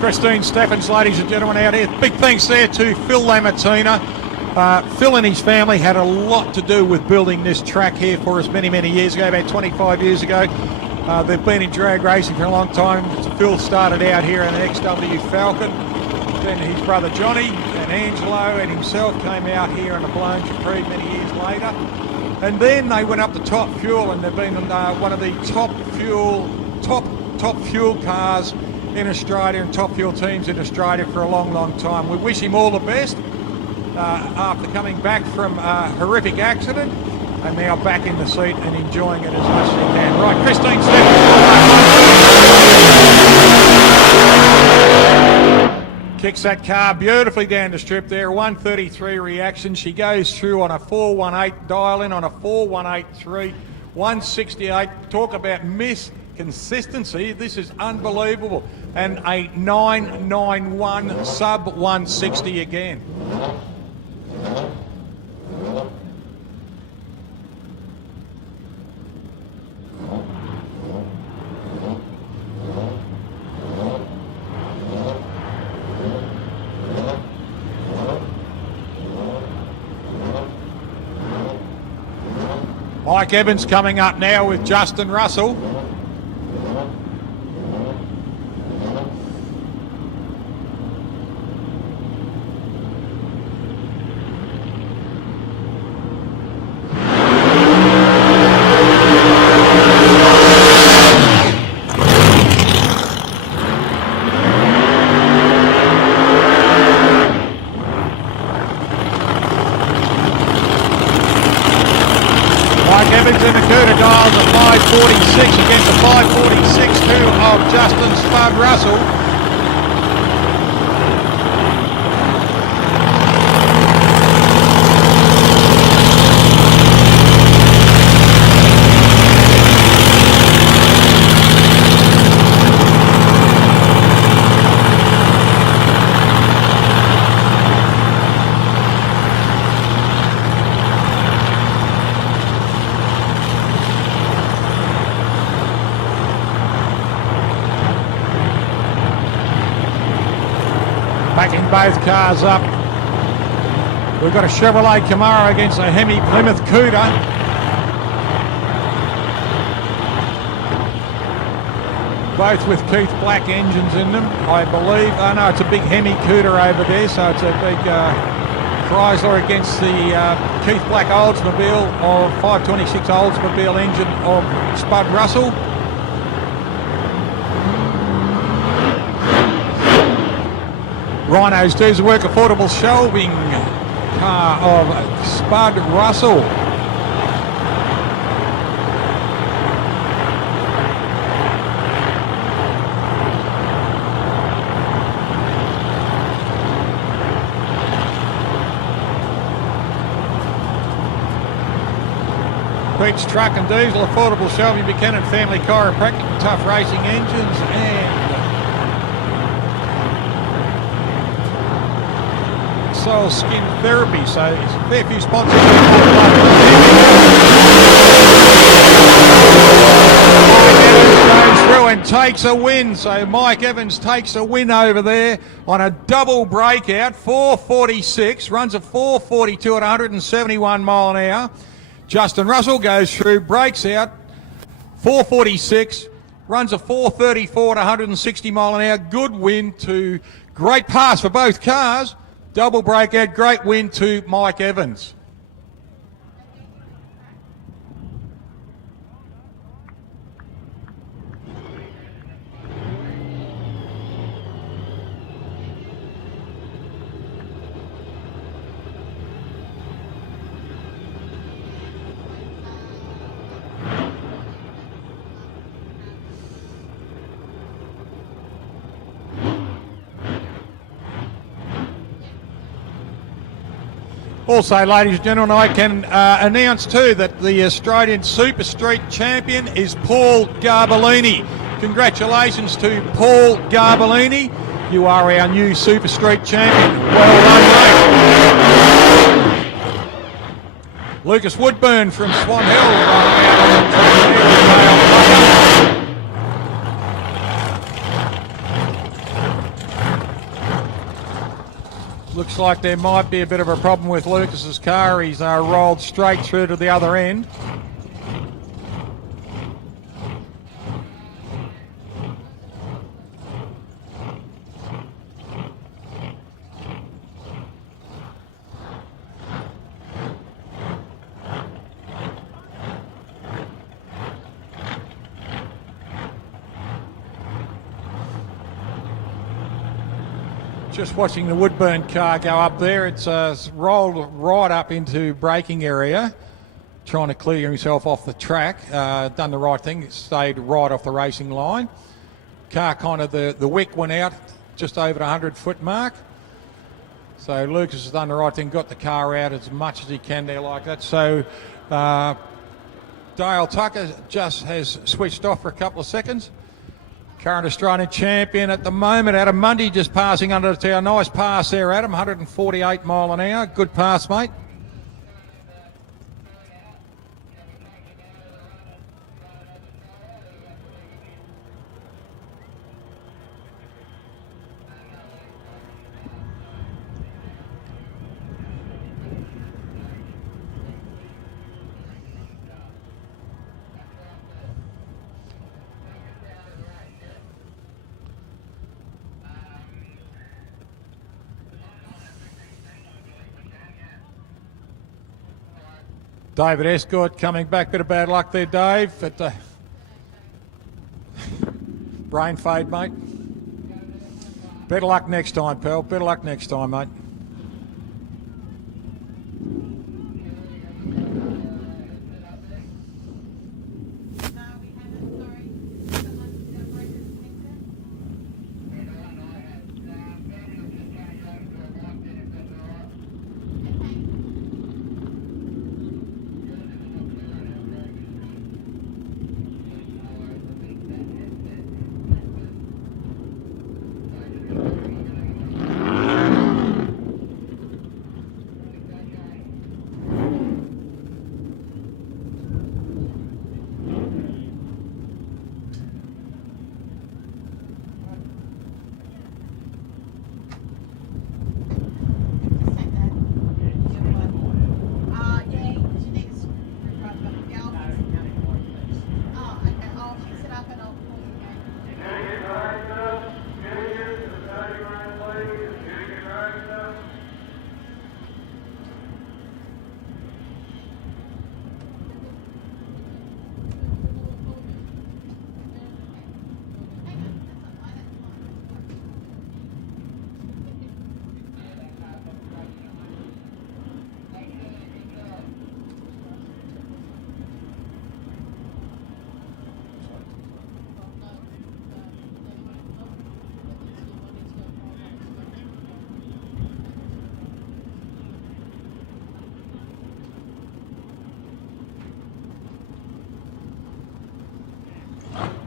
Christine Steffens, ladies and gentlemen, out here. Big thanks there to Phil Lamartina. Phil and his family had a lot to do with building this track here for us many, many years ago, about 25 years ago. They've been in drag racing for a long time. Phil started out here in an XW Falcon. Then his brother Johnny and Angelo and himself came out here in a blown Capri many years later. And then they went up to Top Fuel, and they've been one of the top fuel cars in Australia and top fuel teams in Australia for a long, long time. We wish him all the best after coming back from a horrific accident, and now back in the seat and enjoying it as much as he can. Right, Christine Steffens kicks that car beautifully down the strip there. 133 reaction. She goes through on a 418 dial in on a 4183, 168. Talk about consistency. This is unbelievable. And a 991 sub 160 again. Mike Evans coming up now with Justin Russell. Evans in the Cuda dials at 546 against the 546.2 of Justin Spud Russell. Backing both cars up. We've got a Chevrolet Camaro against a Hemi Plymouth Cuda. Both with Keith Black engines in them, I believe. Oh no, it's a big Hemi Cuda over there, so it's a big Chrysler against the Keith Black Oldsmobile of 526 Oldsmobile engine of Spud Russell. Rhinos does the work, affordable shelving car of Spud Russell. Pete's Truck and Diesel, affordable shelving, Buchanan Family Chiropractic, Tough Racing Engines, and Soul Skin Therapy. So it's a fair few sponsors. Goes through and takes a win. So Mike Evans takes a win over there on a double breakout. 446, runs a 442 at 171 mile an hour. Justin Russell goes through, breaks out, 446, runs a 434 at 160 mile an hour. Good win to, great pass for both cars. Double breakout, great win to Mike Evans. Also, ladies and gentlemen, I can announce too that the Australian Super Street champion is Paul Garbellini. Congratulations to Paul Garbellini. You are our new Super Street champion. Well done, mate. Lucas Woodburn from Swan Hill. Looks like there might be a bit of a problem with Lucas's car. He's rolled straight through to the other end. Just watching the Woodburn car go up there. It's rolled right up into braking area, trying to clear himself off the track. Done the right thing, stayed right off the racing line. Car kind of, the wick went out just over the 100-foot mark. So Lucas has done the right thing, got the car out as much as he can there like that. So Dale Tucker just has switched off for a couple of seconds. Current Australian champion at the moment, Adam Mundy just passing under the tower. Nice pass there, Adam, 148 mile an hour. Good pass, mate. David Escort coming back. Bit of bad luck there, Dave. But, brain fade, mate. Better luck next time, pal. Better luck next time, mate.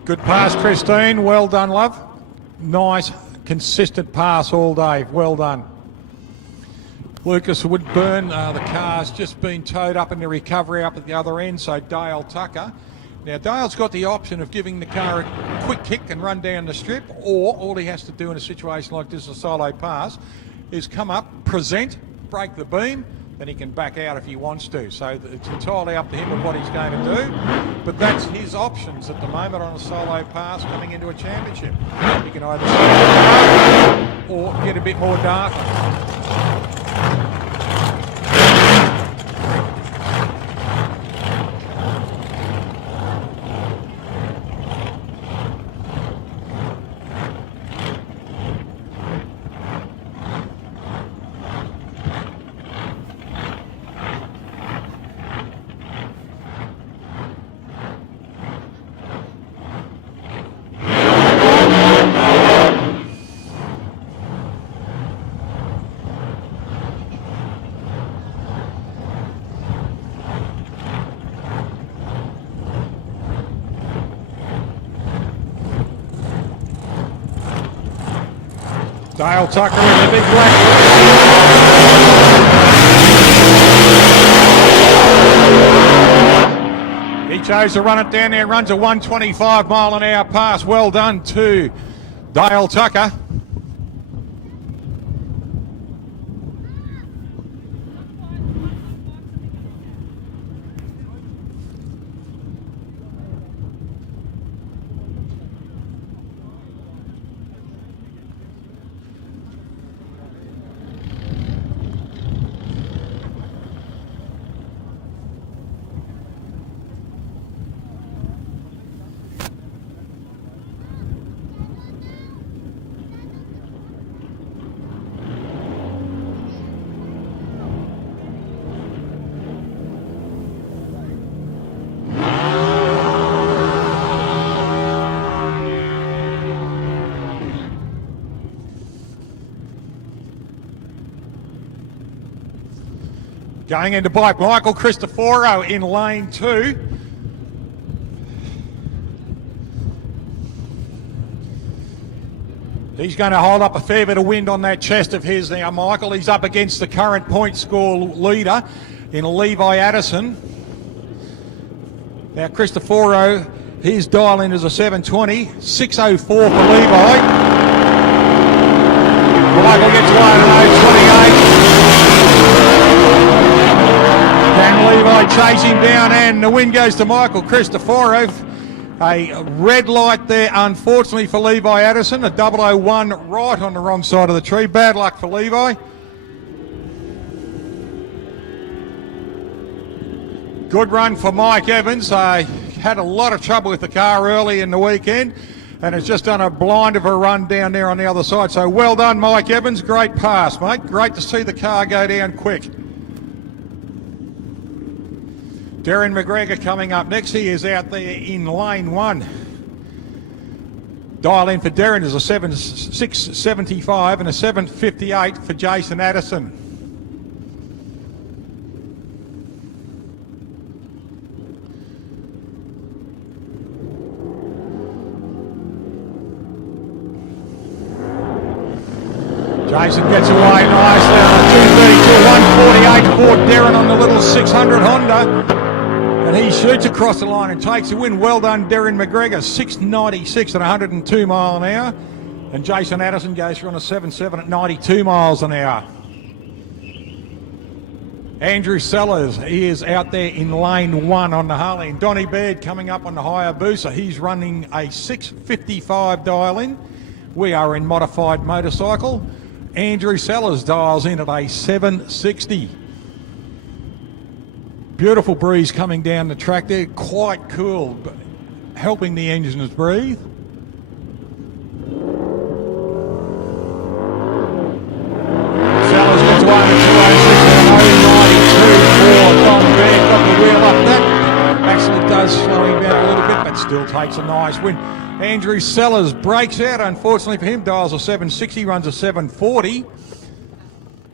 Good pass, Christine. Well done, love. Nice, consistent pass all day. Well done. Lucas Woodburn, the car's just been towed up into recovery up at the other end, so Dale Tucker. Now, Dale's got the option of giving the car a quick kick and run down the strip, or all he has to do in a situation like this, a solo pass, is come up, present, break the beam, then he can back out if he wants to. So it's entirely up to him of what he's going to do. But that's his options at the moment on a solo pass coming into a championship. He can either stay or get a bit more data. Dale Tucker with a big black. He chose to run it down there, runs a 125 mile an hour pass. Well done to Dale Tucker. Going into bike, Michael Cristoforo in lane 2. He's going to hold up a fair bit of wind on that chest of his now, Michael. He's up against the current point score leader in Levi Addison. Now, Cristoforo, his dial in is a 720, 6:04 for Levi. Michael gets away at 0:28. Can Levi chase him down? And the win goes to Michael Cristoforo. A red light there, unfortunately, for Levi Addison. A 001 right on the wrong side of the tree. Bad luck for Levi. Good run for Mike Evans. Had a lot of trouble with the car early in the weekend and has just done a blind of a run down there on the other side. So well done, Mike Evans. Great pass, mate. Great to see the car go down quick. Darren Mcgregor coming up next. He is out there in lane 1. Dial in for Darren is a 675 and a 758 for Jason Addison. Jason gets away nicely on a 232, 148 for Darren on the little 600 Honda. And he shoots across the line and takes the win. Well done, Darren Mcgregor. 696 at 102 mile an hour. And Jason Addison goes through on a 7.7 at 92 miles an hour. Andrew Sellers, he is out there in lane 1 on the Harley. And Donny Baird coming up on the Hayabusa. He's running a 655 dial in. We are in modified motorcycle. Andrew Sellers dials in at a 760. Beautiful breeze coming down the track there, quite cool, but helping the engines breathe. Sellers gets away with 206 and 092 for Don Baird. Got the wheel up. That actually does slow him down a little bit, but still takes a nice win. Andrew Sellers breaks out, unfortunately for him, dials a 760, runs a 740.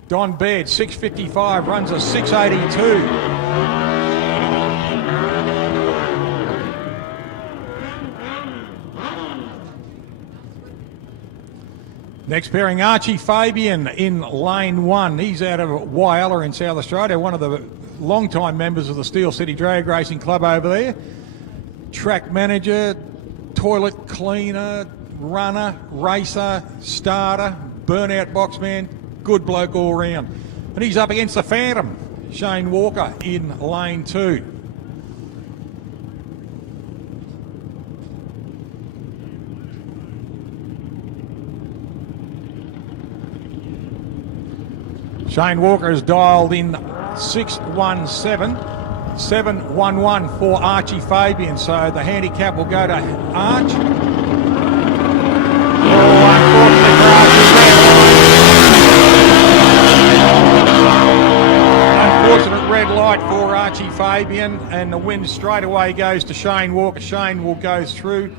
Don Baird, 655, runs a 682. Next pairing, Archie Fabian in lane 1. He's out of Wyalla in South Australia, one of the long-time members of the Steel City Drag Racing Club over there. Track manager, toilet cleaner, runner, racer, starter, burnout boxman, good bloke all round. And he's up against the Phantom, Shane Walker in lane 2. Shane Walker has dialed in 617, 711 for Archie Fabian. So the handicap will go to Arch. Unfortunate red light for Archie Fabian, and the win straight away goes to Shane Walker. Shane will go through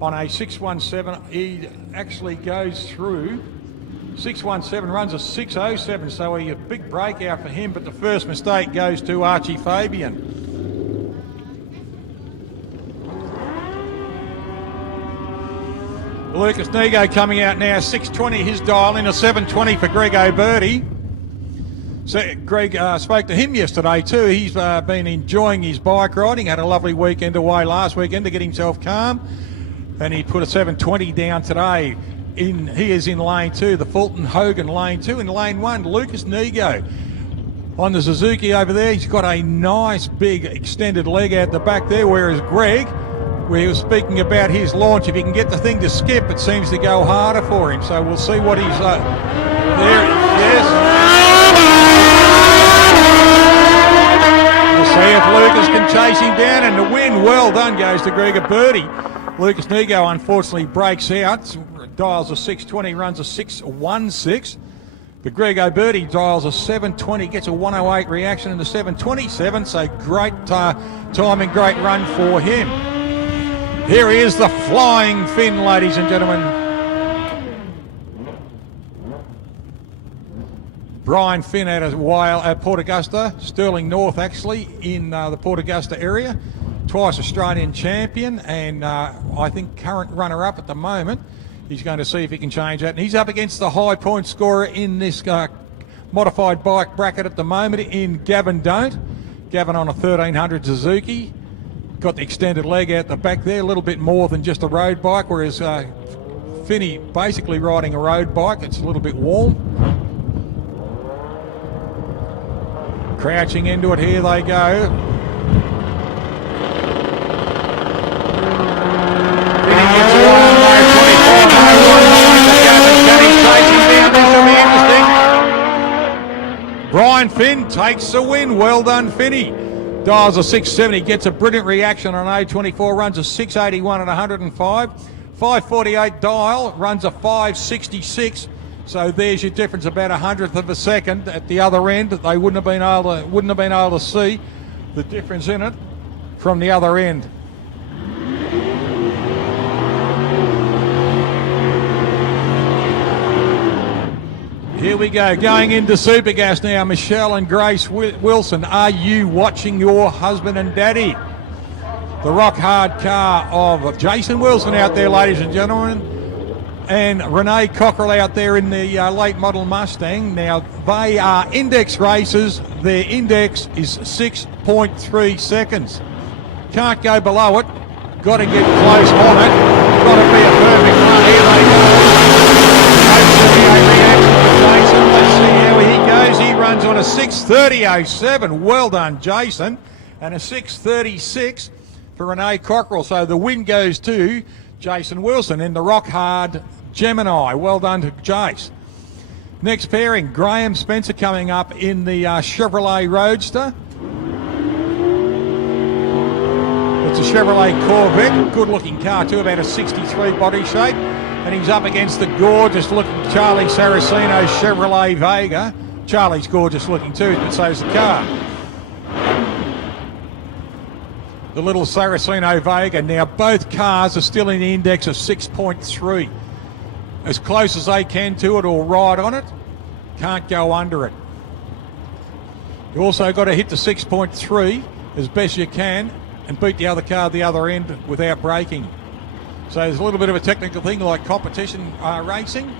on a 617. He actually goes through 617, runs a 607, so a big breakout for him, but the first mistake goes to Archie Fabian. Lucas Nego coming out now, 620 his dial in, a 720 for Greg O'Berty. So Greg spoke to him yesterday too. He's been enjoying his bike riding, had a lovely weekend away last weekend to get himself calm, and he put a 720 down today. He is in lane 2, the Fulton Hogan lane 2. In lane 1, Lucas Nego on the Suzuki over there. He's got a nice big extended leg out the back there, whereas Greg, where he was speaking about his launch, if he can get the thing to skip, it seems to go harder for him. So we'll see what he's there. Yes. We'll see if Lucas can chase him down, and the win, well done, goes to Greg O'Berty. Lucas Nego unfortunately breaks out, dials a 620, runs a 616. But Greg O'Berty dials a 720, gets a 108 reaction in the 727, so great timing, great run for him. Here he is, the Flying Finn, ladies and gentlemen. Brian Finn out of Port Augusta, Sterling North actually, in the Port Augusta area. Twice Australian champion, and I think current runner-up at the moment. He's going to see if he can change that. And he's up against the high point scorer in this modified bike bracket at the moment in Gavin Don't. Gavin on a 1300 Suzuki. Got the extended leg out the back there, a little bit more than just a road bike, whereas Finney basically riding a road bike. It's a little bit warm. Crouching into it, here they go. Finney gets away on low 24, no 1, but Gavin's getting chasing down. This will be interesting. Brian Finn takes the win. Well done, Finney. Dials a 670, gets a brilliant reaction on A24, runs a 681 at 105. 548 dial, runs a 566. So there's your difference, about 100th of a second at the other end. They wouldn't have been able to see the difference in it from the other end. Here we go, going into Supergas now. Michelle and Grace Wilson, are you watching your husband and daddy? The rock hard car of Jason Wilson out there, ladies and gentlemen, and Renee Cockrell out there in the late model Mustang. Now, they are index races. Their index is 6.3 seconds. Can't go below it. Got to get close on it. Got to be a perfect run. Here they go. Jason, let's see how he goes. He runs on a 6:30.07. Well done, Jason. And a 6:36 for Renee Cockrell. So the win goes to Jason Wilson in the rock hard Gemini. Well done to Jace. Next pairing, Graeme Spencer coming up in the Chevrolet Roadster. It's a Chevrolet Corvette. Good looking car too, about a 63 body shape. And he's up against the gorgeous looking Charlie Saraceno's Chevrolet Vega. Charlie's gorgeous looking too, but so's the car. The little Saraceno Vega. Now both cars are still in the index of 6.3. As close as they can to it or ride on it. Can't go under it. You also got to hit the 6.3 as best you can and beat the other car at the other end without braking. So there's a little bit of a technical thing like competition racing. Here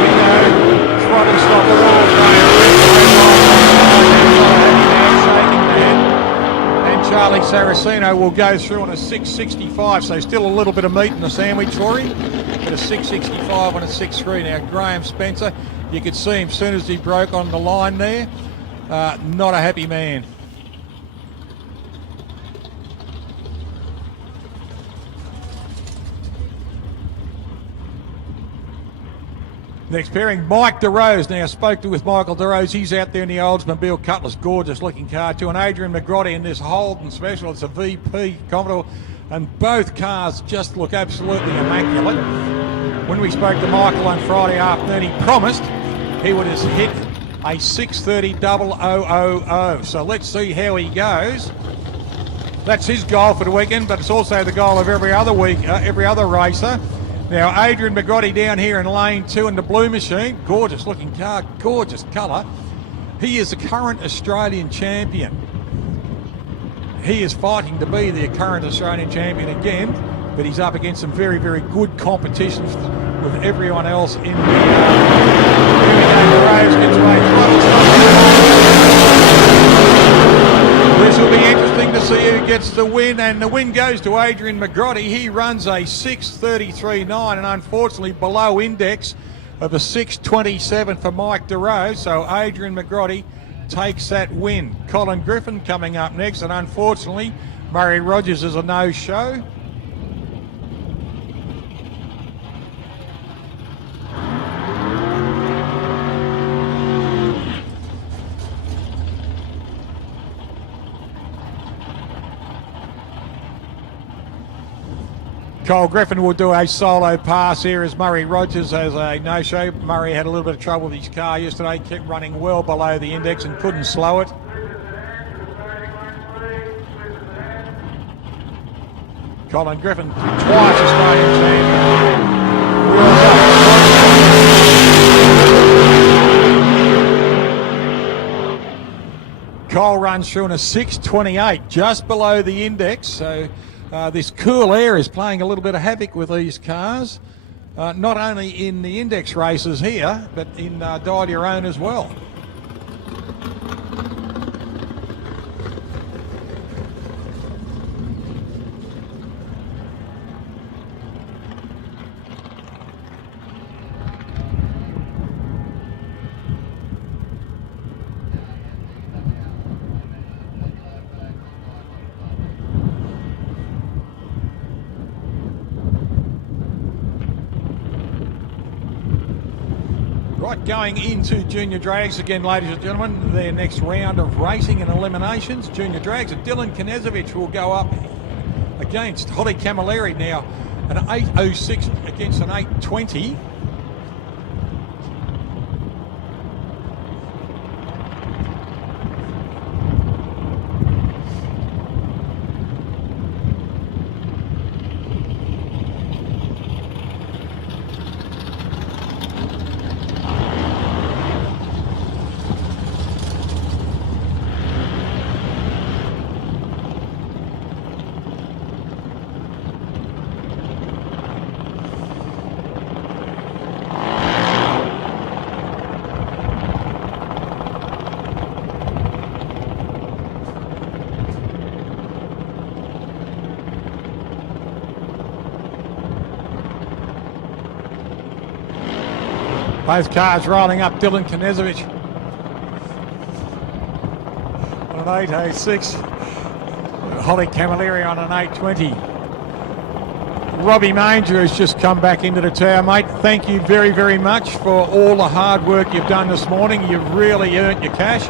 we go. Throttle stop it all. And Charlie Saraceno will go through on a 665. So still a little bit of meat in the sandwich for him. But a 665 on a 6.3. Now Graeme Spencer, you could see him as soon as he broke on the line there. Not a happy man. Next pairing, Mike DeRose. Now, I spoke with Michael DeRose. He's out there in the Oldsmobile Cutlass. Gorgeous looking car too. And Adrian Mcgotti in this Holden Special. It's a VP Commodore. And both cars just look absolutely immaculate. When we spoke to Michael on Friday afternoon, he promised he would have hit a 6:30.00. So let's see how he goes. That's his goal for the weekend, but it's also the goal of every other racer. Now, Adrian Mcgotti down here in lane 2 in the blue machine. Gorgeous looking car, gorgeous colour. He is the current Australian champion. He is fighting to be the current Australian champion again, but he's up against some very, very good competitions with everyone else in the... Here we go, Rose gets away. This will be interesting to see who gets the win, and the win goes to Adrian Mcgotti. He runs a 6:33.9 and unfortunately below index of a 6:27 for Mike DeRose. So Adrian Mcgotti takes that win. Colin Griffin coming up next, and unfortunately Murray Rogers is a no-show. Cole Griffin will do a solo pass here as Murray Rogers has a no-show. Murray had a little bit of trouble with his car yesterday, kept running well below the index and couldn't slow it. Colin Griffin, twice Australian champion. Cole runs through in a 6:28, just below the index. So this cool air is playing a little bit of havoc with these cars, not only in the index races here, but in Dive Your Own as well. Right, going into Junior Drags again, ladies and gentlemen, their next round of racing and eliminations. Junior Drags, and Dylan Knezovic will go up against Holly Camilleri now, an 8:06 against an 8:20. Both cars rolling up. Dylan Knezovic on an 8:06. Holly Camilleri on an 8:20. Robbie Manger has just come back into the tower, mate. Thank you very, very much for all the hard work you've done this morning. You've really earned your cash.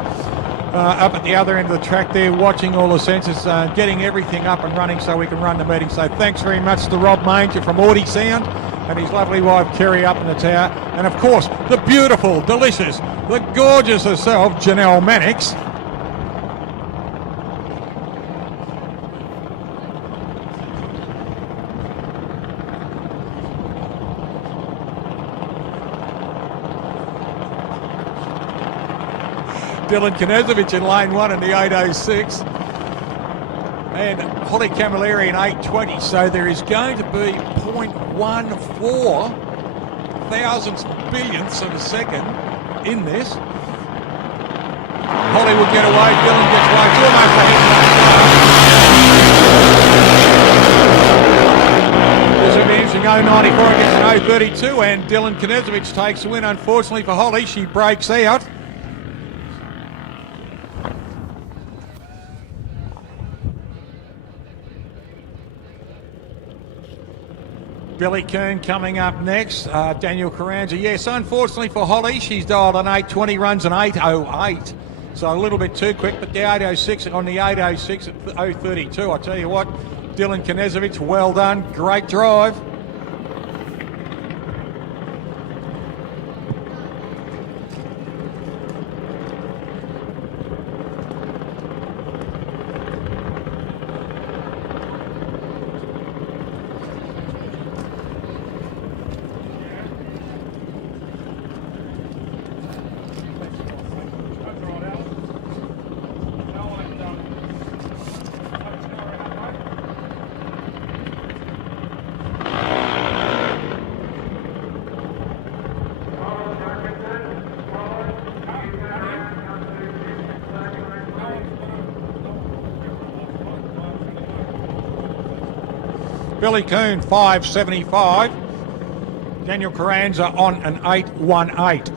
Up at the other end of the track there, watching all the sensors, getting everything up and running so we can run the meeting. So thanks very much to Rob Manger from Audi Sound and his lovely wife Kerry up in the tower. And of course, the beautiful, delicious, the gorgeous herself, Janelle Mannix. Dylan Knezovic in lane one in the 8:06. And Holly Camilleri in 8:20. So there is going to be 0.14 thousandths billionths of a second in this. Holly will get away. Dylan gets away. It's almost a hit. This will be interesting. 0.94 against an 0.32. And Dylan Knezovic takes the win. Unfortunately for Holly, she breaks out. Billy Coon coming up next. Daniel Carranza. Yes, unfortunately for Holly, she's dialed an 8:20, runs an 8:08. So a little bit too quick, but the 8:06 on the 8:06 at 0.32. I tell you what, Dylan Knezovic, well done. Great drive. Billy Coon 5.75. Daniel Carranza on an 8.18.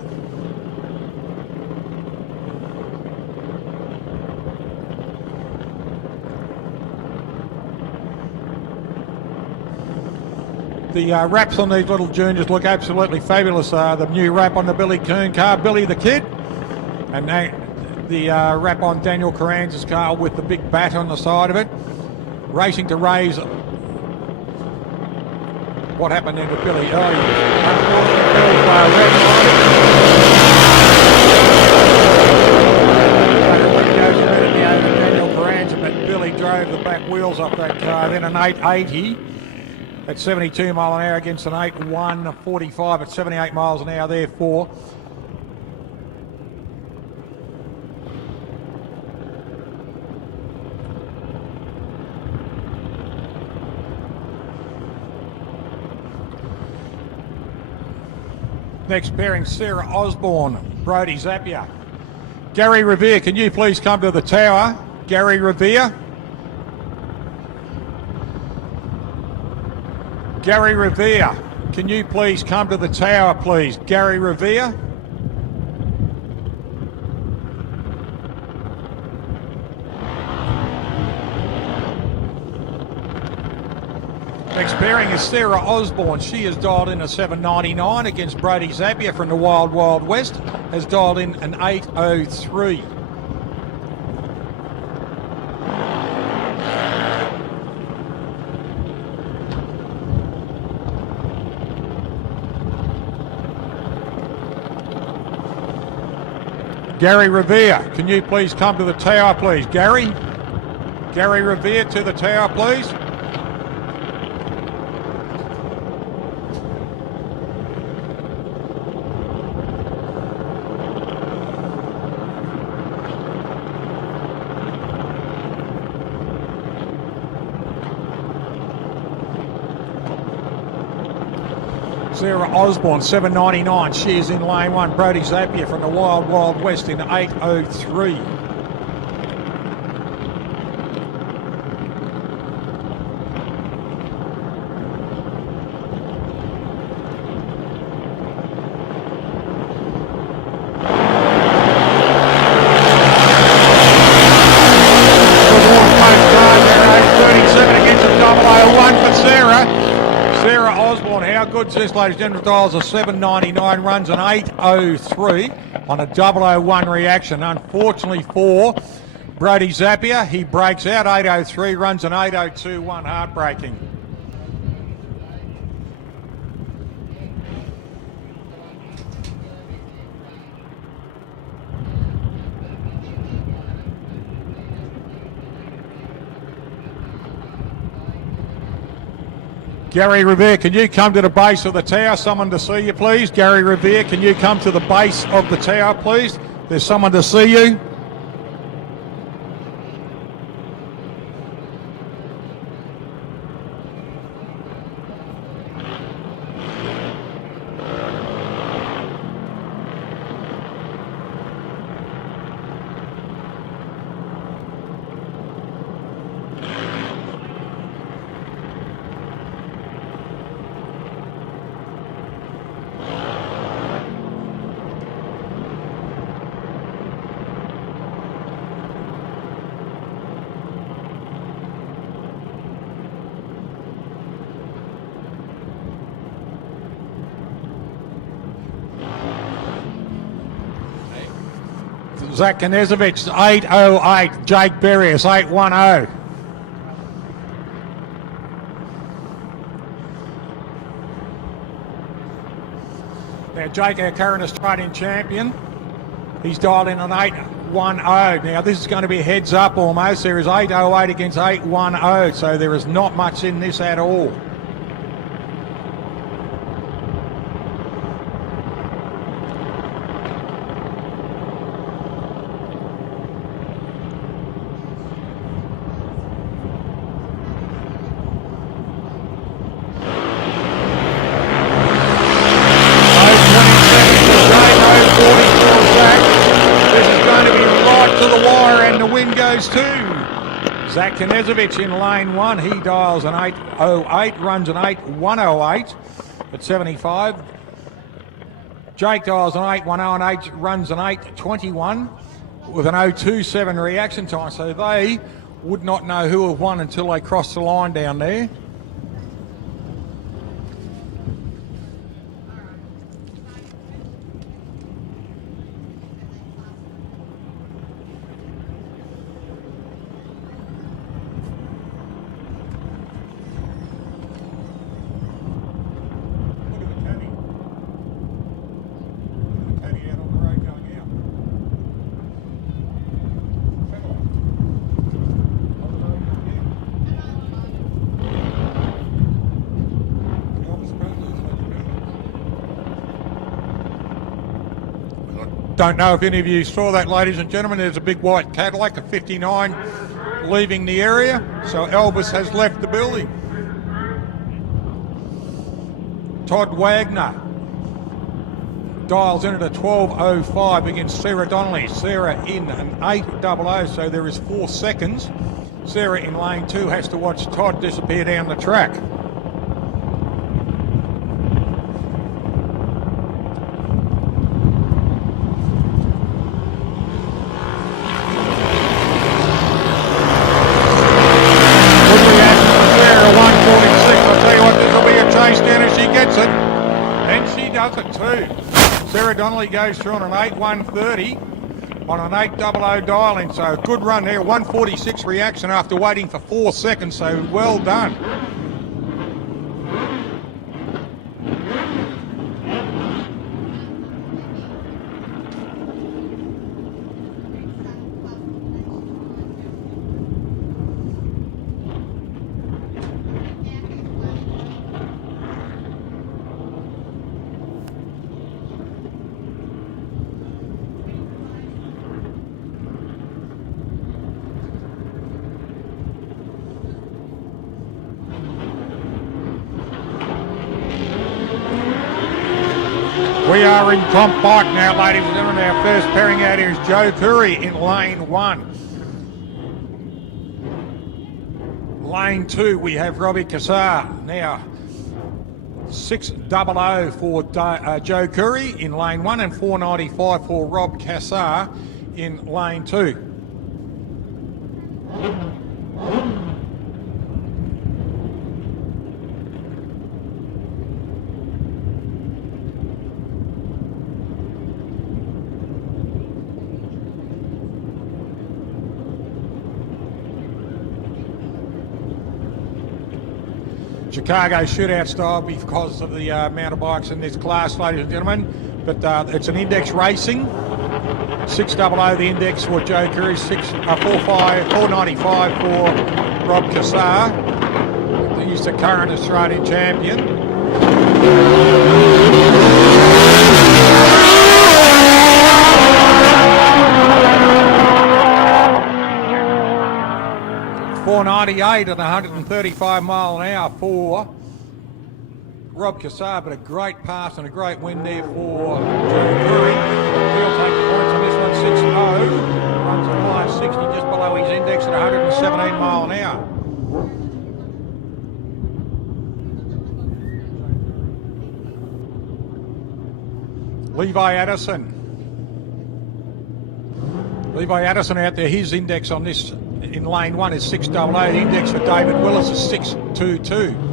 The wraps on these little juniors look absolutely fabulous. The new wrap on the Billy Coon car, Billy the Kid, and the wrap on Daniel Carranza's car with the big bat on the side of it. Racing to raise. What happened then with Billy? Oh, Daniel Carranza, but Billy drove the back wheels off that car. Then an 880 at 72 mile an hour against an 8.145 at 78 miles an hour, therefore. Next pairing, Sarah Osborne, Brodie Zapier. Gary Revere, can you please come to the tower? Gary Revere. Gary Revere, can you please come to the tower, please? Gary Revere. Next pairing is Sarah Osborne. She has dialed in a 7.99 against Brodie Zapier from the Wild Wild West. Has dialed in an 8.03. Gary Revere, can you please come to the tower, please? Gary? Gary Revere to the tower, please. Sarah Osborne, 7.99. She is in lane one. Brodie Zapier from the Wild Wild West in 8.03. Good test, ladies and gentlemen. Dials a 7.99, runs an 8.03 on a 001 reaction. Unfortunately for Brodie Zapier, he breaks out 8.03, runs an 8.021, heartbreaking. Gary Revere, can you come to the base of the tower? Someone to see you, please. Gary Revere, can you come to the base of the tower, please? There's someone to see you. Zach Knezovich, 8.08. Jake Berrius, 8.10. Now, Jake, our current Australian champion, he's dialed in an 8.10. Now, this is going to be a heads up almost. There is 8.08 against 8.10, so there is not much in this at all. Zach Knezovich in lane one. He dials an 8.08, runs an 8.108 at 75. Jake dials an 8.10 and runs an 8.21 with an 0.27 reaction time. So they would not know who have won until they cross the line down there. Don't know if any of you saw that, ladies and gentlemen. There's a big white Cadillac, a 59, leaving the area. So Elvis has left the building. Todd Wagner dials in at a 12.05 against Sarah Donnelly. Sarah in an 8.00, so there is 4 seconds. Sarah in lane 2 has to watch Todd disappear down the track. Sarah Donnelly goes through on an 8.130 on an 8.00 dial-in, so good run there. 1.46 reaction after waiting for 4 seconds, so well done. We are in comp bike now, ladies and gentlemen. Our first pairing out here is Joe Curry in lane 1. Lane 2, we have Robbie Cassar. Now, 6.00 for Joe Curry in lane 1 and 4.95 for Rob Cassar in lane 2. Chicago shootout style because of the amount of bikes in this class, ladies and gentlemen. But it's an index racing. 6.00 the index for Joe Curry, 4.95 for Rob Cassar. He's the current Australian champion. 4.98 at 135 mile an hour for Rob Cassar, but a great pass and a great win there for Joe Curry. He'll take the points on this one, 6.0. Runs at 560, just below his index at 117 mile an hour. Levi Addison out there, his index on this in lane 1 is 6.00. The index for David Willis is 6.22.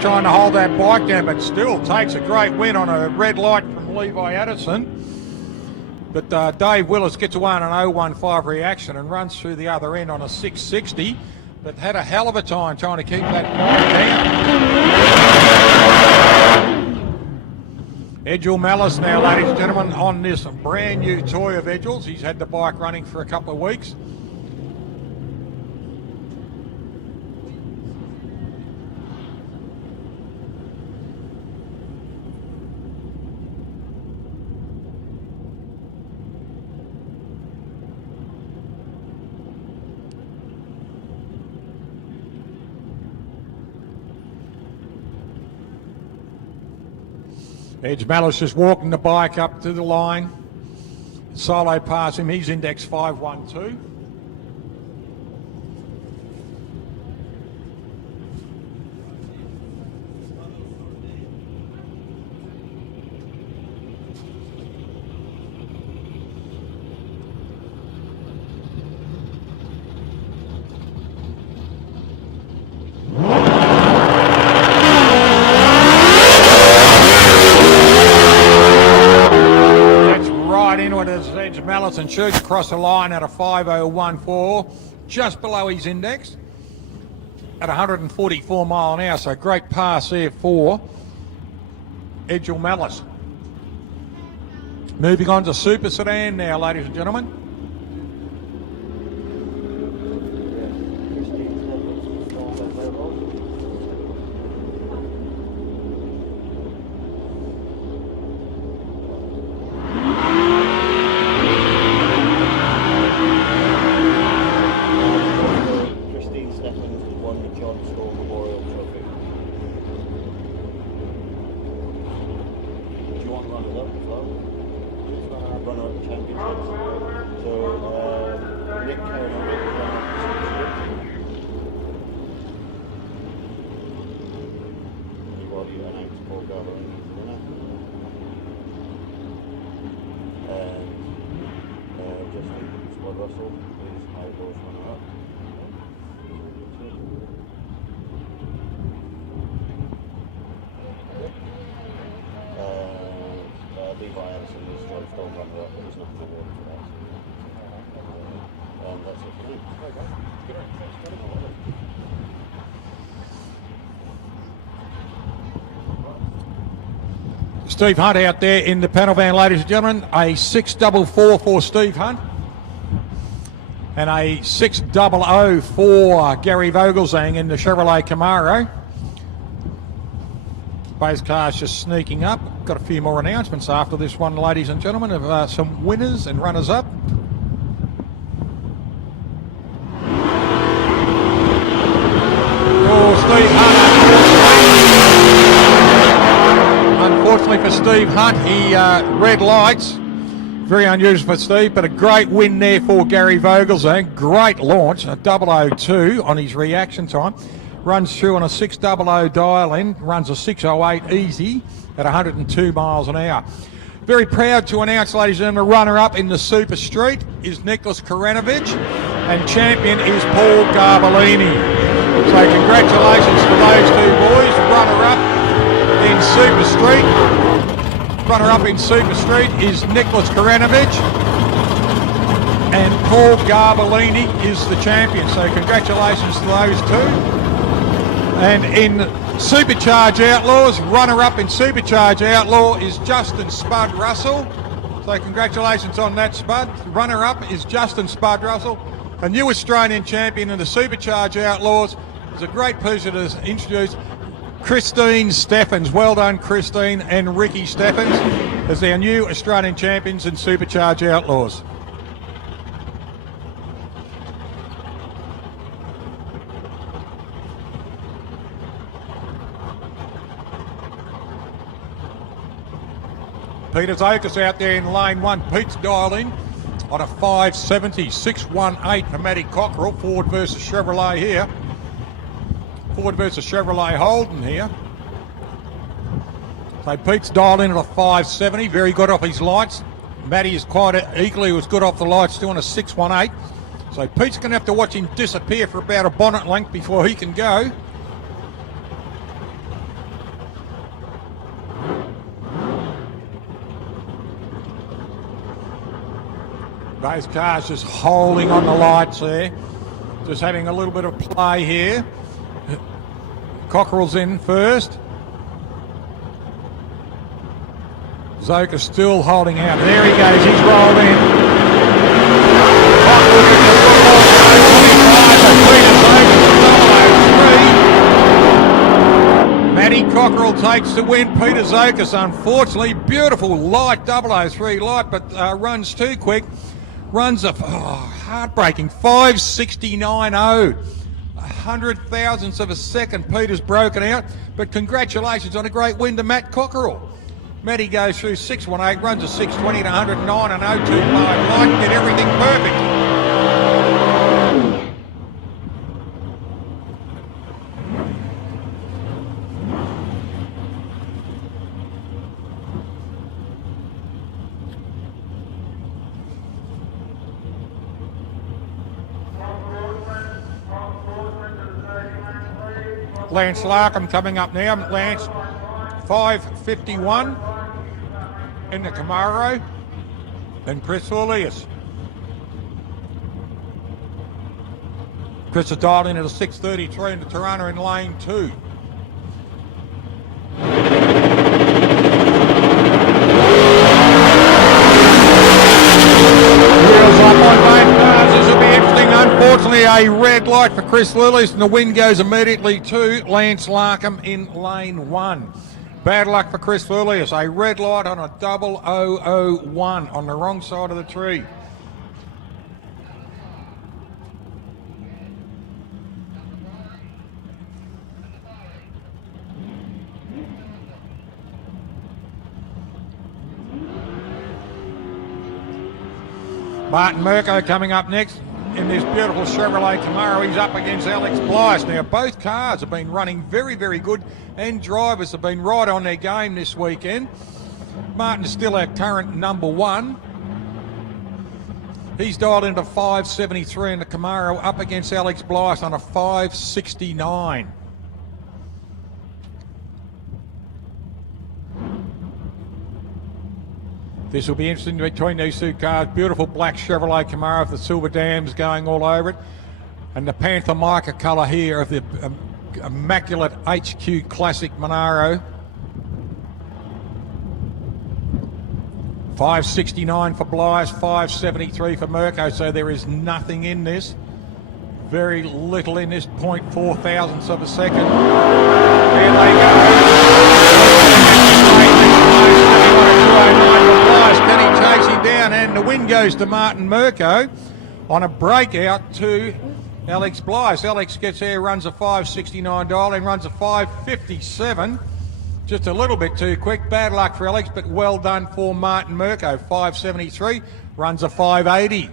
Trying to hold that bike down, but still takes a great win on a red light from Levi Addison. But Dave Willis gets away on an 0.15 reaction and runs through the other end on a 6.60, but had a hell of a time trying to keep that bike down. Edgel Malice now, ladies and gentlemen, on this brand new toy of Edgel's. He's had the bike running for a couple of weeks. Edge Malice just walking the bike up to the line. Solo past him, he's index 5.12. Malice and shoots across the line at a 5.014, just below his index at 144 mile an hour. So great pass there for Edgel Malice. Moving on to Super Sedan now, ladies and gentlemen. Steve Hunt out there in the panel van, ladies and gentlemen. A 644 for Steve Hunt. And a 600 for Gary Vogelsang in the Chevrolet Camaro. Both cars just sneaking up. Got a few more announcements after this one, ladies and gentlemen, of some winners and runners-up. Oh, Steve Hunt. Unfortunately for Steve Hunt, he red lights. Very unusual for Steve, but a great win there for Gary Vogelsang. Great launch, a 002 on his reaction time. Runs through on a 600 dial in, runs a 608 easy at 102 miles an hour. Very proud to announce, ladies and gentlemen, the runner-up in the Super Street is Nicholas Karanovich, and champion is Paul Garbolini. So congratulations to those two boys. Runner-up in Super Street. Runner-up in Super Street is Nicholas Karanovich, and Paul Garbolini is the champion. So congratulations to those two. And in Supercharge Outlaws, runner-up in Supercharge Outlaw is Justin Spud Russell. So congratulations on that, Spud. Runner-up is Justin Spud Russell, a new Australian champion in the Supercharge Outlaws. It's a great pleasure to introduce Christine Steffens. Well done, Christine and Ricky Steffens, as our new Australian champions in Supercharge Outlaws. Peter Zokas out there in lane one. Pete's dialed in on a 570, 618 for Matty Cockerell. Ford versus Chevrolet here. Ford versus Chevrolet Holden here. So Pete's dialed in at a 570, very good off his lights. Matty is quite equally was good off the lights, still on a 618. So Pete's going to have to watch him disappear for about a bonnet length before he can go. Both cars just holding on the lights there. Just having a little bit of play here. Cockerell's in first. Zoka still holding out. There he goes, he's rolled in. Matty Cockerell takes the win. Peter Zokas, unfortunately, beautiful light 003 light, but runs too quick. Runs a heartbreaking 569.0. 100 thousandths of a second. Peter's broken out, but congratulations on a great win to Matt Cockerell. Matty goes through 618, runs a 620 to 109 and 025 light, did everything perfect. Lance Larkham coming up now. Lance, 551 in the Camaro. Then Chris Orleas. Chris is dialed in at a 633 in the Tirana in lane 2. light for Chris Lillis, and the win goes immediately to Lance Larkham in lane 1. Bad luck for Chris Lillis. A red light on a 0001 on the wrong side of the tree. Martin Mirko coming up next in this beautiful Chevrolet Camaro. He's up against Alex Blythe. Now, both cars have been running very, very good, and drivers have been right on their game this weekend. Martin is still our current number 1. He's dialed into 573 in the Camaro, up against Alex Blythe on a 569. This will be interesting between these two cars. Beautiful black Chevrolet Camaro with the silver dams going all over it. And the Panther mica colour here of the immaculate HQ Classic Monaro. 569 for Blythe, 573 for Mirko, so there is nothing in this. Very little in this, 0.4 thousandths of a second. There they go. Kenny takes him down, and the win goes to Martin Mirko on a breakout to Alex Blythe. Alex gets there, runs a 569 dial, and runs a 557. Just a little bit too quick. Bad luck for Alex, but well done for Martin Mirko. 573, runs a 580.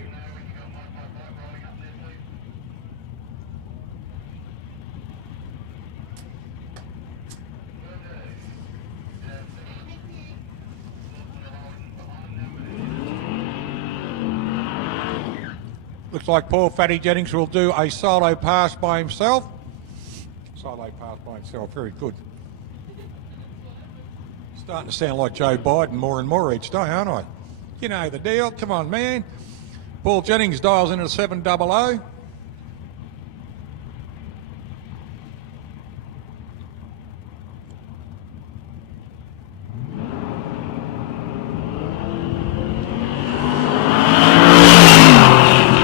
Looks like Paul Fatty Jennings will do a solo pass by himself. Solo pass by himself, very good. Starting to sound like Joe Biden more and more each day, aren't I? You know the deal, come on man. Paul Jennings dials into 700.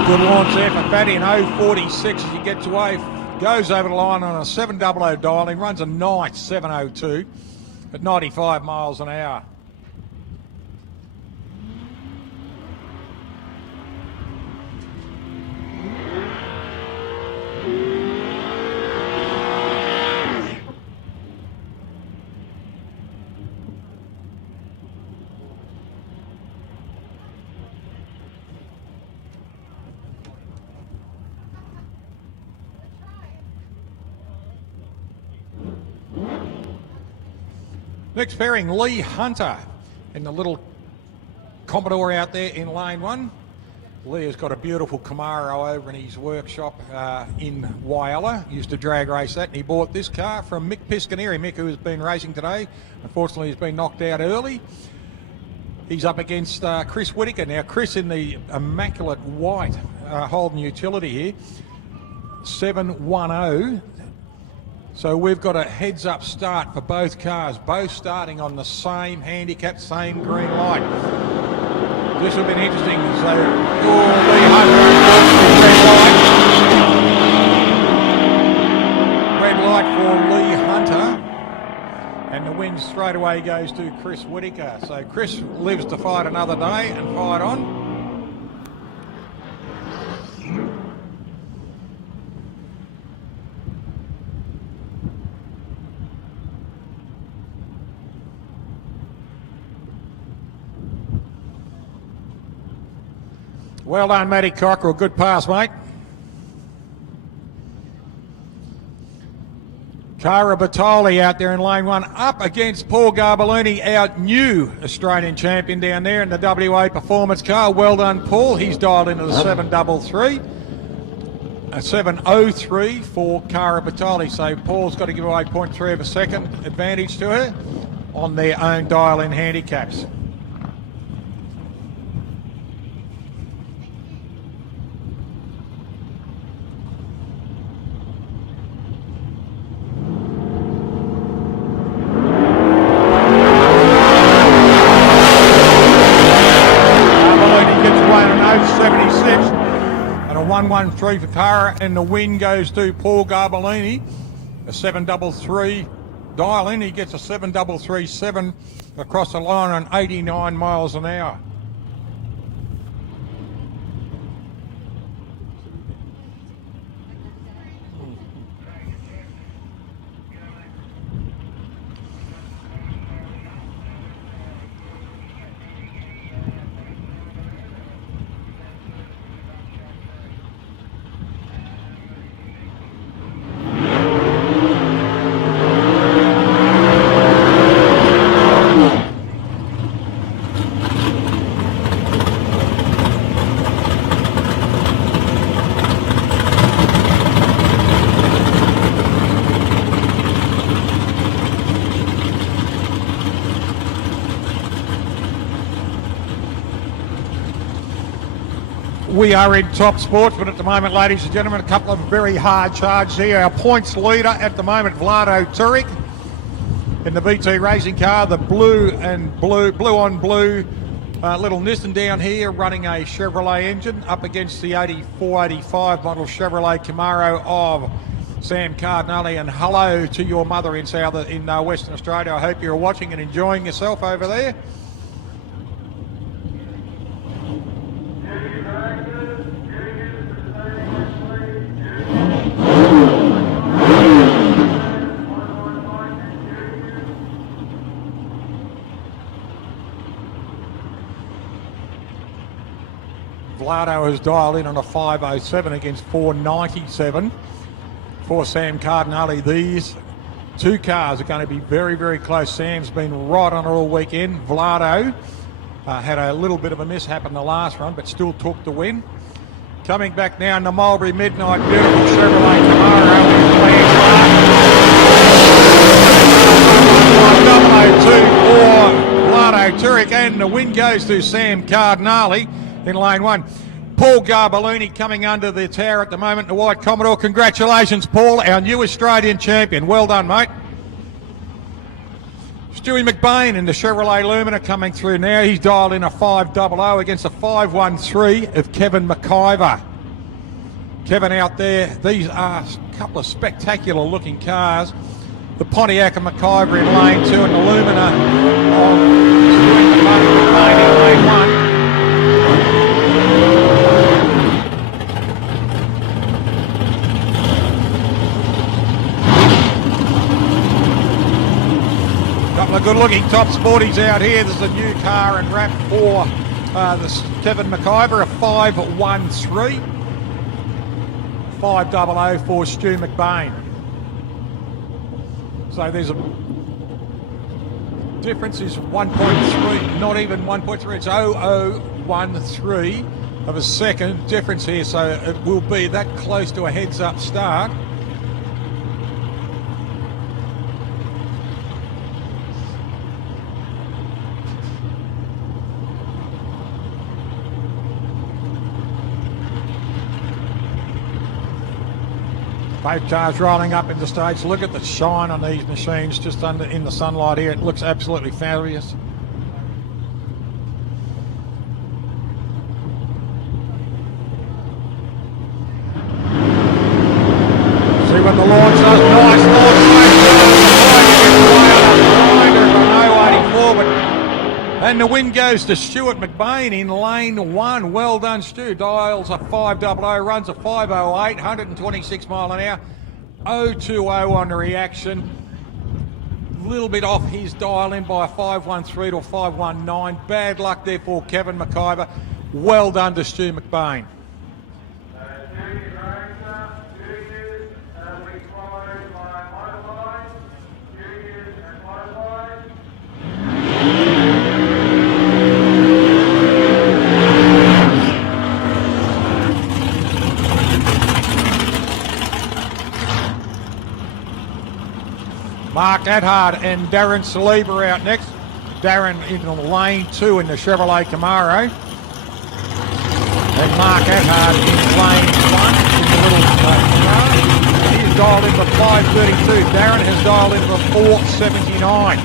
Good launch there for Fatty, an 046 as he gets away, goes over the line on a 700 dialing, runs a nice 702 at 95 miles an hour. Next pairing, Lee Hunter in the little Commodore out there in lane 1. Lee has got a beautiful Camaro over in his workshop in Wyala. Used to drag race that, and he bought this car from Mick Piscaneri. Mick, who has been racing today, unfortunately has been knocked out early. He's up against Chris Whittaker. Now, Chris in the immaculate white Holden utility here, 710. So we've got a heads-up start for both cars, both starting on the same handicap, same green light. This will be interesting. So, Lee Hunter, red light for Lee Hunter, and the win straight away goes to Chris Whittaker. So Chris lives to fight another day and fight on. Well done, Matty Cockrell. Good pass, mate. Cara Batoli out there in lane 1, up against Paul Garbellini, our new Australian champion down there in the WA performance car. Well done, Paul. He's dialed into the 733. A 703 for Cara Batoli. So Paul's got to give away 0.3 of a second advantage to her on their own dial-in handicaps. 113 for Cara, and the win goes to Paul Garbellini. A 733. Dial in, he gets a 7337 across the line on 89 miles an hour. We are in top sports, but at the moment, ladies and gentlemen, a couple of very hard charges here. Our points leader at the moment, Vlado Turek, in the BT racing car, the blue on blue little Nissan down here, running a Chevrolet engine up against the 84-85 model Chevrolet Camaro of Sam Cardinale. And hello to your mother in Western Australia. I hope you're watching and enjoying yourself over there. Vlado has dialed in on a 507 against 497 for Sam Cardinale. These two cars are going to be very, very close. Sam's been right on her all weekend. Vlado had a little bit of a mishap in the last run, but still took the win. Coming back now in the Mulberry Midnight, beautiful Chevrolet Camaro with Vlado Turek, and the win goes to Sam Cardinale in lane one. Paul Garbellini coming under the tower at the moment, the white Commodore. Congratulations, Paul, our new Australian champion. Well done, mate. Stewie McBain in the Chevrolet Lumina coming through now. He's dialed in a 500 against a 513 of Kevin McIver. Kevin out there. These are a couple of spectacular looking cars. The Pontiac and McIver in lane two, and the Lumina of Stewie McBain in lane one. Couple of good-looking top sporties out here. There's a new car and wrap for this Kevin McIver, a 513. 500 for Stu McBain. So there's a difference is 1.3, not even 1.3. It's 0013 of a second difference here. So it will be that close to a heads-up start. Both cars rolling up in the stage. Look at the shine on these machines just under in the sunlight here. It looks absolutely fabulous. See what the launch does. Nice launch. And the win goes to Stuart McBain in lane one. Well done, Stu. Dials a 500, runs a 508, 126 mile an hour, 020 on the reaction. A little bit off his dial in by a 513 or 519. Bad luck there for Kevin McIver. Well done to Stu McBain. Mark Adhard and Darren Saliba out next. Darren in lane two in the Chevrolet Camaro. And Mark Adhard in lane one in the little Camaro. He's dialed in for 532. Darren has dialed in for 479.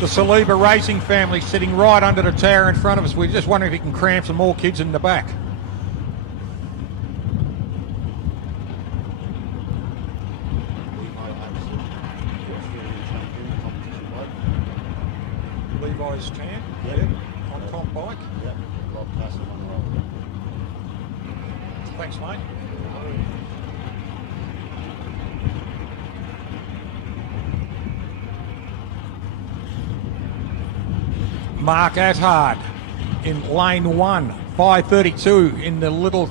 the Saliba Racing family sitting right under the tower in front of us. We're just wondering if he can cram some more kids in the back. Levi's camp, on comp bike. Yep, Rob Castle on the roll. Thanks, mate. Mark Attard in lane 1, 5:32 in the little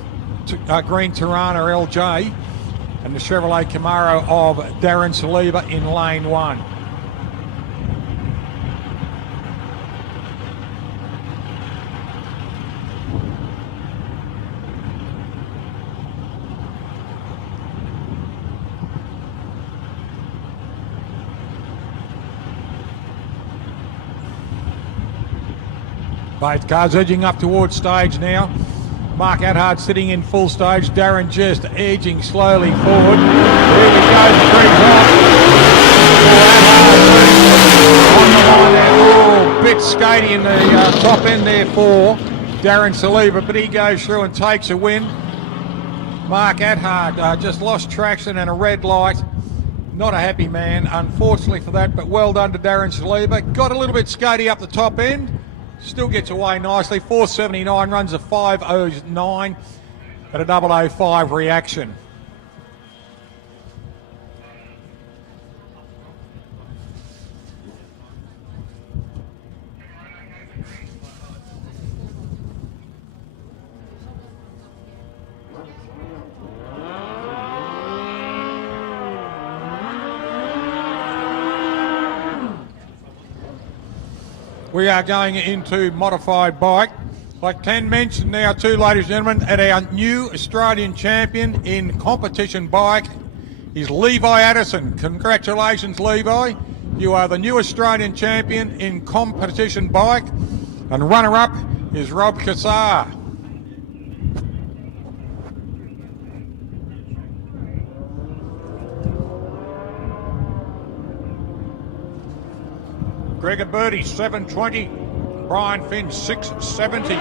green Tirana LJ, and the Chevrolet Camaro of Darren Saliba in lane 1. Both cars edging up towards stage now. Mark Attard sitting in full stage. Darren just edging slowly forward. Here we go, the creeps off. On the line there. Oh, bit skatey in the top end there for Darren Saliba, but he goes through and takes a win. Mark Attard just lost traction and a red light. Not a happy man, unfortunately for that, but well done to Darren Saliba. Got a little bit skatey up the top end. Still gets away nicely. 479, runs a 509 at a 005 reaction. We are going into modified bike. Like Ken mentioned now too, ladies and gentlemen, at our new Australian champion in competition bike is Levi Addison. Congratulations, Levi. You are the new Australian champion in competition bike. And runner-up is Rob Cassar. Gregor Birdie, 720. Brian Finn, 670.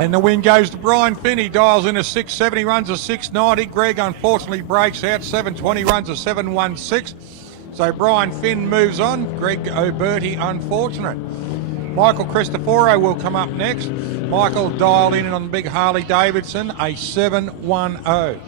And the win goes to Brian Finn. He dials in a 670, runs a 690. Greg unfortunately breaks out. 720, runs a 716. So Brian Finn moves on. Greg O'Bertie unfortunate. Michael Cristoforo will come up next. Michael dialed in on the big Harley Davidson, a 710.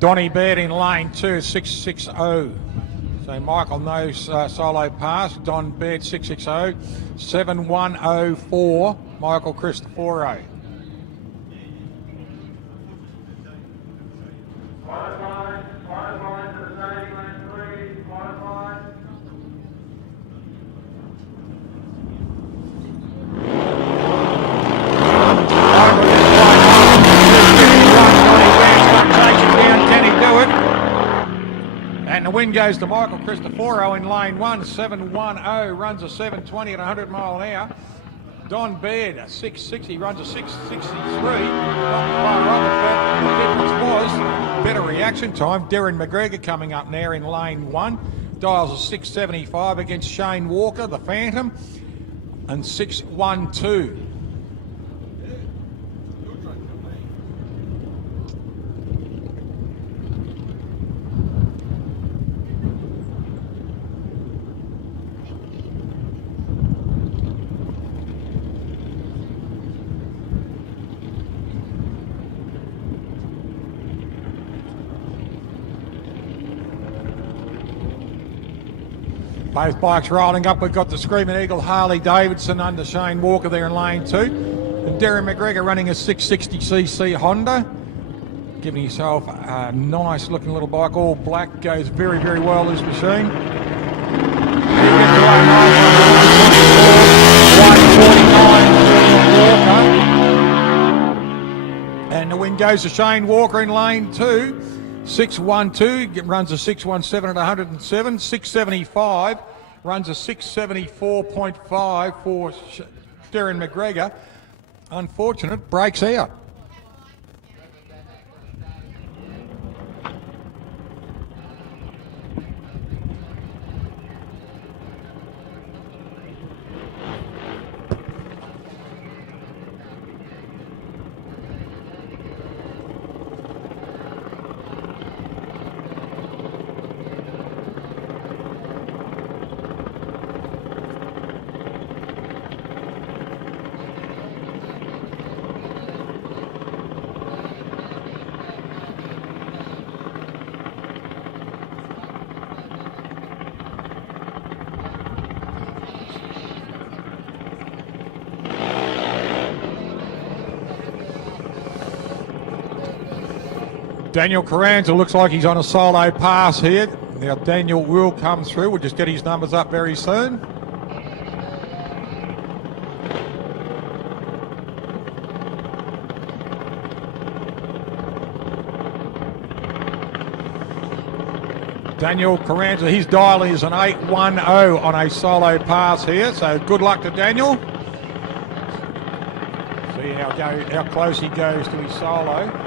Donny Baird in lane 2, 660. So Michael knows solo pass. Don Baird 660, 7104. Michael Cristoforo. The win goes to Michael Cristoforo in lane 1, 710, runs a 720 at 100 mile an hour. Don Baird, 660, runs a 663. Not far off, but the difference was better reaction time. Darren Mcgregor coming up now in lane 1. Dials a 675 against Shane Walker, the Phantom, and 612. Both bikes rolling up. We've got the Screaming Eagle Harley Davidson under Shane Walker there in lane 2. And Darren Mcgregor running a 660cc Honda. Giving himself a nice looking little bike, all black, goes very, very well, this machine. And the win goes to Shane Walker in lane 2. 612, runs a 617 at 107. 675, runs a 674.5 for Darren Mcgregor. Unfortunate, breaks out. Daniel Carranza looks like he's on a solo pass here. Now Daniel will come through. We'll just get his numbers up very soon. Daniel Carranza, his dial is an 810 on a solo pass here, so good luck to Daniel. See how close he goes to his solo.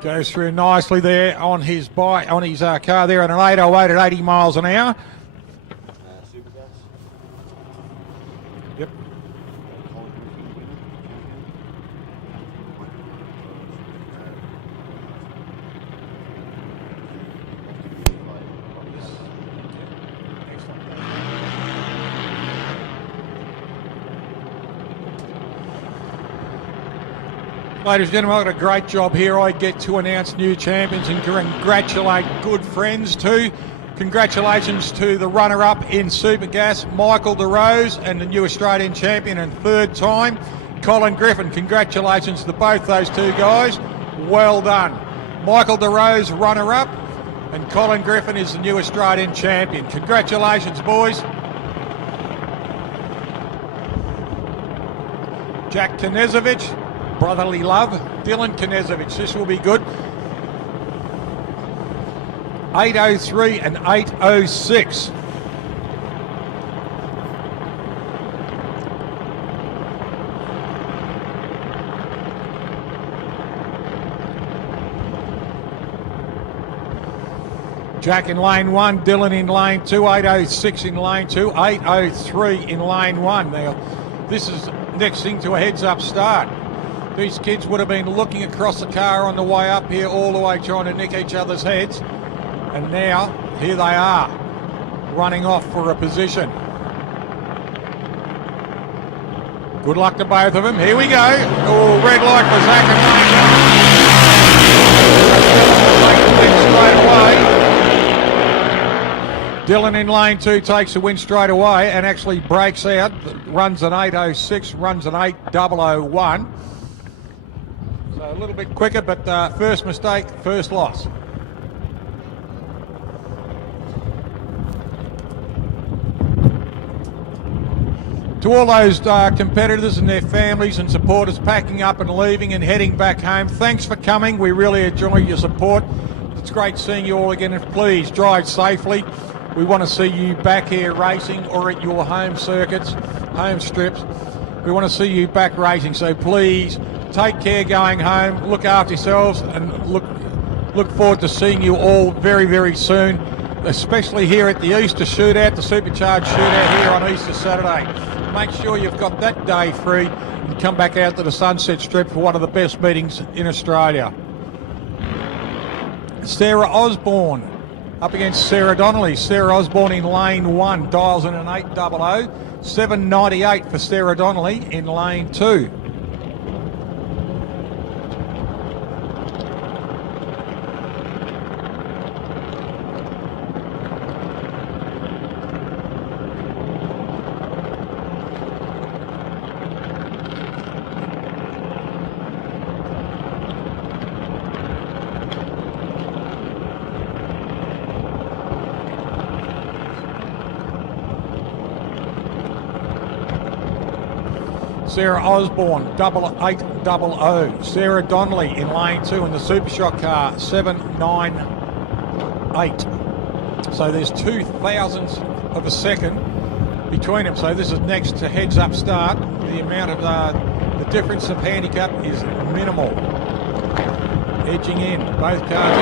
Goes through nicely there on his bike, on his car there at an 808 at 80 miles an hour. Yep. Ladies and gentlemen, I've got a great job here. I get to announce new champions and congratulate good friends too. Congratulations to the runner-up in Supergas, Michael DeRose, and the new Australian champion and third time, Colin Griffin. Congratulations to both those two guys. Well done. Michael DeRose, runner-up, and Colin Griffin is the new Australian champion. Congratulations, boys. Jack Knezovich, brotherly love. Dylan Knezovich, this will be good. 803 and 806. Jack in lane 1, Dylan in lane 2, 806 in lane 2, 803 in lane 1. Now, this is next thing to a heads-up start. These kids would have been looking across the car on the way up here, all the way trying to nick each other's heads. And now, here they are, running off for a position. Good luck to both of them. Here we go. Oh, red light for Zach and Dylan in lane 2 takes the win straight away and actually breaks out. Runs an 806, runs an 8001. So a little bit quicker, but first mistake, first loss. To all those competitors and their families and supporters packing up and leaving and heading back home, thanks for coming. We really enjoy your support. It's great seeing you all again, and please drive safely. We want to see you back here racing or at your home circuits, home strips. We want to see you back racing, so please take care going home, look after yourselves, and look forward to seeing you all very, very soon especially here at the Easter shootout, the Supercharged shootout here on Easter Saturday. Make sure you've got that day free and come back out to the Sunset Strip for one of the best meetings in Australia. Sarah Osborne up against Sarah Donnelly. Sarah Osborne in lane 1, dials in an 800. 798 for Sarah Donnelly in lane 2. Sarah Osborne, 8800. Sarah Donnelly in lane 2 in the Super Shock car, 798. So there's 2 thousandths of a second between them. So this is next to heads up start. The amount of the difference of handicap is minimal. Edging in, both cars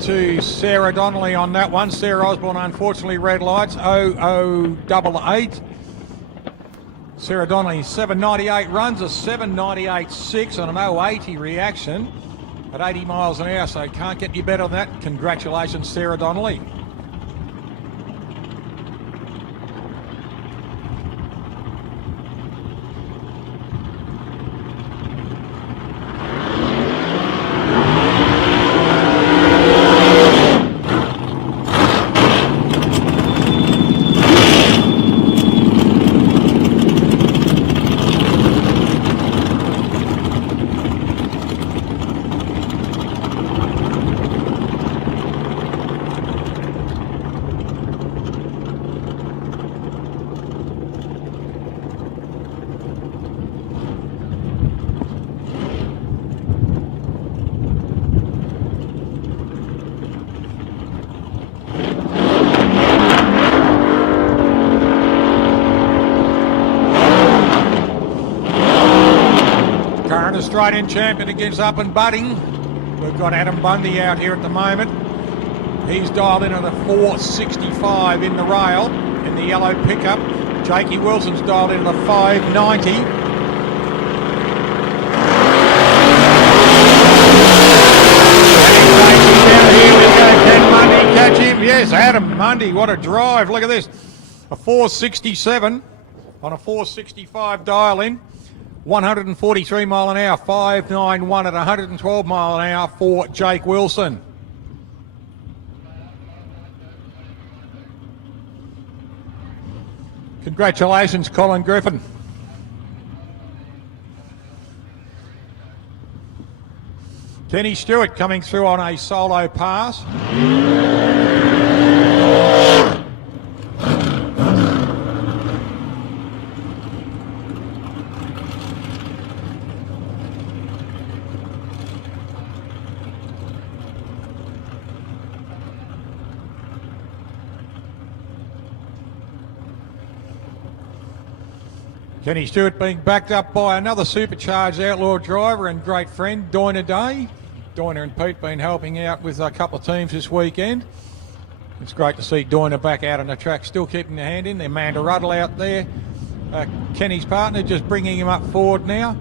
to Sarah Donnelly on that one. Sarah Osborne, unfortunately, red lights, 0088. Sarah Donnelly, 798 runs, a 798.6 on an 080 reaction at 80 miles an hour, so can't get any better than that. Congratulations, Sarah Donnelly. Australian champion against Up and Budding. We've got Adam Bundy out here at the moment. He's dialed in at a 465 in the rail in the yellow pickup. Jakey Wilson's dialed in at a 590. Here we go. Can Mundy catch him? Yes, Adam Mundy. What a drive. Look at this. A 467 on a 465 dial in. 143 mile an hour, 591 at 112 mile an hour for Jake Wilson. Congratulations, Colin Griffin. Kenny Stewart coming through on a solo pass. Kenny Stewart being backed up by another supercharged outlaw driver and great friend, Doyner Day. Doyner and Pete been helping out with a couple of teams this weekend. It's great to see Doyner back out on the track, still keeping the hand in. Amanda Ruddle out there, Kenny's partner, just bringing him up forward now.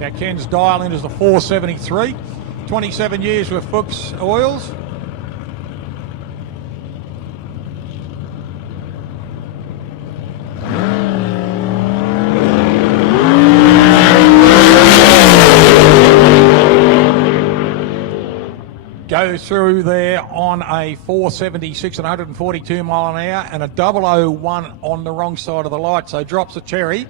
Now Ken's dial in is the 473. 27 years with Fuchs Oils. Go through there on a 476 at 142 mile an hour and a 001 on the wrong side of the light, so drops a cherry.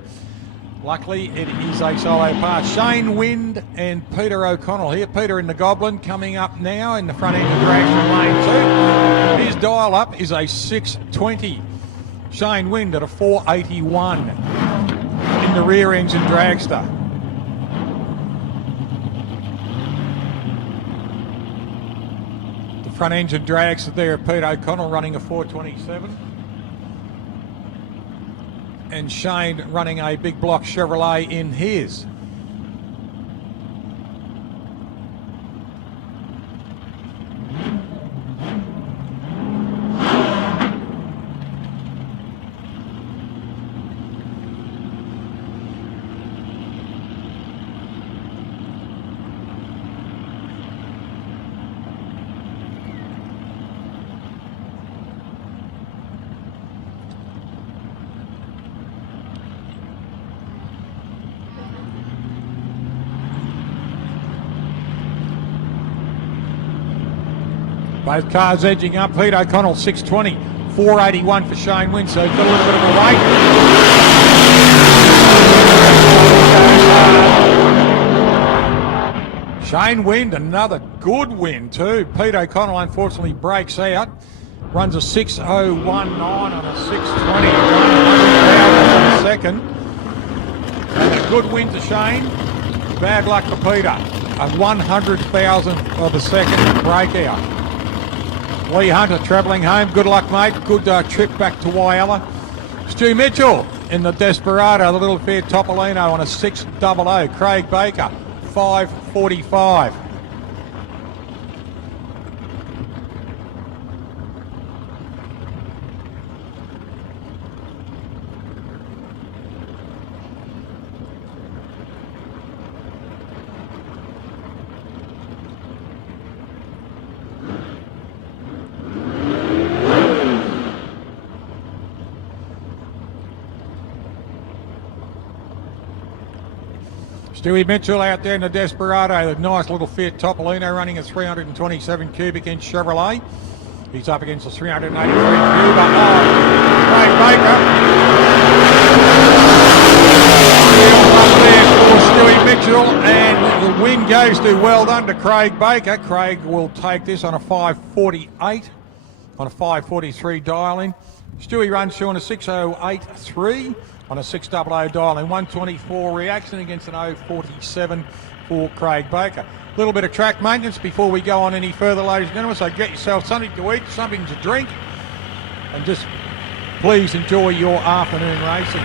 Luckily, it is a solo pass. Shane Wind and Peter O'Connell here. Peter in the Goblin coming up now in the front end of drags from lane 2. His dial up is a 620. Shane Wind at a 481 in the rear engine dragster. The front engine drags there. Pete O'Connell running a 427. And Shane running a big block Chevrolet in his. Both cars edging up. Pete O'Connell 620, 481 for Shane Wind, so he's got a little bit of a wait. Shane Wind, another good win too. Pete O'Connell unfortunately breaks out. Runs a 6:019 on a 6:20. 100,000 second. And a good win to Shane. Bad luck for Peter. A 100,000 of a second breakout. Lee Hunter travelling home. Good luck, mate. Good trip back to Wyalla. Stu Mitchell in the Desperado, the little Fiat Topolino on a 600. Craig Baker, 5:45. Stewie Mitchell out there in the Desperado, the nice little Fiat Topolino running a 327 cubic inch Chevrolet. He's up against the 383 Cuba. Craig Baker. Up there for Stewie Mitchell, and the win goes to well done to Craig Baker. Craig will take this on a 5:48, on a 5:43 dial-in. Stewie runs through on a 6:083. On a 600 dial in 124 reaction against an 047 for Craig Baker. A little bit of track maintenance before we go on any further, ladies and gentlemen. So get yourself something to eat, something to drink, and just please enjoy your afternoon racing.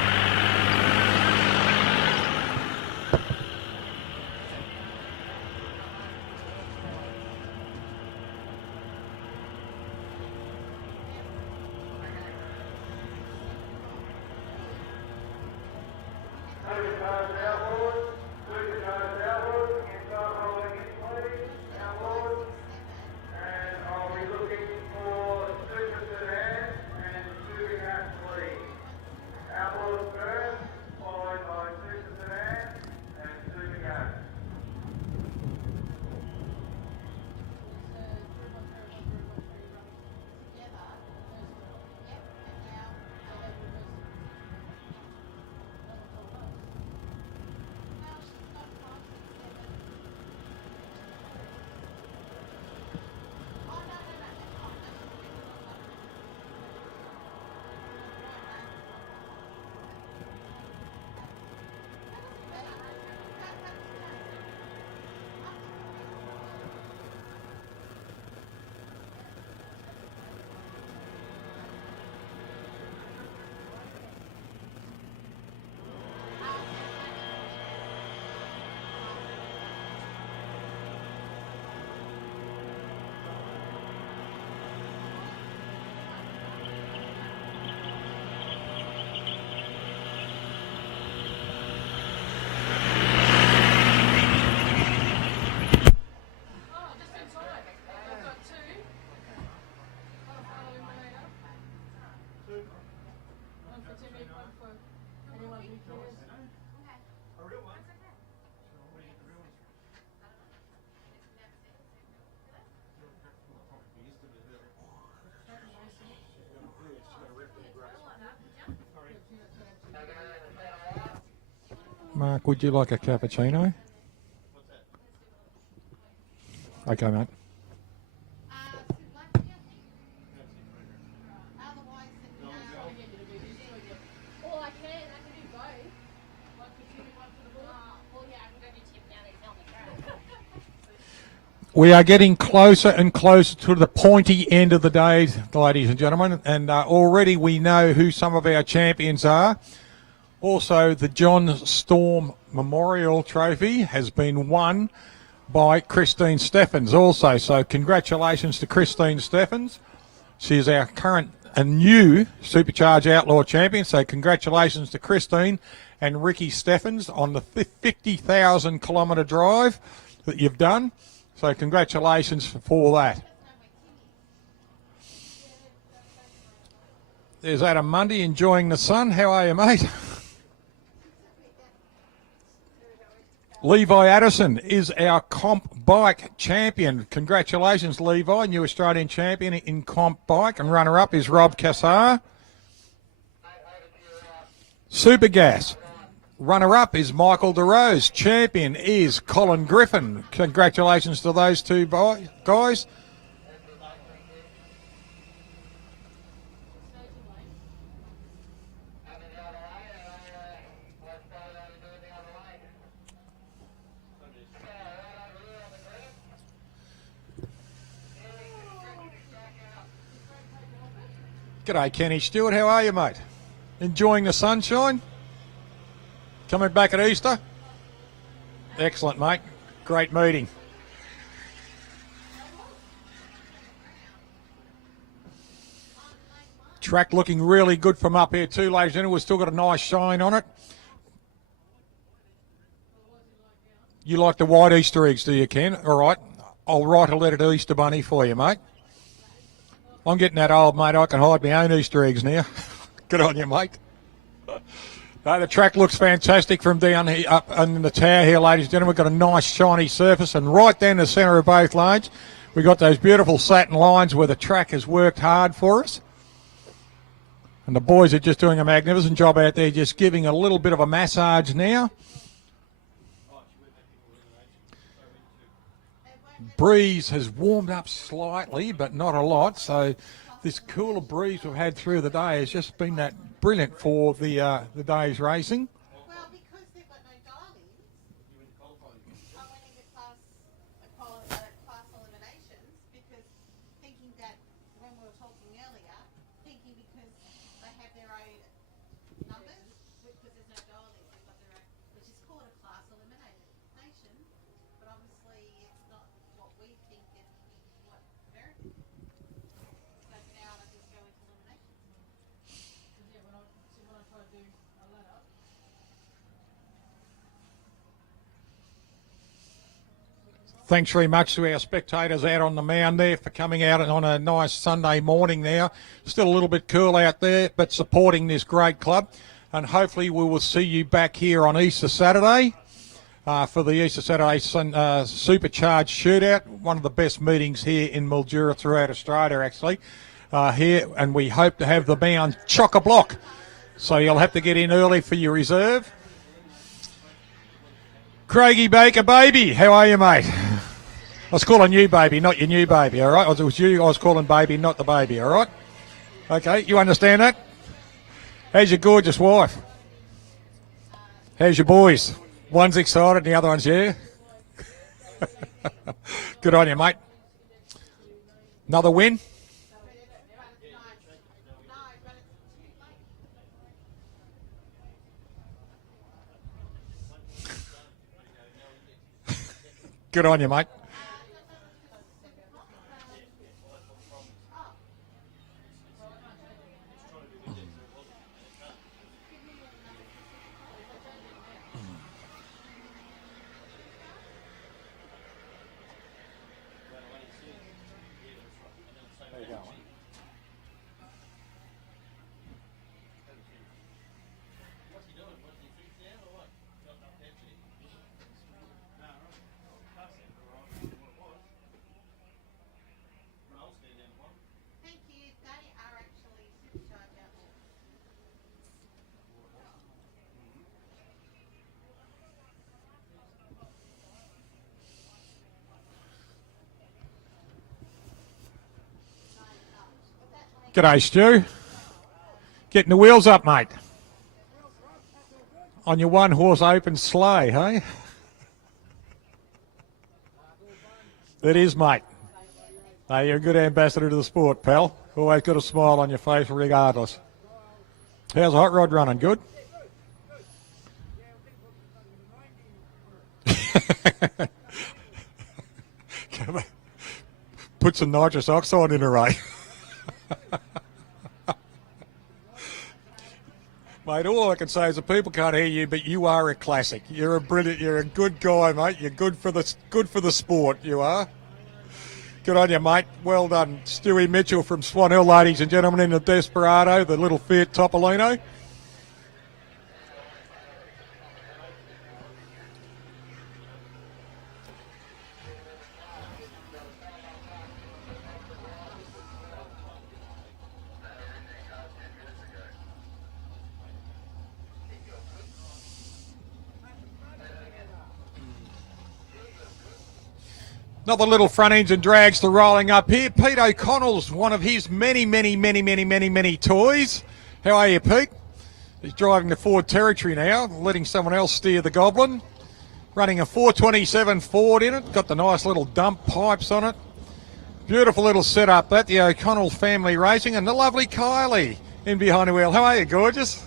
Mark, would you like a cappuccino? Okay, mate. We are getting closer and closer to the pointy end of the day, ladies and gentlemen, and already we know who some of our champions are. Also, the John Storm Memorial Trophy has been won by Christine Steffens also. So congratulations to Christine Steffens. She is our current and new Supercharged Outlaw champion. So congratulations to Christine and Ricky Steffens on the 50,000 kilometre drive that you've done. So congratulations for that. There's Adam Mundy enjoying the sun. How are you, mate? Levi Addison is our comp bike champion. Congratulations, Levi, new Australian champion in comp bike. And runner-up is Rob Cassar. Supergas. Runner-up is Michael DeRose. Champion is Colin Griffin. Congratulations to those two guys. G'day, Kenny Stewart. How are you, mate? Enjoying the sunshine? Coming back at Easter? Excellent, mate. Great meeting. Track looking really good from up here too, ladies and gentlemen. We've still got a nice shine on it. You like the white Easter eggs, do you, Ken? All right. I'll write a letter to Easter Bunny for you, mate. I'm getting that old, mate. I can hide my own Easter eggs now. Good on you, mate. The track looks fantastic from down here, up in the tower here, ladies and gentlemen. We've got a nice shiny surface, and right down the centre of both lanes, we've got those beautiful satin lines where the track has worked hard for us. And the boys are just doing a magnificent job out there, just giving a little bit of a massage now. Breeze has warmed up slightly, but not a lot. So this cooler breeze we've had through the day has just been that brilliant for the day's racing. Well, because they've got no dial-ins, I went into class eliminations because thinking that when we were talking earlier, thinking because they have their own numbers, because there's no dial-ins, they've got their own, which is called a class elimination, but obviously it's not what we think and what Americans think. So now I just go into eliminations. Yeah, when I try to do a ladder. Thanks very much to our spectators out on the mound there for coming out on a nice Sunday morning now. Still a little bit cool out there, but supporting this great club. And hopefully we will see you back here on Easter Saturday for the Easter Saturday Supercharged Shootout. One of the best meetings here in Mildura throughout Australia, actually. Here, and we hope to have the band chock-a-block. So you'll have to get in early for your reserve. Craigie Baker, baby, how are you, mate? I was calling you baby, not your new baby, all right? It was you I was calling baby, not the baby, all right? Okay, you understand that? How's your gorgeous wife? How's your boys? One's excited, the other one's yeah. Good on you, mate. Another win? Good on you, mate. Thank you. They are actually Supercharged Outlaws. G'day, Stu. Getting the wheels up, mate. On your one-horse open sleigh, hey? It is, mate. Hey, you're a good ambassador to the sport, pal. Always got a smile on your face regardless. How's the hot rod running? Good? Put some nitrous oxide in her, Ray. Mate, all I can say is the people can't hear you, but you are a classic. You're a brilliant, you're a good guy, mate. You're good for the sport, you are. Good on you, mate. Well done. Stewie Mitchell from Swan Hill, ladies and gentlemen, in the Desperado, the little Fiat Topolino. Another little front engine dragster rolling up here. Pete O'Connell's one of his many toys. How are you, Pete? He's driving the Ford Territory now, letting someone else steer the Goblin. Running a 427 Ford in it. Got the nice little dump pipes on it. Beautiful little setup, that. The O'Connell family racing. And the lovely Kylie in behind the wheel. How are you, gorgeous?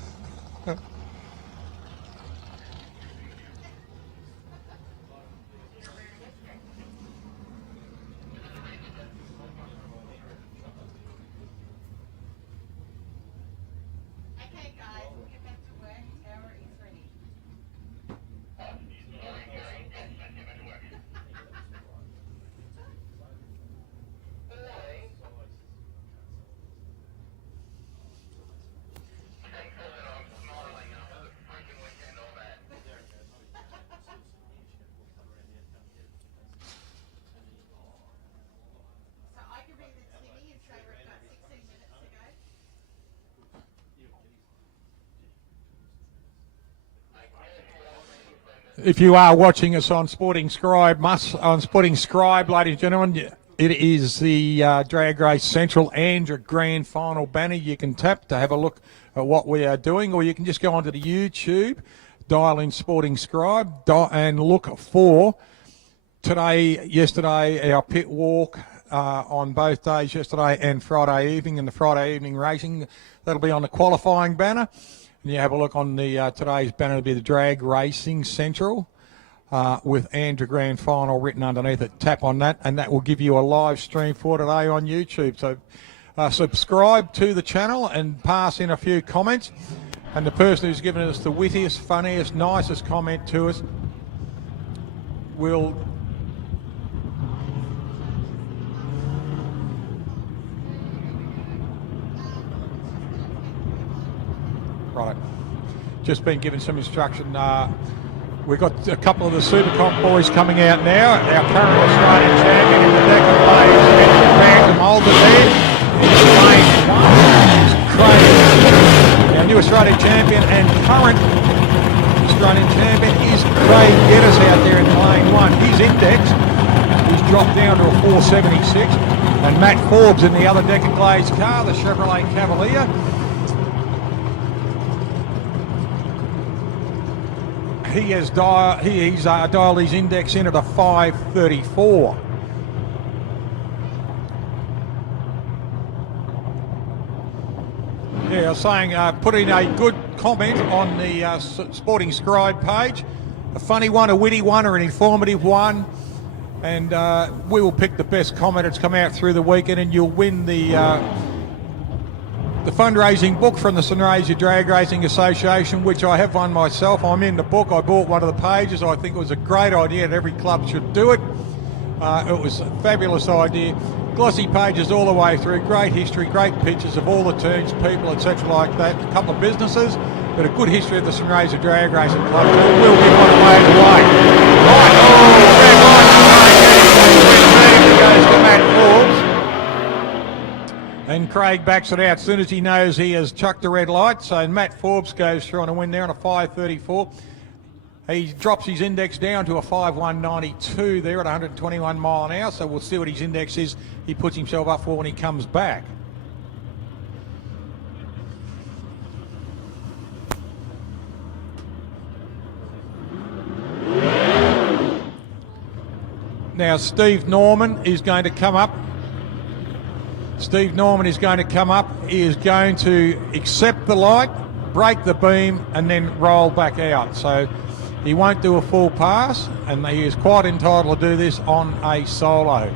If you are watching us on Sporting Scribe, ladies and gentlemen, it is the Drag Race Central ANDRA Grand Final banner. You can tap to have a look at what we are doing, or you can just go onto the YouTube, dial in Sporting Scribe, and look for yesterday, our pit walk on both days, yesterday and Friday evening, and the Friday evening racing. That'll be on the qualifying banner. And you have a look on the today's banner. It'll be the Drag Racing Central with ANDRA Grand Final written underneath it. Tap on that, and that will give you a live stream for today on YouTube. So subscribe to the channel and pass in a few comments. And the person who's given us the wittiest, funniest, nicest comment to us will... Right, just been given some instruction. We've got a couple of the Supercomp boys coming out now. Our current Australian champion in the Decker Plays, Phantom Holder there. In lane 1 is Craig. Our new Australian champion and current Australian champion is Craig Geddes out there in lane 1. His index is dropped down to a 476. And Matt Forbes in the other Decker Plays car, the Chevrolet Cavalier. He's dialed his index in at a 534. Yeah, I was saying, put in a good comment on the Sporting Scribe page. A funny one, a witty one, or an informative one. And we will pick the best comment that's come out through the weekend, and you'll win the fundraising book from the Sunraysia Drag Racing Association, which I have won myself. I'm in the book. I bought one of the pages. I think it was a great idea and every club should do it. It was a fabulous idea. Glossy pages all the way through, great history, great pictures of all the teams, people, etc. like that. A couple of businesses, but a good history of the Sunraysia Drag Racing Club. It will be on the way away. Right, goes to Matt Forbes. And Craig backs it out as soon as he knows he has chucked the red light. So Matt Forbes goes through on a win there on a 534. He drops his index down to a 5192 there at 121 mile an hour. So we'll see what his index is he puts himself up for when he comes back. Now Steve Norman is going to come up. Steve Norman is going to come up. He is going to accept the light, break the beam, and then roll back out. So he won't do a full pass, and he is quite entitled to do this on a solo.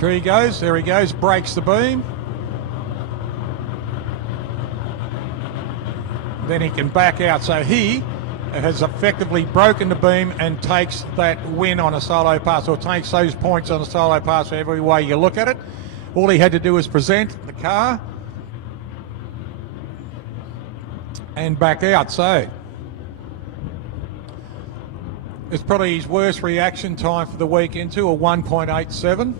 There he goes, breaks the beam. Then he can back out. So he has effectively broken the beam and takes that win on a solo pass, or takes those points on a solo pass every way you look at it. All he had to do was present the car and back out. So it's probably his worst reaction time for the weekend too, a 1.87.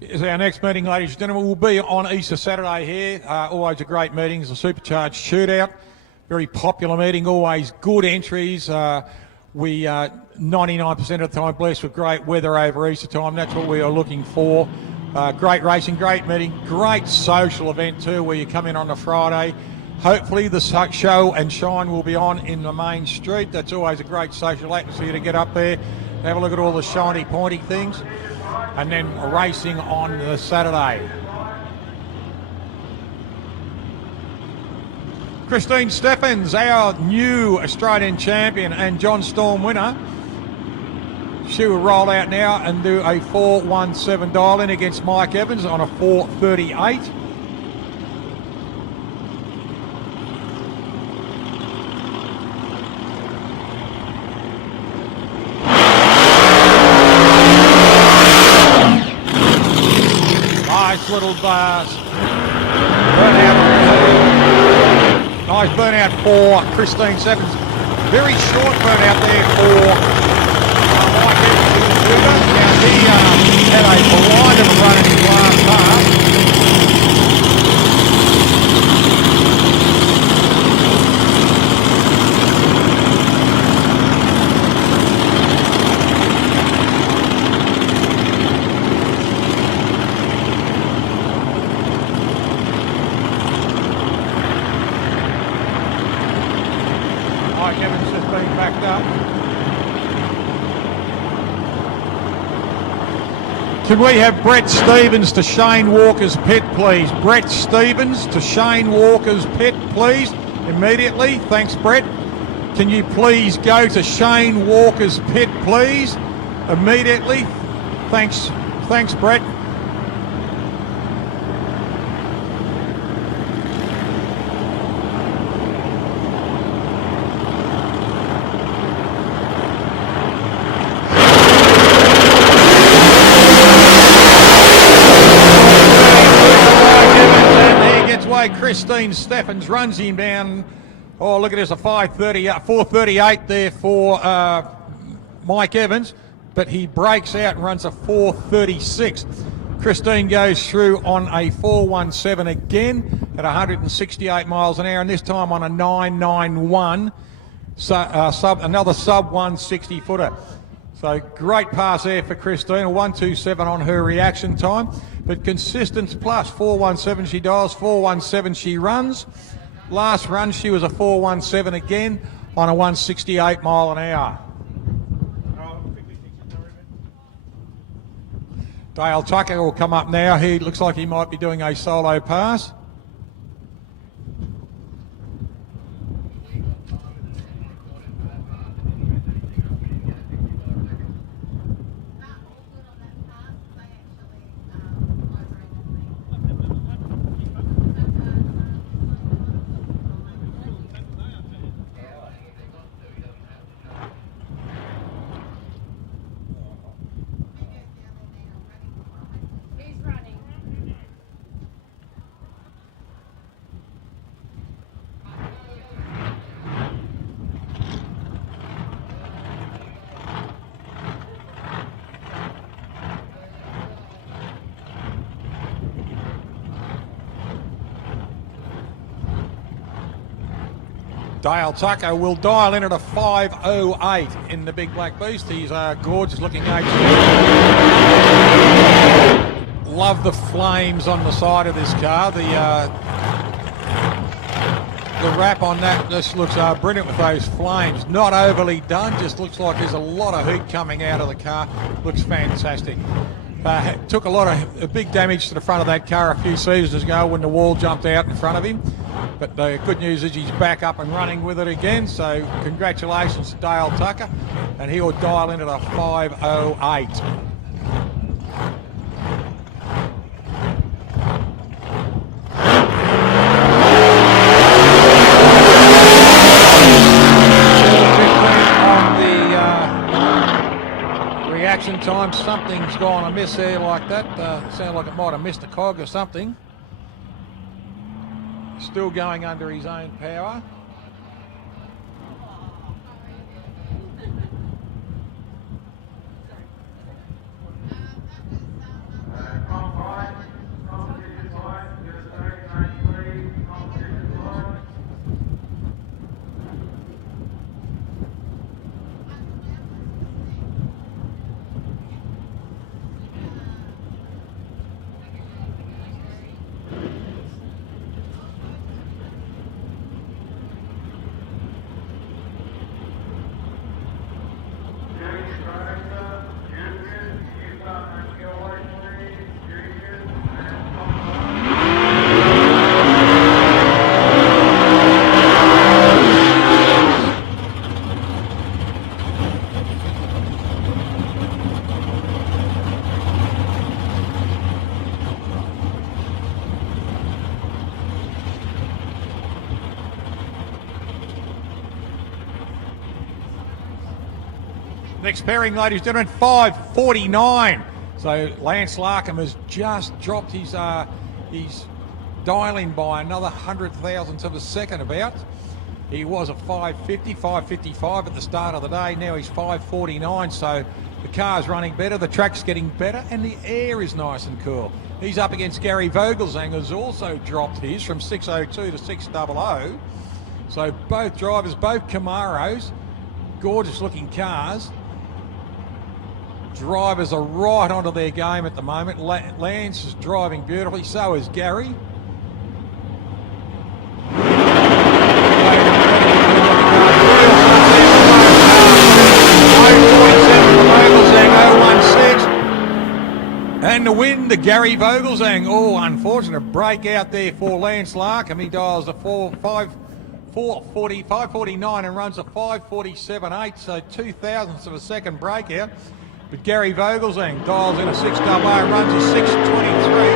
Is our next meeting, ladies and gentlemen, will be on Easter Saturday here. Always a great meeting. It's a supercharged shootout. Very popular meeting, always good entries. We 99% of the time blessed with great weather over Easter time. That's what we are looking for. Great racing, great meeting, great social event too, where you come in on a Friday. Hopefully the show and shine will be on in the main street. That's always a great social atmosphere to get up there, have a look at all the shiny, pointy things. And then racing on the Saturday. Christine Steffens, our new Australian champion and John Storm winner. She will roll out now and do a 4.17 dial in against Mike Evans on a 4.38. Nice little burnout. Nice burnout for Christine Steffens. Very short burnout there for Mike Evans. Now he had a blind of a run in his last pass. Can we have Brett Stevens to Shane Walker's pit, please? Brett Stevens to Shane Walker's pit, please, immediately. Thanks, Brett. Can you please go to Shane Walker's pit, please, immediately? Thanks, Brett. Christine Steffens runs him down. Oh, look at this, a 4.38 there for Mike Evans, but he breaks out and runs a 4.36. Christine goes through on a 4.17 again at 168 miles an hour, and this time on a 9.91, another sub 160 footer. So great pass there for Christine, a 1.27 on her reaction time. But consistent plus, 4.17 she dials, 4.17 she runs. Last run she was a 4.17 again on a 168 mile an hour. Dale Tucker will come up now. He looks like he might be doing a solo pass. Dale Tucker will dial in at a 5:08 in the Big Black Beast. He's a gorgeous looking HG. Love the flames on the side of this car. The wrap on that just looks brilliant with those flames. Not overly done, just looks like there's a lot of heat coming out of the car. Looks fantastic. Took a big damage to the front of that car a few seasons ago when the wall jumped out in front of him. But the good news is he's back up and running with it again. So congratulations to Dale Tucker, and he will dial in at a 5:08. Reaction time, something's gone amiss there like that. Sounded like it might have missed a cog or something. Still going under his own power. Next pairing, ladies and gentlemen, 5:49. So Lance Larkham has just dropped his dial in by another 100,000th of a second about. He was at 5:50, 5:55 at the start of the day. Now he's 5:49. So the car's running better, the track's getting better, and the air is nice and cool. He's up against Gary Vogelsang, who's also dropped his from 6:02 to 6:00. So both drivers, both Camaros, gorgeous looking cars. Drivers are right onto their game at the moment. Lance is driving beautifully, so is Gary. And the win to Gary Vogelsang. Oh, unfortunate breakout there for Lance Larkham. He dials a 5:49 and runs a 5:47.8, so 2,000ths of a second breakout. But Gary Vogelsang dials in a 6:00 and runs a 6:23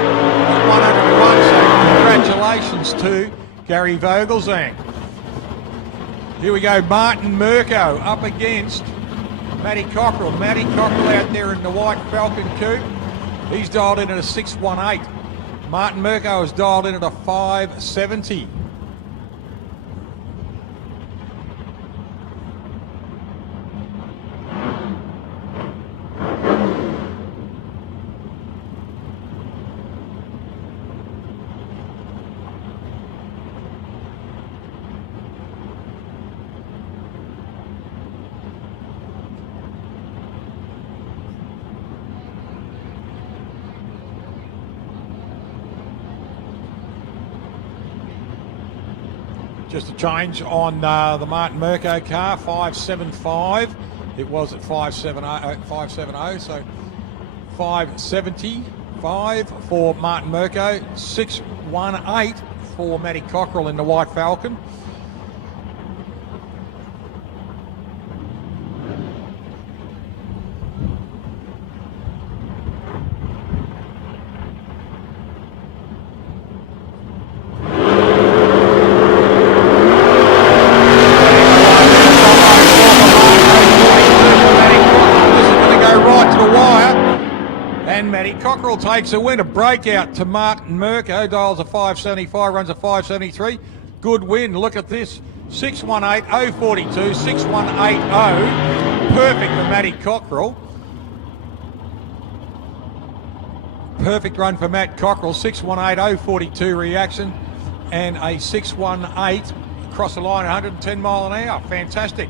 at 101. So congratulations to Gary Vogelsang. Here we go, Martin Mirko up against Matty Cockrell. Matty Cockrell out there in the white Falcon coupe. He's dialed in at a 6:18. Martin Mirko has dialed in at a 5:70. Just a change on the Martin Mirko car, 5.75. It was at 5.70, so 5.75 for Martin Mirko, 6.18 for Matty Cockrell in the white Falcon. Cockrell takes a win, a breakout to Martin Mirko, dials a 5.75, runs a 5.73. Good win, look at this, 6.18.042, 6.180, perfect for Matty Cockrell. Perfect run for Matt Cockrell, 6.18.042 reaction and a 6.18 across the line at 110 mile an hour. Fantastic.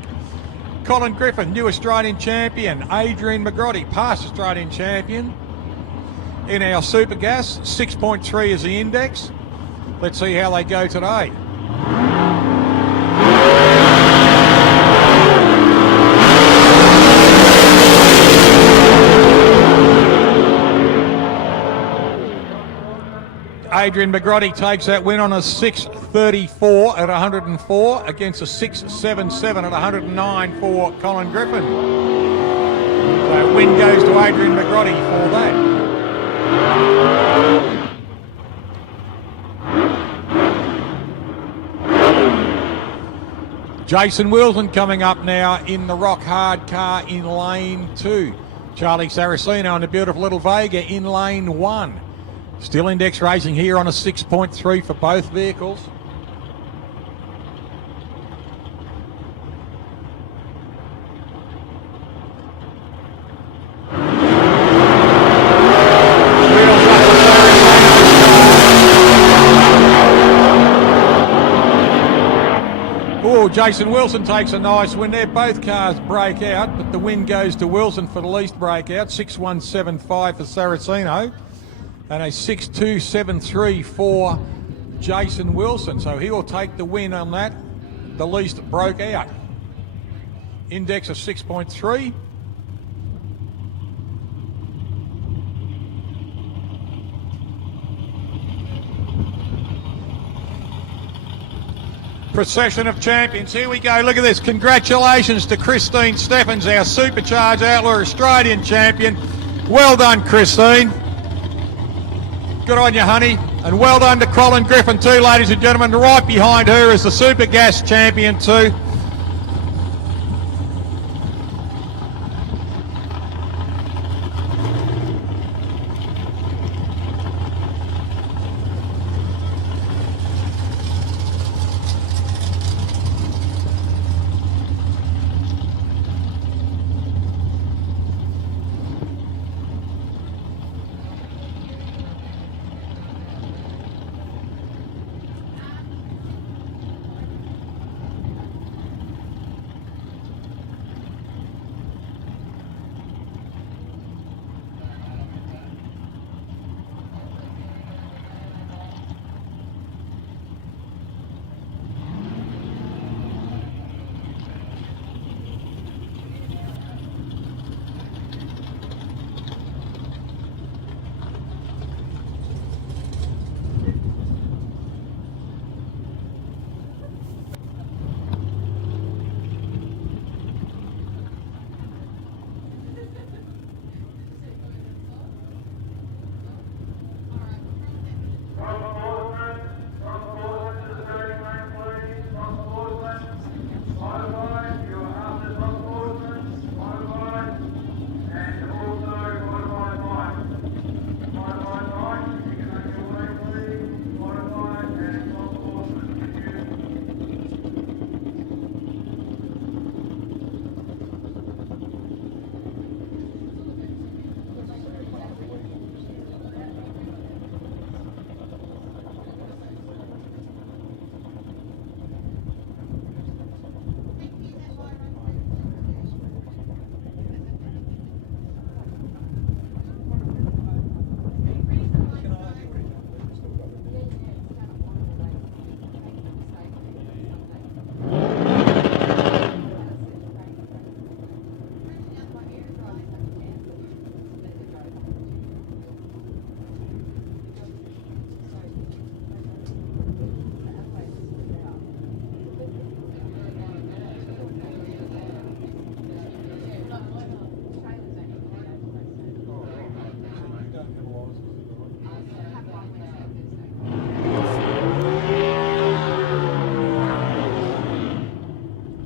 Colin Griffin, new Australian champion. Adrian Mcgotti, past Australian champion. In our Super Gas, 6.3 is the index. Let's see how they go today. Adrian Mcgotti takes that win on a 6.34 at 104 against a 6.77 at 109 for Colin Griffin. So win goes to Adrian Mcgotti for that. Jason Wilson coming up now in the Rock Hard car in lane 2. Charlie Saraceno and the beautiful little Vega in lane 1. Still index racing here on a 6.3 for both vehicles. Oh, Jason Wilson takes a nice win there. Both cars break out, but the win goes to Wilson for the least breakout. 6.175 for Saraceno. And a 6.273 for Jason Wilson. So he will take the win on that. The least broke out. Index of 6.3. Procession of champions. Here we go. Look at this. Congratulations to Christine Steffens, our Supercharged Outlaw Australian champion. Well done, Christine. Good on you, honey. And well done to Colin Griffin too, ladies and gentlemen. Right behind her is the Super Gas champion too.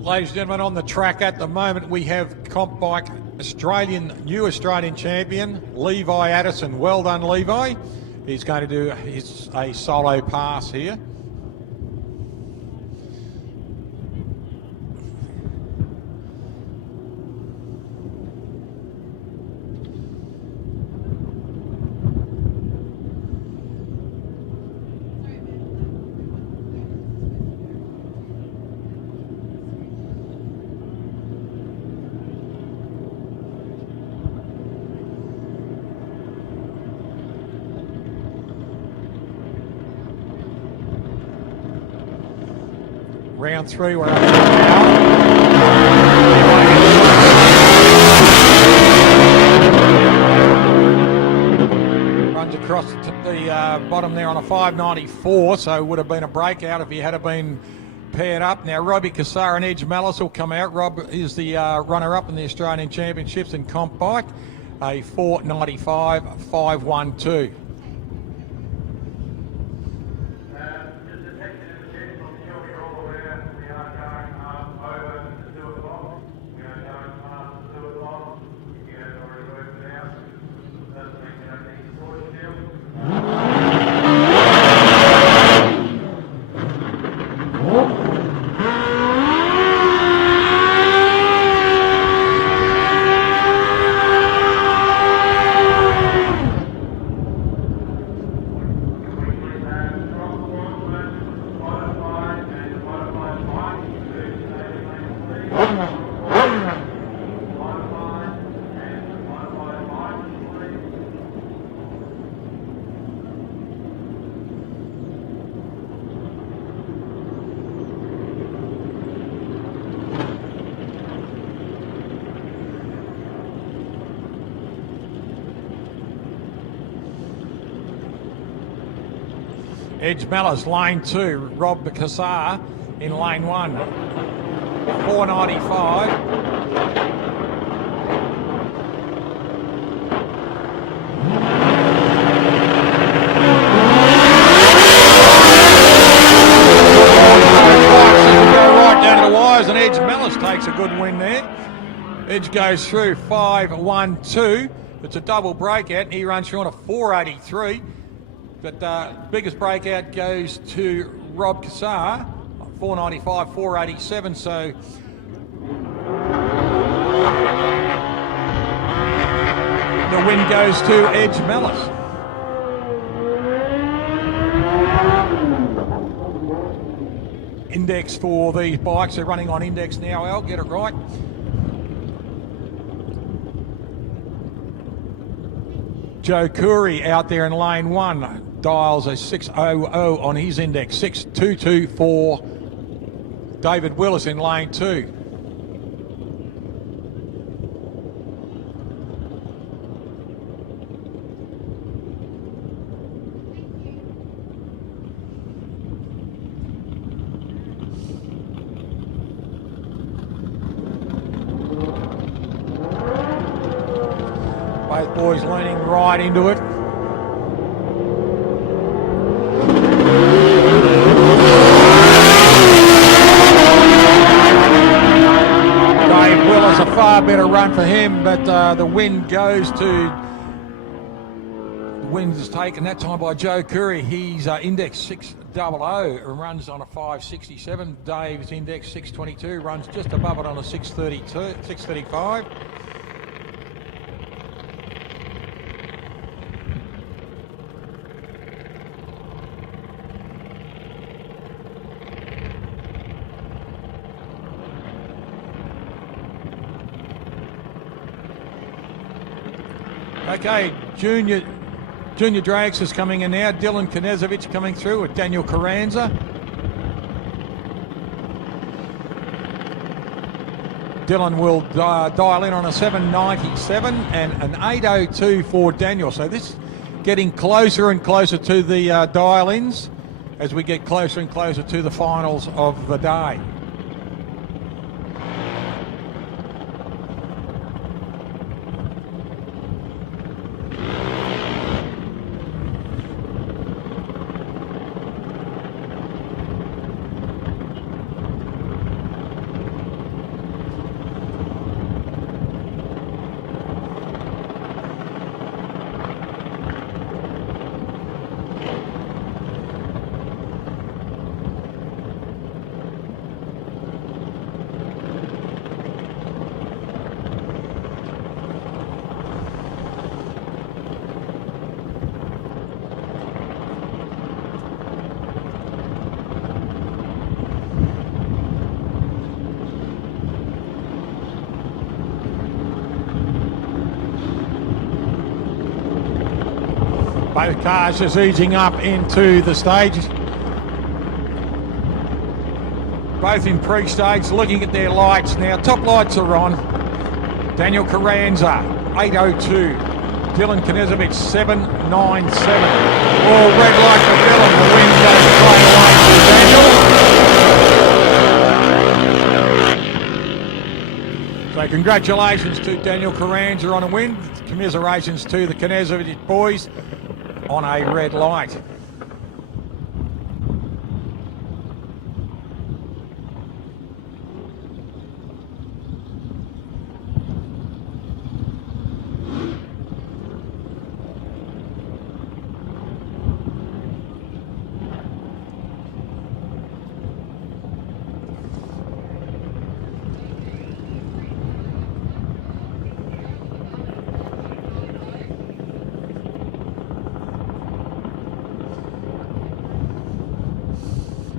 Ladies and gentlemen, on the track at the moment we have comp bike new Australian champion Levi Addison. Well done, Levi. He's going to do a solo pass here. Round 3, we're up now. Runs across to the bottom there on a 5.94, so would have been a breakout if he had been paired up. Now Robbie Cassar and Edge Mallis will come out. Rob is the runner-up in the Australian Championships in comp bike, a 4.95, 5.12. Edge Mallis, lane 2. Rob Cassar in lane 1. 4.95. And Edge Mallis takes a good win there. Edge goes through 5.12. It's a double breakout. He runs through on a 4.83. But biggest breakout goes to Rob Cassar, 4.95, 4.87. So the win goes to Edge Mallis. Index for these bikes. They're running on index now, Al. Get it right. Joe Curry out there in lane 1. Dials a 600 on his index. 6.224. David Willis in lane 2. Both boys leaning right into it. Dave Willis, a far better run for him, but the win goes to... The win's taken that time by Joe Curry. He's index 600 and runs on a 5.67. Dave's index 6.22, runs just above it on a 6.35. Okay, Junior Drags is coming in now. Dylan Knezevich coming through with Daniel Carranza. Dylan will dial in on a 7.97 and an 8.02 for Daniel. So this is getting closer and closer to the dial-ins as we get closer and closer to the finals of the day. Both cars just easing up into the stage. both in pre-stage, looking at their lights now. Top lights are on. Daniel Carranza, 8:02. Dylan Knezovic, 7:97. All red light for Dylan. The win goes straight away to Daniel. So congratulations to Daniel Carranza on a win. Commiserations to the Knezovic boys on a red light.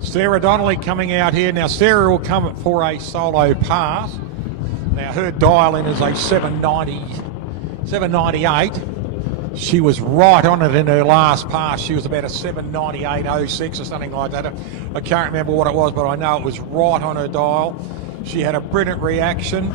Sarah Donnelly coming out here. Now Sarah will come for a solo pass. Now her dial in is a 798. She was right on it in her last pass. She was about a 798.06 or something like that. I can't remember what it was, but I know it was right on her dial. She had a brilliant reaction,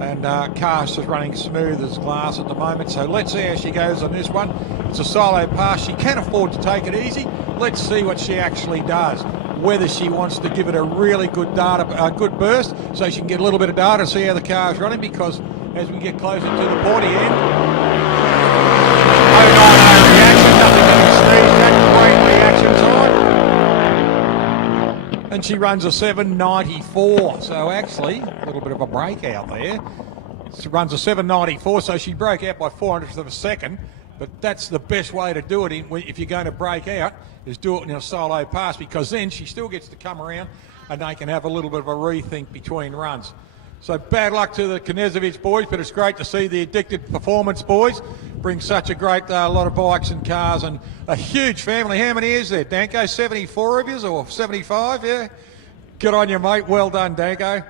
and car's just running smooth as glass at the moment. So let's see how she goes on this one. It's a solo pass. She can afford to take it easy. Let's see what she actually does. Whether she wants to give it a really good good burst, so she can get a little bit of data, see how the car's running, because as we get closer to the pointy end, 090 reaction, nothing to be sneezed at, great reaction time. And she runs a 794, so actually a little bit of a breakout there. She runs a 794, so she broke out by 400th of a second. But that's the best way to do it if you're going to break out, is do it in a solo pass, because then she still gets to come around and they can have a little bit of a rethink between runs. So bad luck to the Knezovic boys, but it's great to see the Addicted Performance boys bring such a great lot of bikes and cars, and a huge family. How many is there, Danko? 74 of you, or 75, yeah? Good on you, mate. Well done, Danko.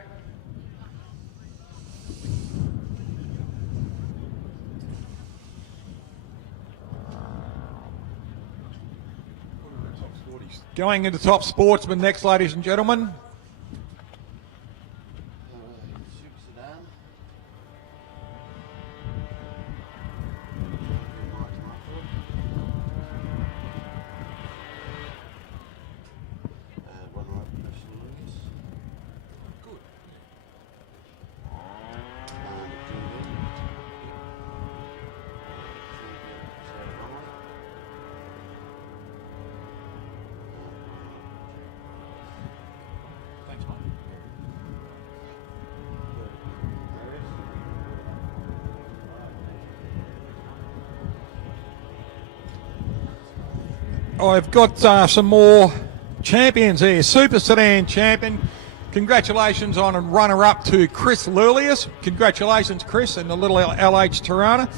Going into Top Sportsman next, ladies and gentlemen. Sedan. One right, Christian Lucas. Good. I've got some more champions here. Super Sedan champion. Congratulations on a runner-up to Chris Lurlius. Congratulations, Chris, and the little LH Tirana.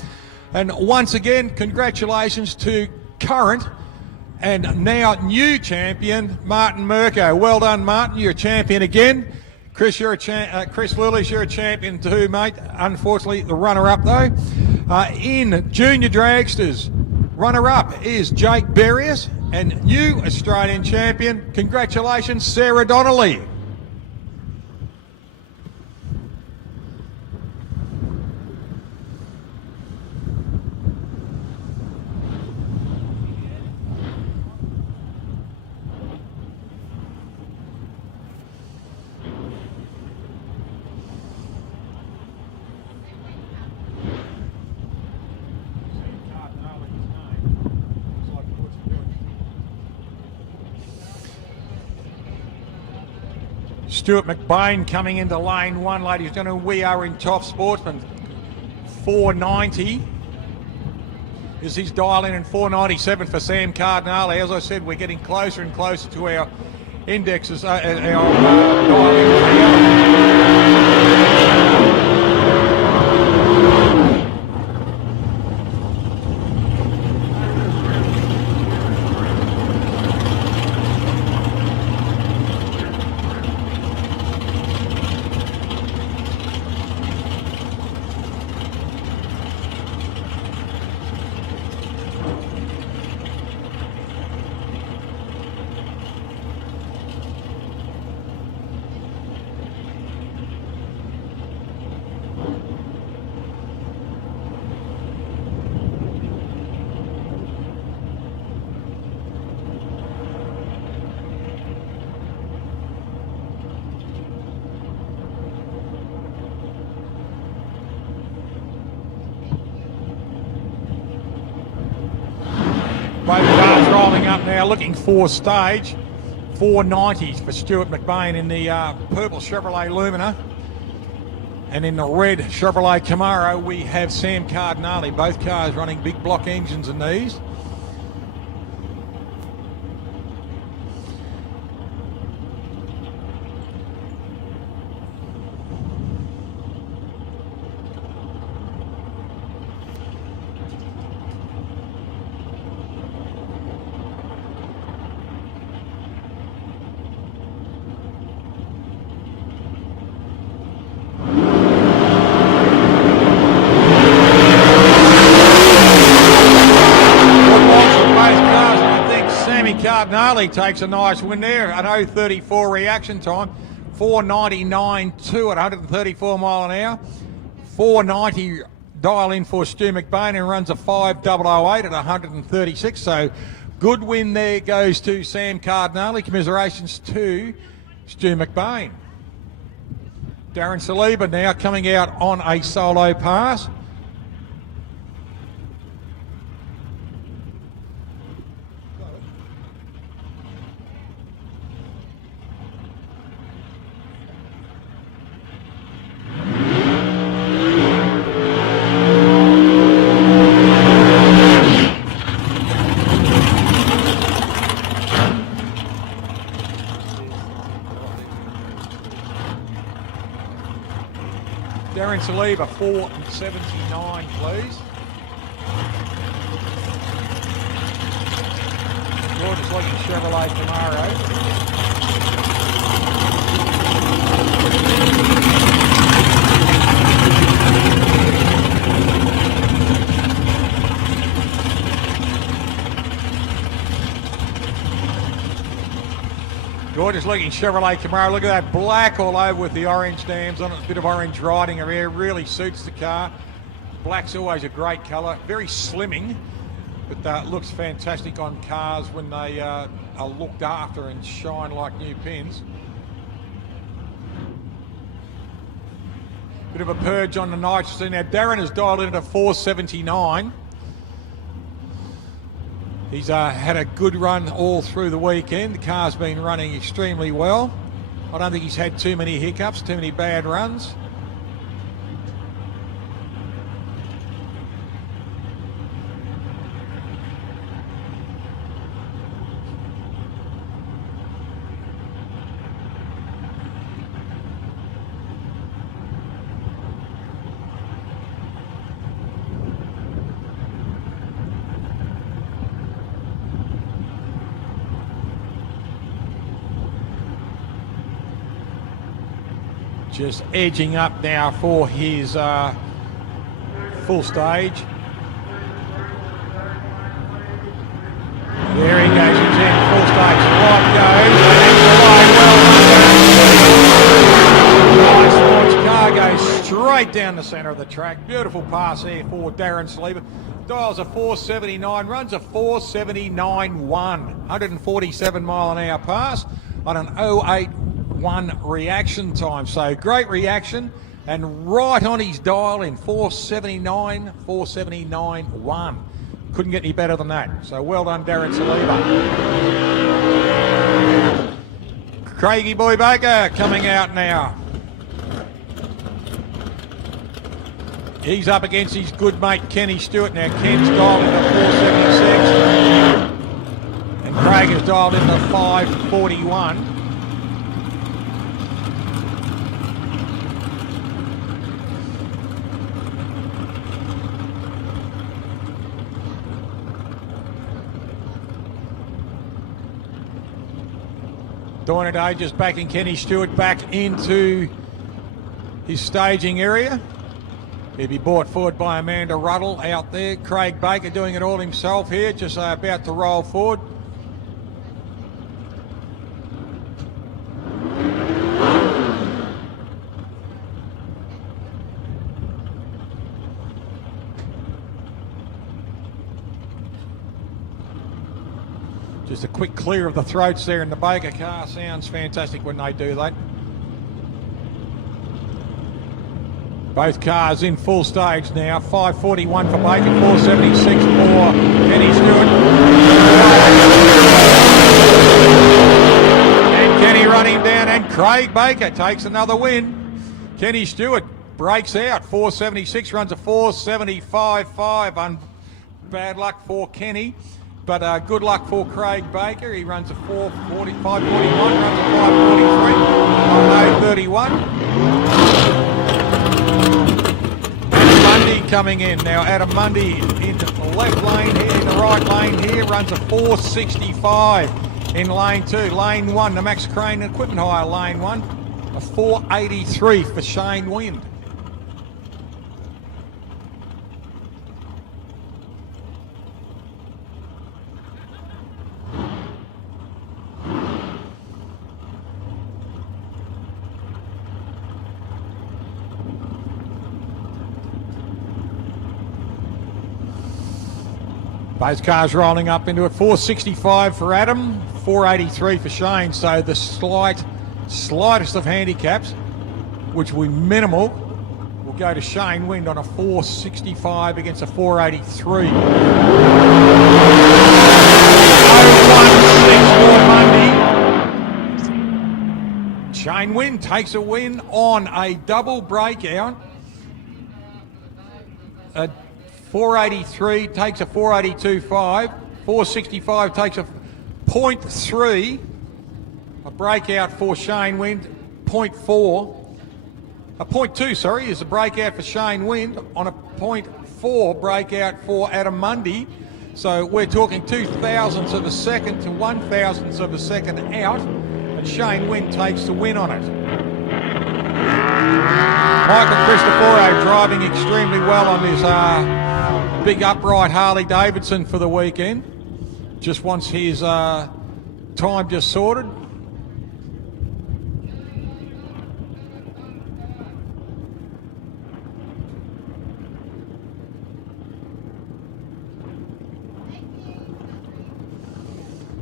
And once again, congratulations to current and now new champion, Martin Mirko. Well done, Martin. You're a champion again. Chris, Chris Lurlius, you're a champion too, mate. Unfortunately, the runner-up, though. In Junior Dragsters, runner-up is Jake Berrius, and new Australian champion, congratulations, Sarah Donnelly. Stuart McBain coming into lane one, ladies and gentlemen. We are in Top Sportsman. 490 is his dial in, and 497 for Sam Cardinale. As I said, we're getting closer and closer to our indexes, our dial in here. now looking for stage 490 for Stuart McBain in the purple Chevrolet Lumina. And in the red Chevrolet Camaro, we have Sam Cardinale. Both cars running big block engines in these. Cardinale takes a nice win there, an 0.34 reaction time, 4.99.2 at 134 mile an hour, 4.90 dial in for Stu McBain and runs a 5.008 at 136. So good win there goes to Sam Cardinale. Commiserations to Stu McBain. Darren Saliba now coming out on a solo pass. Darren Saliba, 4.79, please. Gorgeous looking Chevrolet Camaro. Gorgeous looking Chevrolet Camaro. Look at that black all over with the orange dams on it. A bit of orange riding around. Really suits the car. Black's always a great colour. Very slimming, but looks fantastic on cars when they are looked after and shine like new pins. Bit of a purge on the nitrogen. Now Darren has dialed in at 479. He's had a good run all through the weekend. The car's been running extremely well. I don't think he's had too many hiccups, too many bad runs. Just edging up now for his full stage. There he goes, he's in full stage. Right goes. Nice launch. Car goes straight down the centre of the track. Beautiful pass there for Darren Saliba. Dials a 479, runs a 479.1. 147 mile an hour pass on an 0.81 reaction time. So great reaction and right on his dial in 479, 479.1. Couldn't get any better than that. So well done, Darren Saliba. Craigie Boy Baker coming out now. He's up against his good mate Kenny Stewart now. Ken's dialed into 476 and Craig has dialed into 541. Dornaday just backing Kenny Stewart back into his staging area. He'll be brought forward by Amanda Ruddle out there. Craig Baker doing it all himself here, just about to roll forward. Just a quick clear of the throats there in the Baker car. Sounds fantastic when they do that. Both cars in full stage now. 541 for Baker, 476 for Kenny Stewart. Craig Baker takes another win. Kenny Stewart breaks out. 476, runs a 475.5. Bad luck for Kenny, but good luck for Craig Baker. He runs a 445.41, runs a 543 on 831. Adam Mundy coming in. Now Adam Mundy into the left lane here, in the right lane here, runs a 465 in lane 2. Lane 1, the Max Crane Equipment Hire, lane 1, a 483 for Shane Wind. Both cars rolling up into it. 465 for Adam, 483 for Shane. So the slightest of handicaps, which will be minimal, will go to Shane Wind on a 465 against a 483. 016 for Mundy. Shane Wind takes a win on a double breakout. 483 takes a 482.5. 465 takes a 0.3. A breakout for Shane Wind. 0.4. A 0.2, sorry, is a breakout for Shane Wind on a 0.4 breakout for Adam Mundy. So we're talking 2,000ths of a second to 1,000ths of a second out, and Shane Wind takes the win on it. Michael Cristoforo driving extremely well on his big upright Harley Davidson for the weekend. Just wants his time just sorted.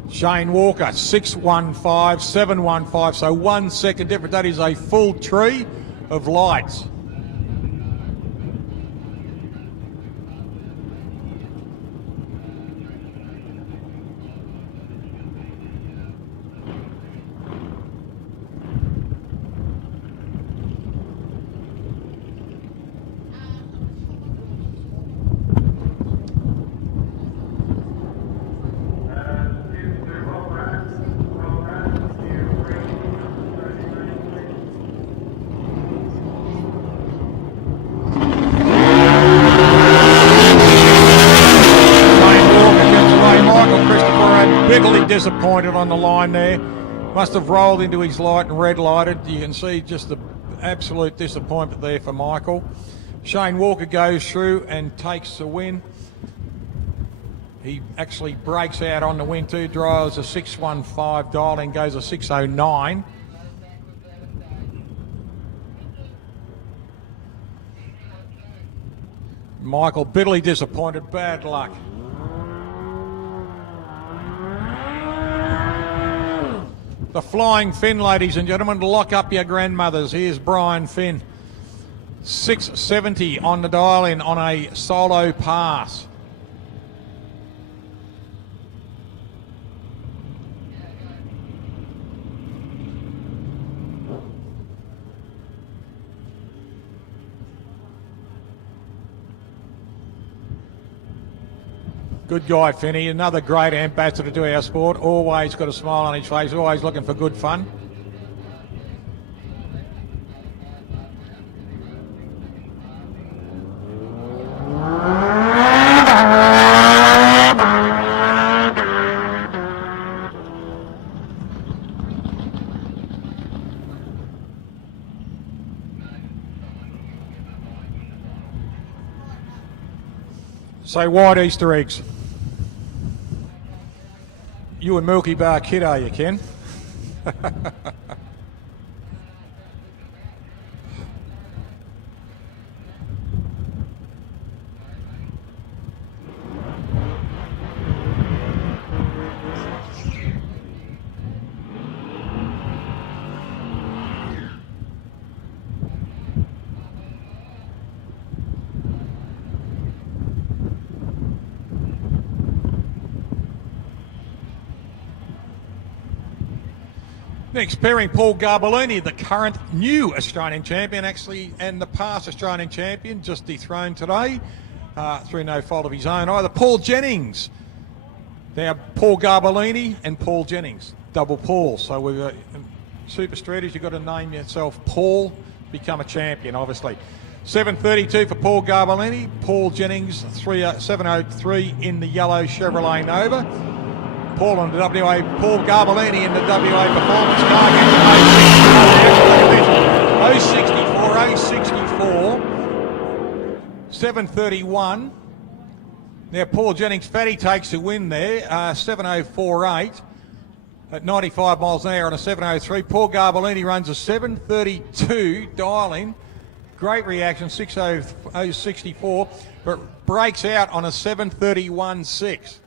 Shane Walker, 615, 715, so 1 second difference. That is a full tree of lights. Disappointed on the line there. Must have rolled into his light and red lighted. You can see just the absolute disappointment there for Michael. Shane Walker goes through and takes the win. He actually breaks out on the win too. Drives a 615, dialing goes a 609. Michael bitterly disappointed. Bad luck. The Flying Finn, ladies and gentlemen, to lock up your grandmothers. Here's Brian Finn. 670 on the dial-in on a solo pass. Good guy, Finney. Another great ambassador to our sport. Always got a smile on his face. Always looking for good fun. Say white Easter eggs. You a Milky Bar kid, are you, Ken? Next pairing, Paul Garbolini, the current new Australian champion, actually, and the past Australian champion, just dethroned today through no fault of his own either. Paul Jennings. Now, Paul Garbolini and Paul Jennings, double Paul. So we've got super strategy. You've got to name yourself Paul, become a champion, obviously. 7:32 for Paul Garbolini. Paul Jennings, 7:03 in the yellow Chevrolet Nova. Paul on the WA. Paul Garbolini in the WA performance car. 064. 7:31. Now Paul Jennings, Fatty takes the win there. 7:048 at 95 miles an hour on a 7:03. Paul Garbolini runs a 7:32 dial-in. Great reaction, 6:064, but breaks out on a 7:31.6.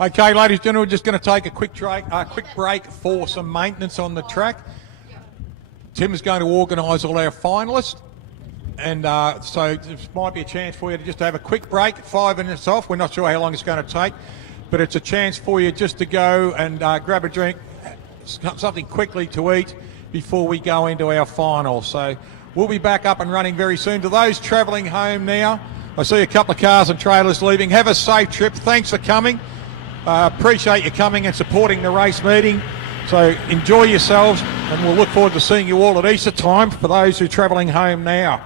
Okay, ladies and gentlemen, we're just going to take a quick break for some maintenance on the track. Tim is going to organise all our finalists, and so this might be a chance for you to just have a quick break, 5 minutes off. We're not sure how long it's going to take, but it's a chance for you just to go and grab a drink, something quickly to eat before we go into our final. So we'll be back up and running very soon. To those travelling home now, I see a couple of cars and trailers leaving. Have a safe trip. Thanks for coming. Appreciate you coming and supporting the race meeting. So enjoy yourselves, and we'll look forward to seeing you all at Easter time for those who are travelling home now.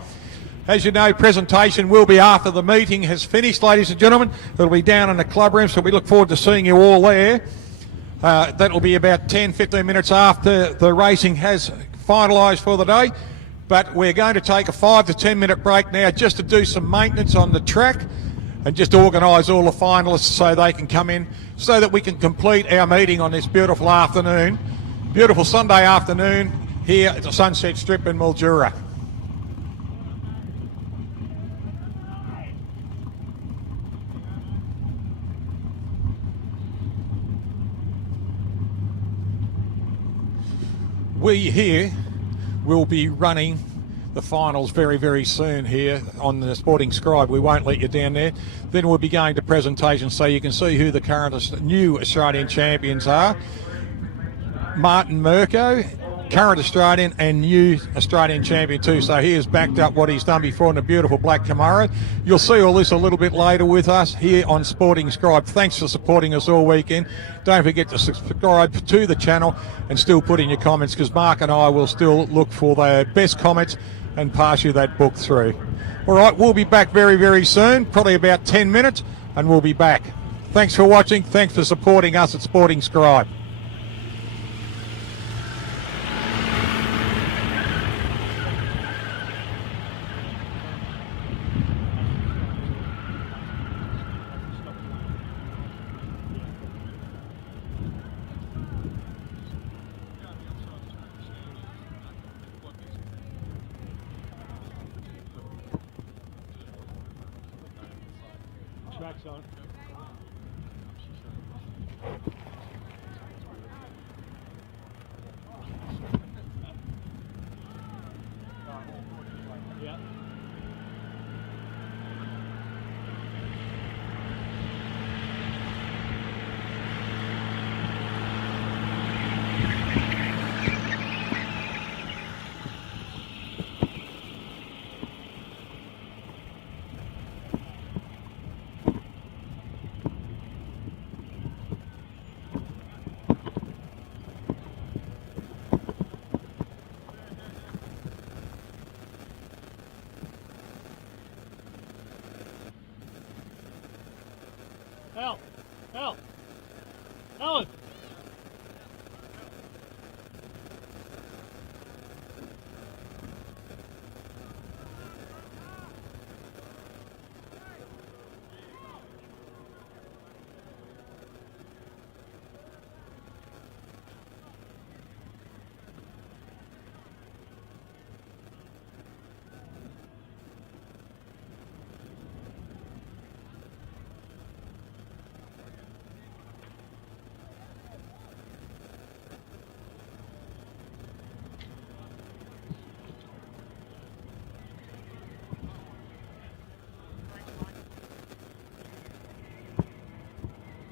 As you know, presentation will be after the meeting has finished, ladies and gentlemen. It'll be down in the club room, so we look forward to seeing you all there. That'll be about 10-15 minutes after the racing has finalised for the day. But we're going to take a 5 to 10 minute break now just to do some maintenance on the track and just organise all the finalists so they can come in so that we can complete our meeting on this beautiful afternoon, beautiful Sunday afternoon here at the Sunset Strip in Mildura. We here will be running the finals very, very soon here on the Sporting Scribe. We won't let you down there. Then we'll be going to presentation so you can see who the current new Australian champions are. Martin Mirko, current Australian and new Australian champion too. So he has backed up what he's done before in a beautiful black Camaro. You'll see all this a little bit later with us here on Sporting Scribe. Thanks for supporting us all weekend. Don't forget to subscribe to the channel and still put in your comments, because Mark and I will still look for the best comments and pass you that book through. All right, we'll be back very, very soon, probably about 10 minutes, and we'll be back. Thanks for watching. Thanks for supporting us at Sporting Scribe. Track's on.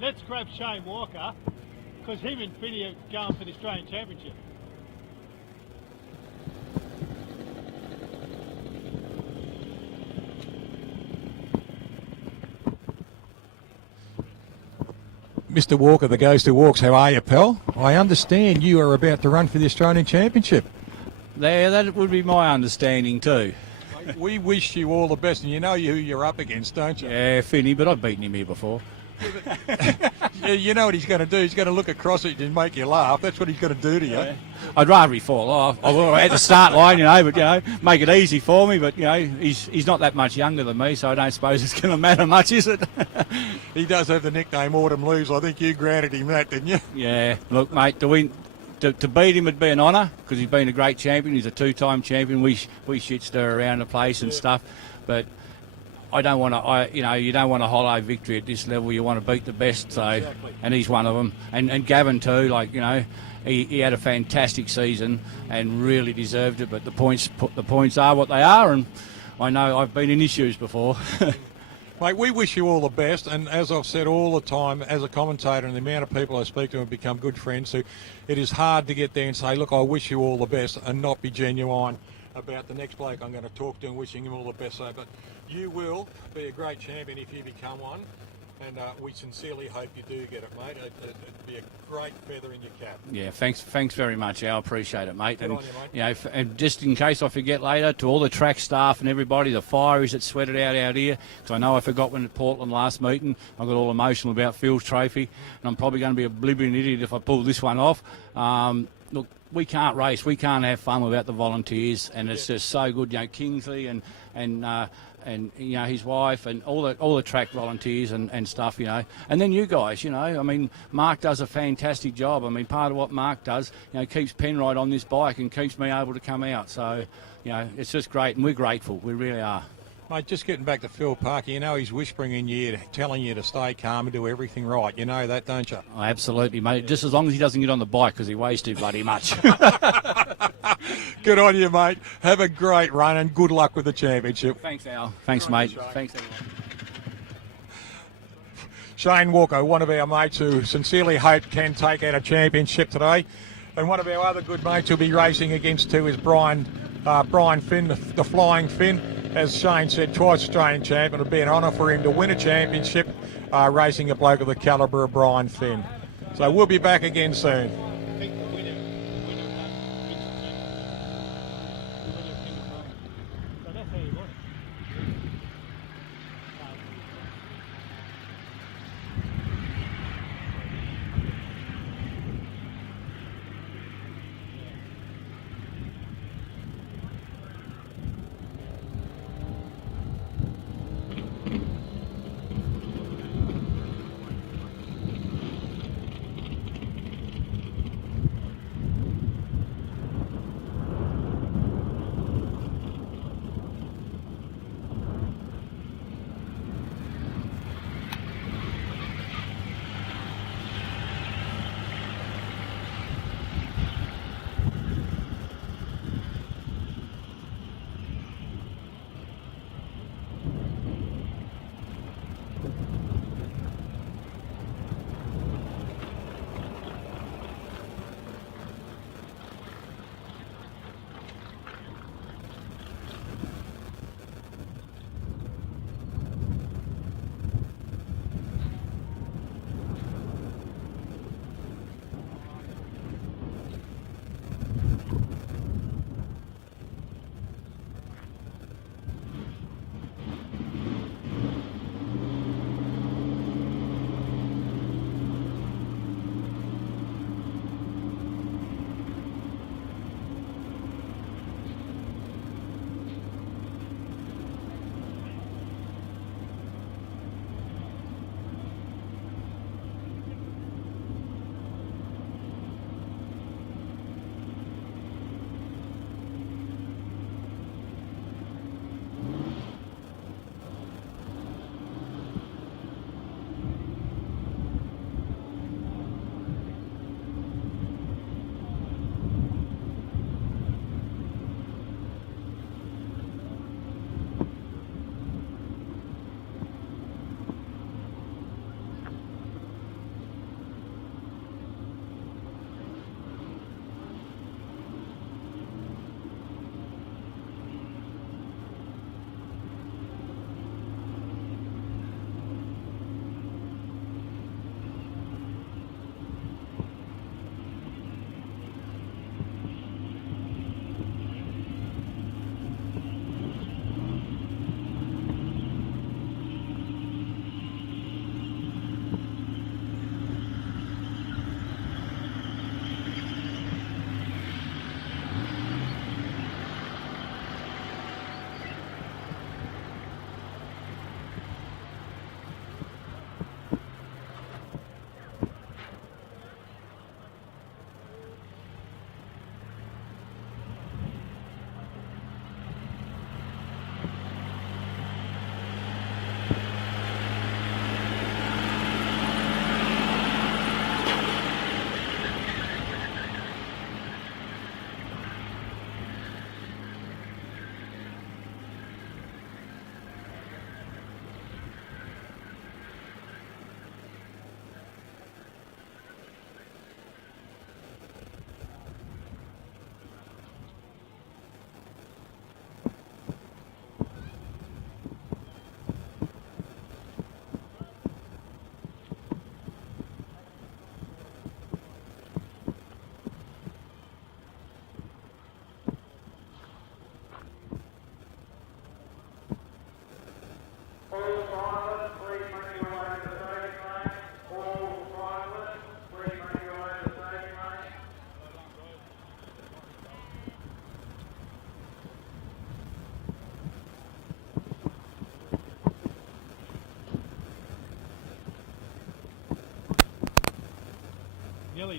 let's grab Shane Walker, because him and Finny are going for the Australian Championship. Mr. Walker, the Ghost Who Walks, how are you, pal? I understand you are about to run for the Australian Championship. There, that would be my understanding too. We wish you all the best, and you know who you're up against, don't you? Yeah, Finny, but I've beaten him here before. You know what he's going to do? He's going to look across at you and make you laugh. That's what he's going to do to you. Yeah. I'd rather he fall off. I will at the start line, but make it easy for me. But he's not that much younger than me, so I don't suppose it's going to matter much, is it? He does have the nickname Autumn Leaves. I think you granted him that, didn't you? Yeah. Look, mate, to beat him would be an honour because he's been a great champion. He's a two-time champion. We shit stir around the place and stuff, but I don't want to. You don't want a hollow victory at this level. You want to beat the best. So, exactly. And he's one of them. And Gavin too. He had a fantastic season and really deserved it. But the points are what they are, and I know I've been in issues before. Mate, we wish you all the best, and as I've said all the time, as a commentator and the amount of people I speak to have become good friends, so it is hard to get there and say, look, I wish you all the best, and not be genuine about the next bloke I'm going to talk to and wishing him all the best. So, but you will be a great champion if you become one, and we sincerely hope you do get it, mate. It'd be a great feather in your cap. Yeah, thanks very much, Al. Appreciate it, mate. Good And on you, mate. and just in case I forget later, to all the track staff and everybody, the fireys that sweated out here, because I know I forgot when at Portland last meeting, I got all emotional about Phil's trophy, and I'm probably going to be a blibbering idiot if I pull this one off. Look, we can't race, we can't have fun without the volunteers, and it's just so good. Kingsley and his wife and all the track volunteers and stuff, and then you guys, Mark does a fantastic job. Part of what Mark does, keeps Penrite on this bike and keeps me able to come out. So, it's just great, and we're grateful. We really are. Mate, just getting back to Phil Parker, he's whispering in your ear, telling you to stay calm and do everything right. You know that, don't you? Oh, absolutely, mate. Just as long as he doesn't get on the bike because he weighs too bloody much. Good on you, mate. Have a great run and good luck with the championship. Thanks, Al. Thanks, mate. Thanks, everyone. Shane Walker, one of our mates who sincerely hope can take out a championship today. And one of our other good mates who'll be racing against too is Brian Finn, the Flying Finn. As Shane said, twice Australian champion. It would be an honour for him to win a championship racing a bloke of the calibre of Brian Finn. So we'll be back again soon.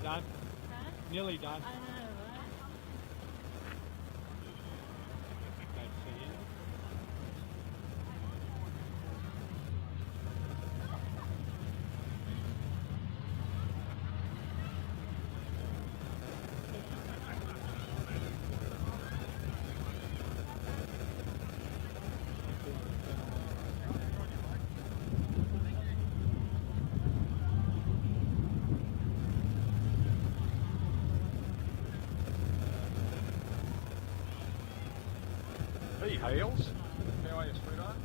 done. Nearly done. I know, right? Great to see you. He hails. How are you, sweetheart?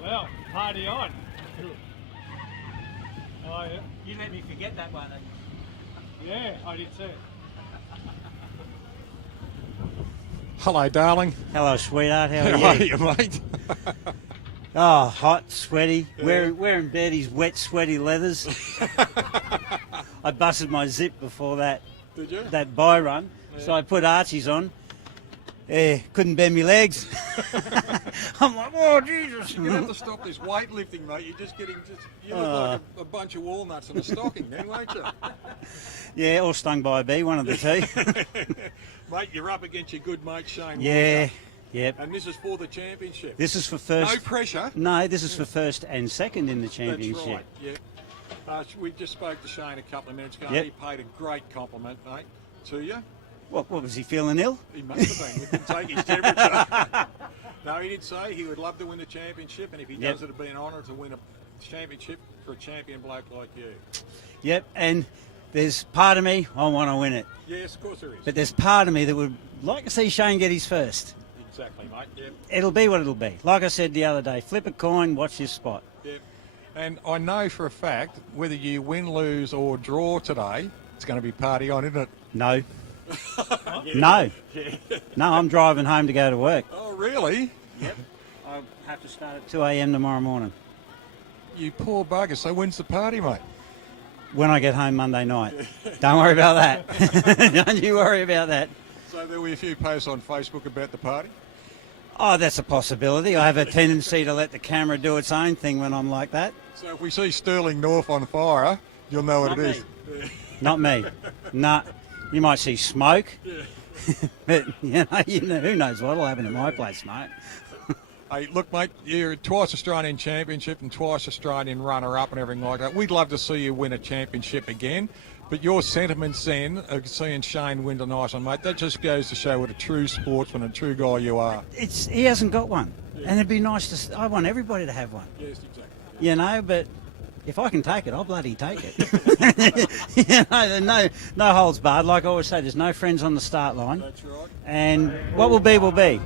Well, party on. Oh, yeah. You let me forget that one. Yeah, I did too. Hello, darling. Hello, sweetheart. How How are are you? you, mate? Oh, hot, sweaty. Wearing Bertie's wet, sweaty leathers. I busted my zip before that. Did you? That buy run. So I put Archie's on. Yeah, couldn't bend my legs. I'm like, oh, Jesus. You're going to have to stop this weightlifting, mate. You're just getting, you look like a bunch of walnuts in a stocking then, won't you? Yeah, or stung by a bee, one of the two. Mate, you're up against your good mate Shane Yeah, Walker. yep. And this is for the championship. This is for first. No pressure. No, this is for first and second in the championship. That's right, yeah. We just spoke to Shane a couple of minutes ago. Yep. He paid a great compliment, mate, to you. What was he feeling ill? He must have been. We can take his temperature. No, he did say he would love to win the championship, and if he does, it'd be an honour to win a championship for a champion bloke like you. Yep, and there's part of me, I want to win it. Yes, of course there is. But there's part of me that would like to see Shane get his first. Exactly, mate. Yep. It'll be what it'll be. Like I said the other day, flip a coin, watch this spot. Yep. And I know for a fact, whether you win, lose or draw today, it's going to be party on, isn't it? No. No. No, I'm driving home to go to work. Oh, really? Yep. I'll have to start at 2 a.m. tomorrow morning. You poor bugger. So when's the party, mate? When I get home Monday night. Don't worry about that. Don't you worry about that. So there will be a few posts on Facebook about the party? Oh, that's a possibility. I have a tendency to let the camera do its own thing when I'm like that. So if we see Sterling North on fire, you'll know what Not it me. is. Not me. No. You might see smoke. But, you know, who knows what will happen at my place, mate. Hey, look, mate, you're twice Australian championship and twice Australian runner-up and everything like that. We'd love to see you win a championship again. But your sentiments then of seeing Shane win tonight, mate, that just goes to show what a true sportsman and true guy you are. He hasn't got one. Yeah. And it'd be nice I want everybody to have one. Yes, exactly. You know, but if I can take it, I'll bloody take it. No holds barred. Like I always say, there's no friends on the start line. That's right. And what will be, will be.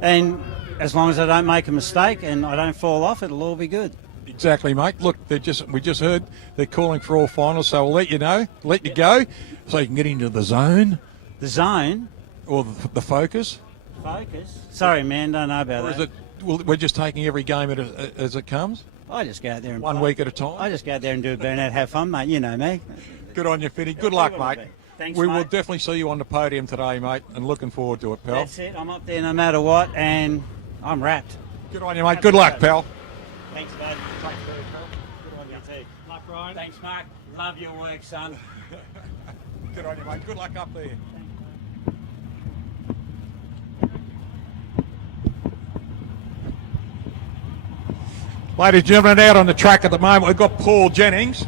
And as long as I don't make a mistake and I don't fall off, it'll all be good. Exactly, mate. Look, we just heard they're calling for all finals, so we'll let you know, let you go, so you can get into the zone. The zone? Or the focus. Focus? Sorry, man, don't know about that. Or is it, we're just taking every game as it comes? I just go out there and one week at a time? I just go out there and do a burnout, have fun, mate. You know me. Good on you, Fitty. Good luck, mate. Thanks, we mate. will definitely see you on the podium today, mate, and looking forward to it, pal. That's it. I'm up there no matter what, and I'm wrapped. Good on you, mate. Good luck, pal. Thanks, mate. Thanks, pal. Good on you too. Luck, Ryan. Thanks, Mark. Love your work, son. Good on you, mate. Good luck up there. Ladies and gentlemen, out on the track at the moment, we've got Paul Jennings.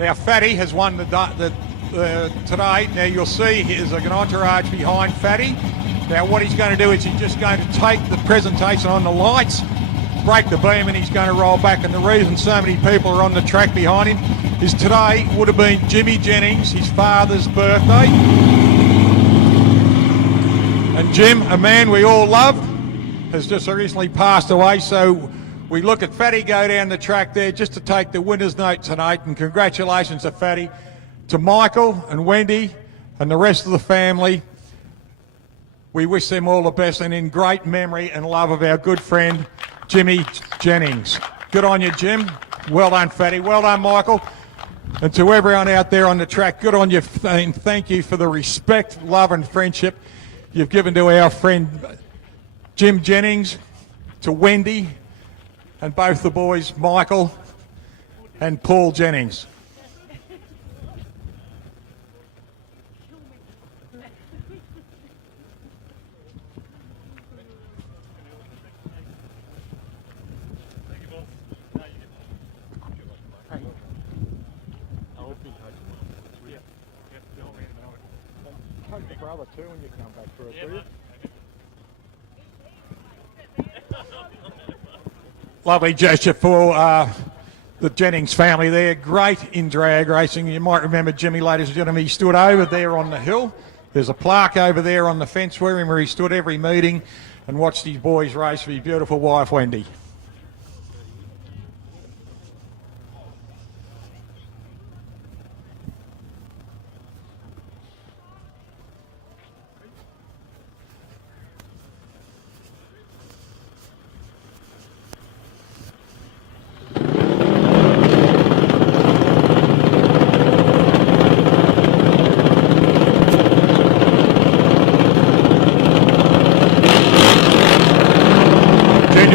Now, Fatty has won today. Now, you'll see there's an entourage behind Fatty. Now, what he's going to do is he's just going to take the presentation on the lights, break the beam, and he's going to roll back. And the reason so many people are on the track behind him is today would have been Jimmy Jennings, his father's birthday. And Jim, a man we all love, has just recently passed away, so we look at Fatty go down the track there just to take the winner's note tonight, and congratulations to Fatty, to Michael and Wendy and the rest of the family. We wish them all the best, and in great memory and love of our good friend, Jimmy Jennings. Good on you, Jim. Well done, Fatty. Well done, Michael. And to everyone out there on the track, good on you, and thank you for the respect, love and friendship you've given to our friend Jim Jennings, to Wendy, and both the boys, Michael and Paul Jennings. Brother too when you come back for it, do you? Lovely gesture for the Jennings family there. Great in drag racing. You might remember Jimmy, ladies and gentlemen, he stood over there on the hill. There's a plaque over there on the fence where he stood every meeting and watched his boys race for his beautiful wife, Wendy.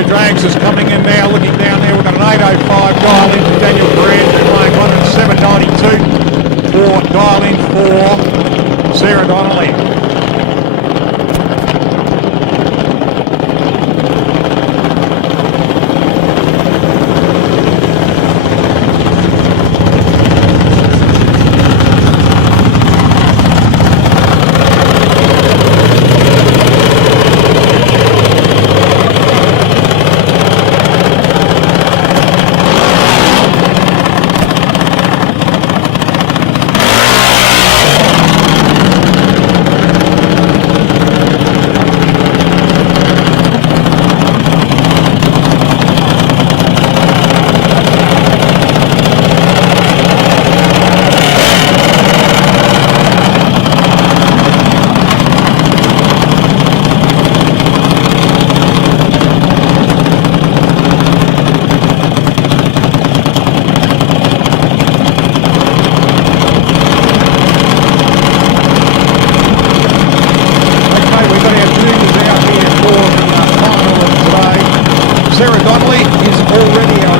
Drags is coming in now, looking down there. We've got an 8.05 dial in for Daniel Grant, running 1 and 7.92 for dial in for Sarah Donnelly.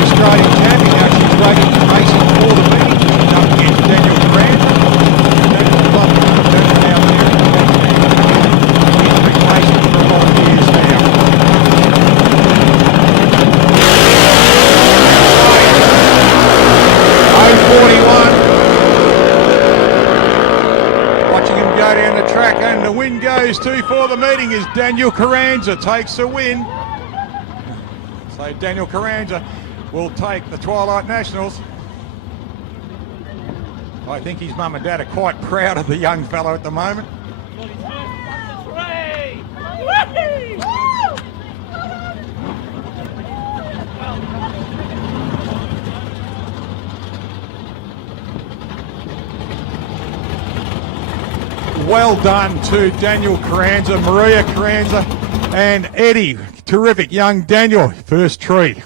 Australian champion. Now she's racing for the meeting. She's up against Daniel Grant. Daniel's club down there. He's been racing for a lot of years now. Watching him go down the track, and the win goes to for the meeting is Daniel Carranza takes the win. So Daniel Carranza will take the Twilight Nationals. I think his mum and dad are quite proud of the young fellow at the moment. Well done to Daniel Carranza, Maria Carranza, and Eddie. Terrific young Daniel, first treat.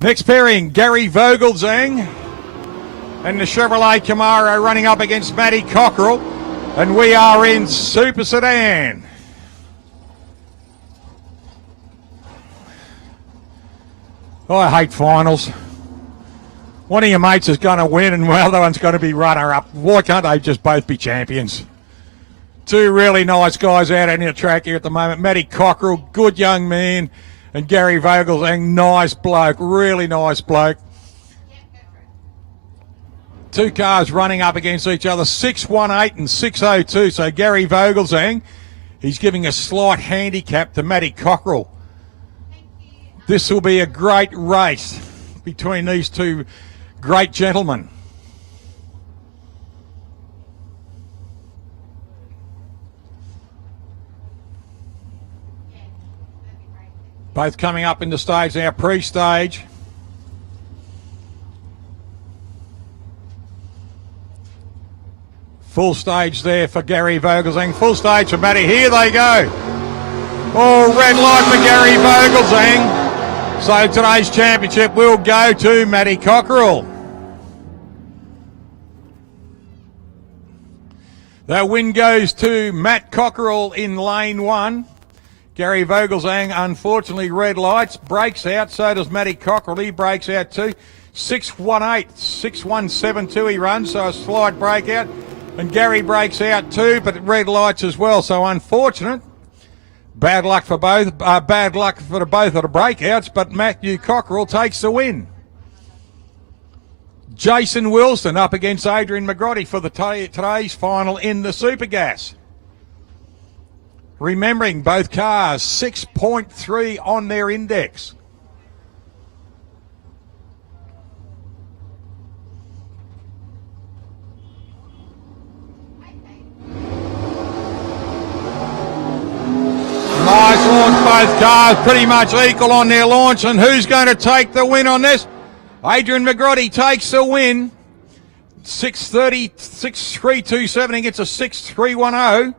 Next pairing, Gary Vogelzang and the Chevrolet Camaro running up against Matty Cockerell, and we are in Super Sedan. Oh, I hate finals. One of your mates is going to win and the other one's going to be runner-up. Why can't they just both be champions? Two really nice guys out on the track here at the moment. Matty Cockerell, good young man, and Gary Vogelzang, nice bloke, really nice bloke. Two cars running up against each other, 618 and 602. So Gary Vogelzang, he's giving a slight handicap to Matty Cockerell. This will be a great race between these two great gentlemen. Both coming up in the stage now, pre-stage. Full stage there for Gary Vogelzang. Full stage for Matty. Here they go. Oh, red light for Gary Vogelzang. So today's championship will go to Matty Cockerell. That win goes to Matt Cockerell in lane one. Gary Vogelzang, unfortunately, red lights, breaks out. So does Matty Cockerell. He breaks out too. 618, 6172 he runs, so a slight breakout. And Gary breaks out too, but red lights as well. So unfortunate. Bad luck for both. Bad luck for both of the breakouts, but Matthew Cockerell takes the win. Jason Wilson up against Adrian Mcgotti for the today's final in the Super Gas. Remembering both cars 6.3 on their index. Nice launch, both cars pretty much equal on their launch, and who's going to take the win on this? Adrian Mcgotti takes the win. 630, 6327, he gets a 6310.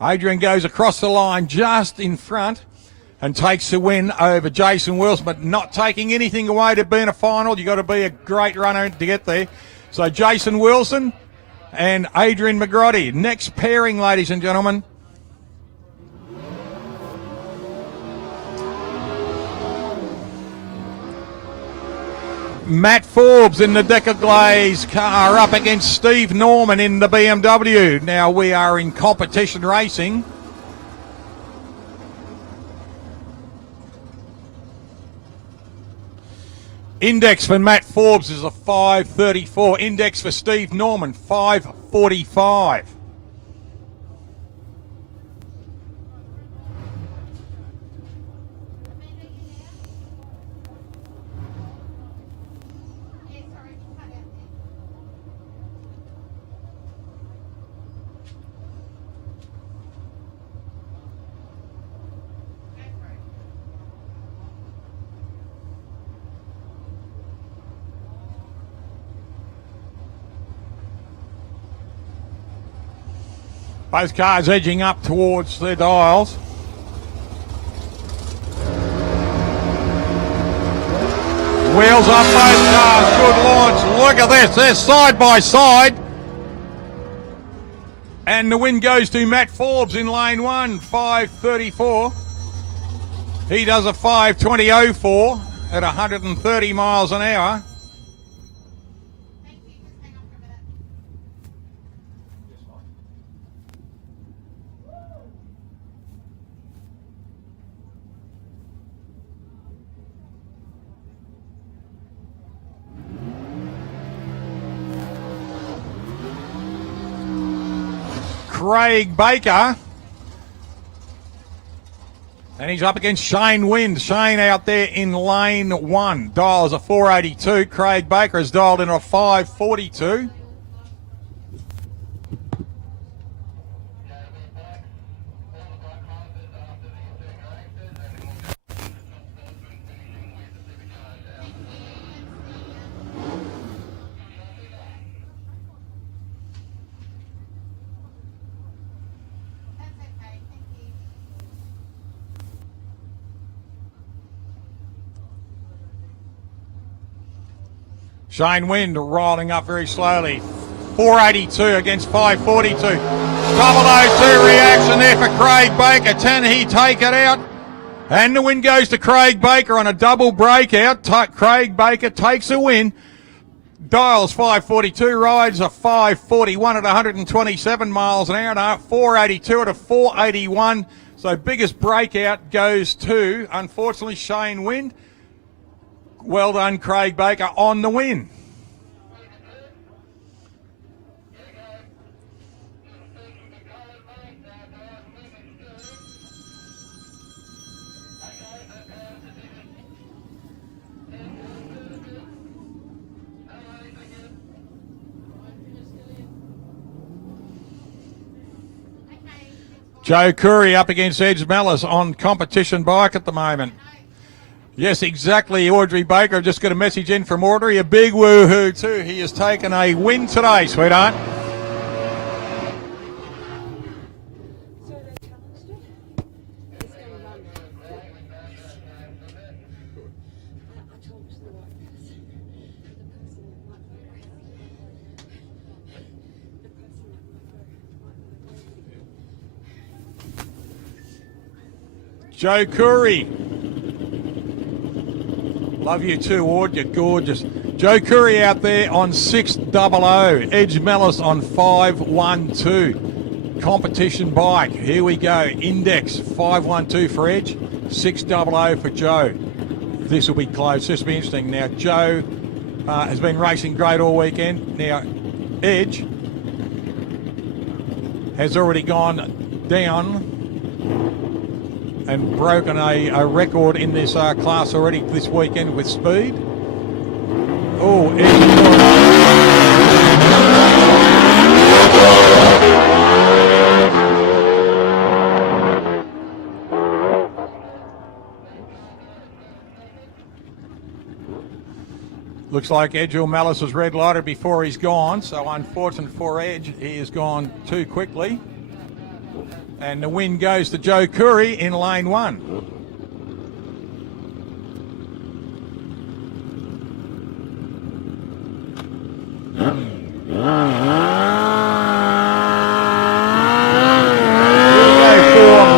Adrian goes across the line just in front and takes the win over Jason Wilson, but not taking anything away to being a final. You've got to be a great runner to get there. So Jason Wilson and Adrian Mcgotti. Next pairing, ladies and gentlemen. Matt Forbes in the Decker Glaze car up against Steve Norman in the BMW. Now we are in competition racing. Index for Matt Forbes is a 534. Index for Steve Norman, 545. Both cars edging up towards their dials. Wheels up, both cars, good launch. Look at this, they're side by side. And the win goes to Matt Forbes in lane one, 534. He does a 5:20.04 at 130 miles an hour. Craig Baker. And he's up against Shane Wind. Shane out there in lane 1. Dials a 482. Craig Baker has dialed in a 542. Shane Wind rolling up very slowly. 482 against 542. 002 reaction there for Craig Baker. Can he take it out? And the win goes to Craig Baker on a double breakout. Craig Baker takes a win. Dials 542, rides a 541 at 127 miles an hour and a 482 at a 481. So biggest breakout goes to, unfortunately, Shane Wind. Well done, Craig Baker, on the win. Joe Curry up against Edge Mellis on competition bike at the moment. Yes, exactly. Audrey Baker. I've just got a message in from Audrey. A big woohoo too. He has taken a win today, sweetheart. Joe Curry. Love you too, Ord. You're gorgeous. Joe Curry out there on 600. Edge Mellis on 512. Competition bike. Here we go. Index 512 for Edge. 600 for Joe. This will be close. This will be interesting. Now, Joe has been racing great all weekend. Now, Edge has already gone down and broken a record in this class already this weekend with speed. Oh, looks like Edge Mellis was red lighted before he's gone, so unfortunate for Edge, he has gone too quickly. And the win goes to Joe Curry in lane 1.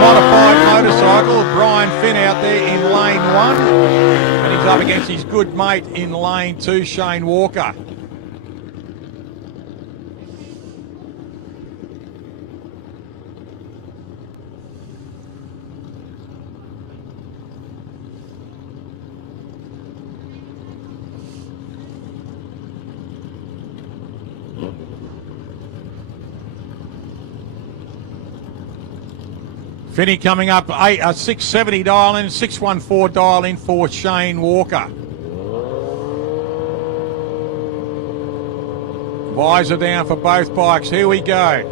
Modified motorcycle, Brian Finn out there in lane 1. And he's up against his good mate in lane 2, Shane Walker. Finney coming up, 670 dial in, 614 dial in for Shane Walker. Visor down for both bikes. Here we go.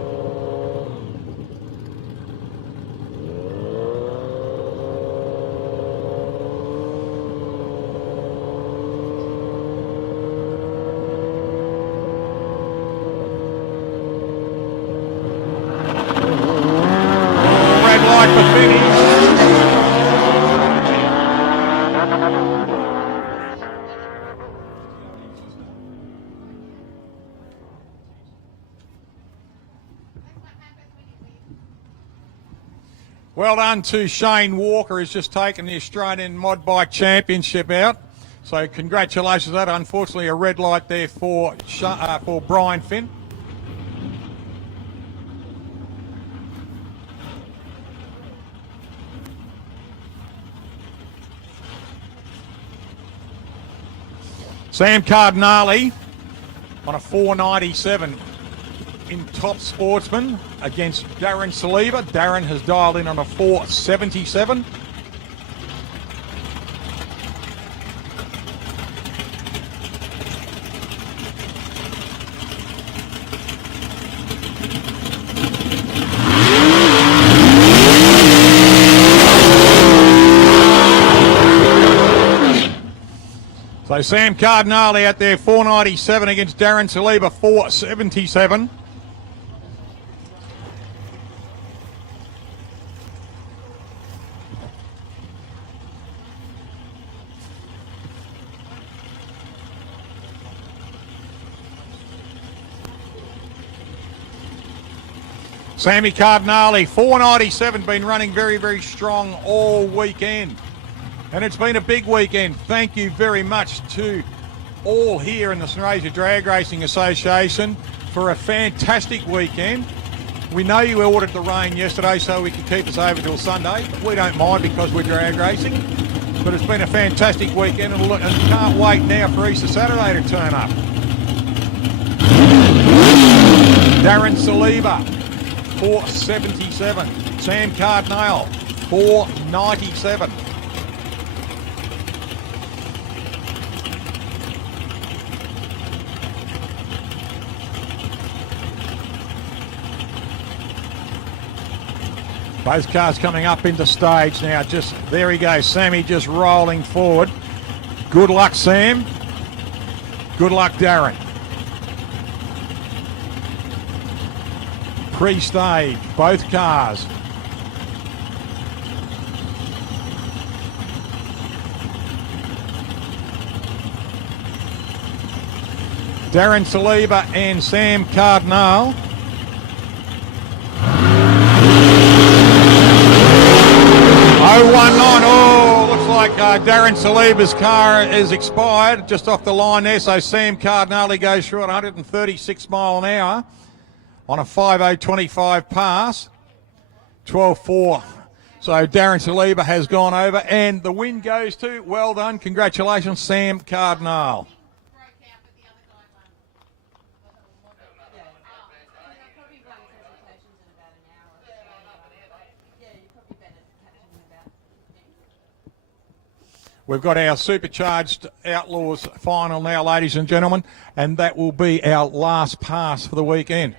Well done to Shane Walker, who's just taken the Australian Mod Bike Championship out. So congratulations on that. Unfortunately, a red light there for Brian Finn. Sam Cardinale on a 497 in Top Sportsman against Darren Saliba. Darren has dialed in on a 477. So Sam Cardinale out there, 497 against Darren Saliba, 477. Sammy Cardinale, 497, been running very, very strong all weekend. And it's been a big weekend. Thank you very much to all here in the Sunraysia Drag Racing Association for a fantastic weekend. We know you ordered the rain yesterday so we could keep us over till Sunday. We don't mind because we're drag racing. But it's been a fantastic weekend and can't wait now for Easter Saturday to turn up. Darren Saliba, 477. Sam Cardinale, 497. Both cars coming up into stage now. Just there he goes. Sammy just rolling forward. Good luck, Sam. Good luck, Darren. Pre-stage, both cars. Darren Saliba and Sam Cardinale. Oh, looks like Darren Saliba's car is expired just off the line there. So Sam Cardinale goes through at 136 mile an hour on a 50.25 pass. 12.4. So Darren Saliba has gone over and the win goes to, well done, congratulations, Sam Cardinale. We've got our Supercharged Outlaws final now, ladies and gentlemen, and that will be our last pass for the weekend.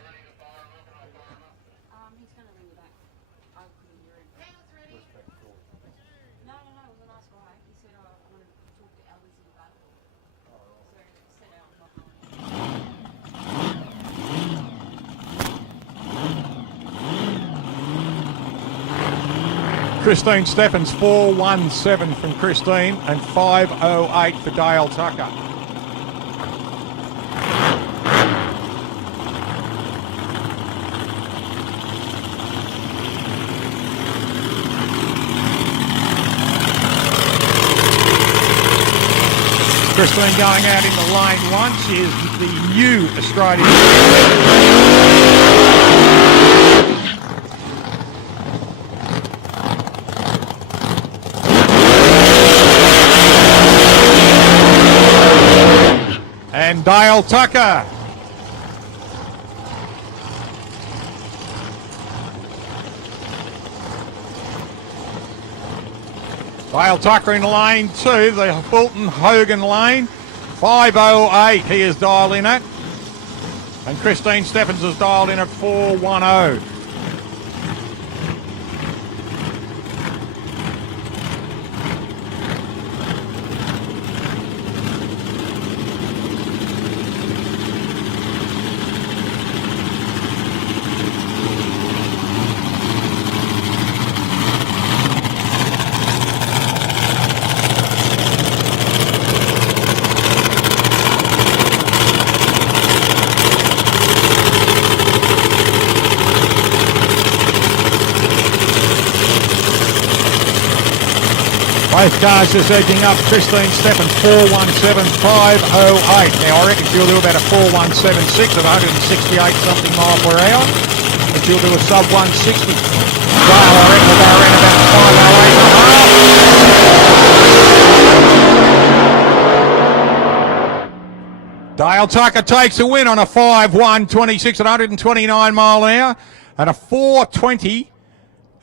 Christine Steffens, 417 from Christine and 508 for Dale Tucker. Christine going out into lane one. She is the new Australian. And Dale Tucker. Dale Tucker in lane two, the Fulton Hogan lane. 508 he is dialed in at. And Christine Steffens has dialed in at 410. Both cars just edging up. Christine Steffen 417.508. Now I reckon she'll do about a 417.6 at 168 something mile per hour. But she'll do a sub 160. Well, I reckon we'll go around about 508.5. Dale Tucker takes a win on a 5.126 at 129 mile an hour and a 4.20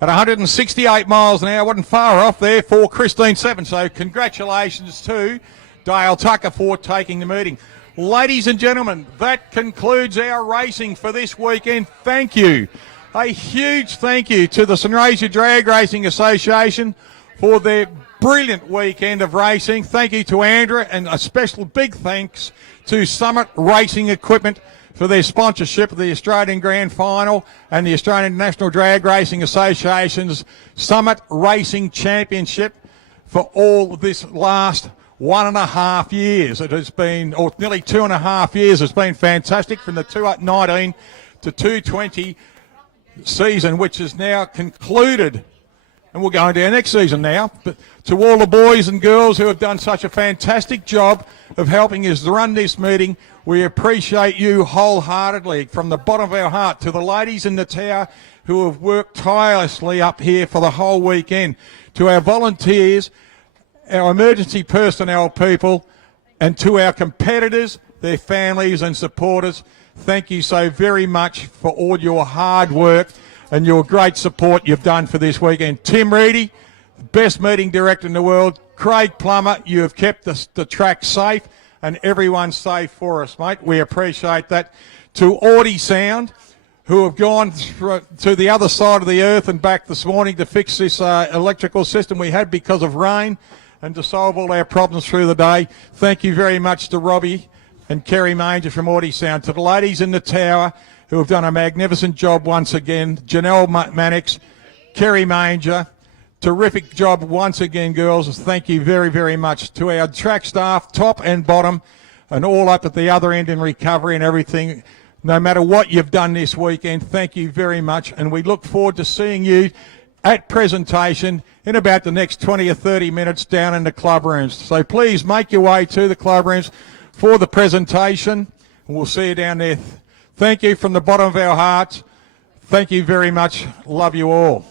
at 168 miles an hour. Wasn't far off there for Christine Steffen. So congratulations to Dale Tucker for taking the meeting. Ladies and gentlemen, that concludes our racing for this weekend. Thank you. A huge thank you to the Sunraysia Drag Racing Association for their brilliant weekend of racing. Thank you to ANDRA, and a special big thanks to Summit Racing Equipment for their sponsorship of the Australian Grand Final and the Australian National Drag Racing Association's Summit Racing Championship for all this last 1.5 years. It has been, or nearly 2.5 years, it's been fantastic from the 2019 to 220 season, which is now concluded. And we'll go into our next season now. But to all the boys and girls who have done such a fantastic job of helping us run this meeting, we appreciate you wholeheartedly from the bottom of our heart. To the ladies in the tower who have worked tirelessly up here for the whole weekend, to our volunteers, our emergency personnel people, and to our competitors, their families and supporters, thank you so very much for all your hard work and your great support you've done for this weekend. Tim Reedy, best meeting director in the world. Craig Plummer, you have kept the track safe and everyone safe for us, mate. We appreciate that. To Audi Sound, who have gone to the other side of the earth and back this morning to fix this electrical system we had because of rain and to solve all our problems through the day. Thank you very much to Robbie and Kerry Manger from Audi Sound. To the ladies in the tower who have done a magnificent job once again. Janelle Mannix, Kerry Manger, terrific job once again, girls. Thank you very, very much. To our track staff, top and bottom, and all up at the other end in recovery and everything. No matter what you've done this weekend, thank you very much. And we look forward to seeing you at presentation in about the next 20 or 30 minutes down in the club rooms. So please make your way to the club rooms for the presentation, and we'll see you down there. Thank you from the bottom of our hearts. Thank you very much. Love you all.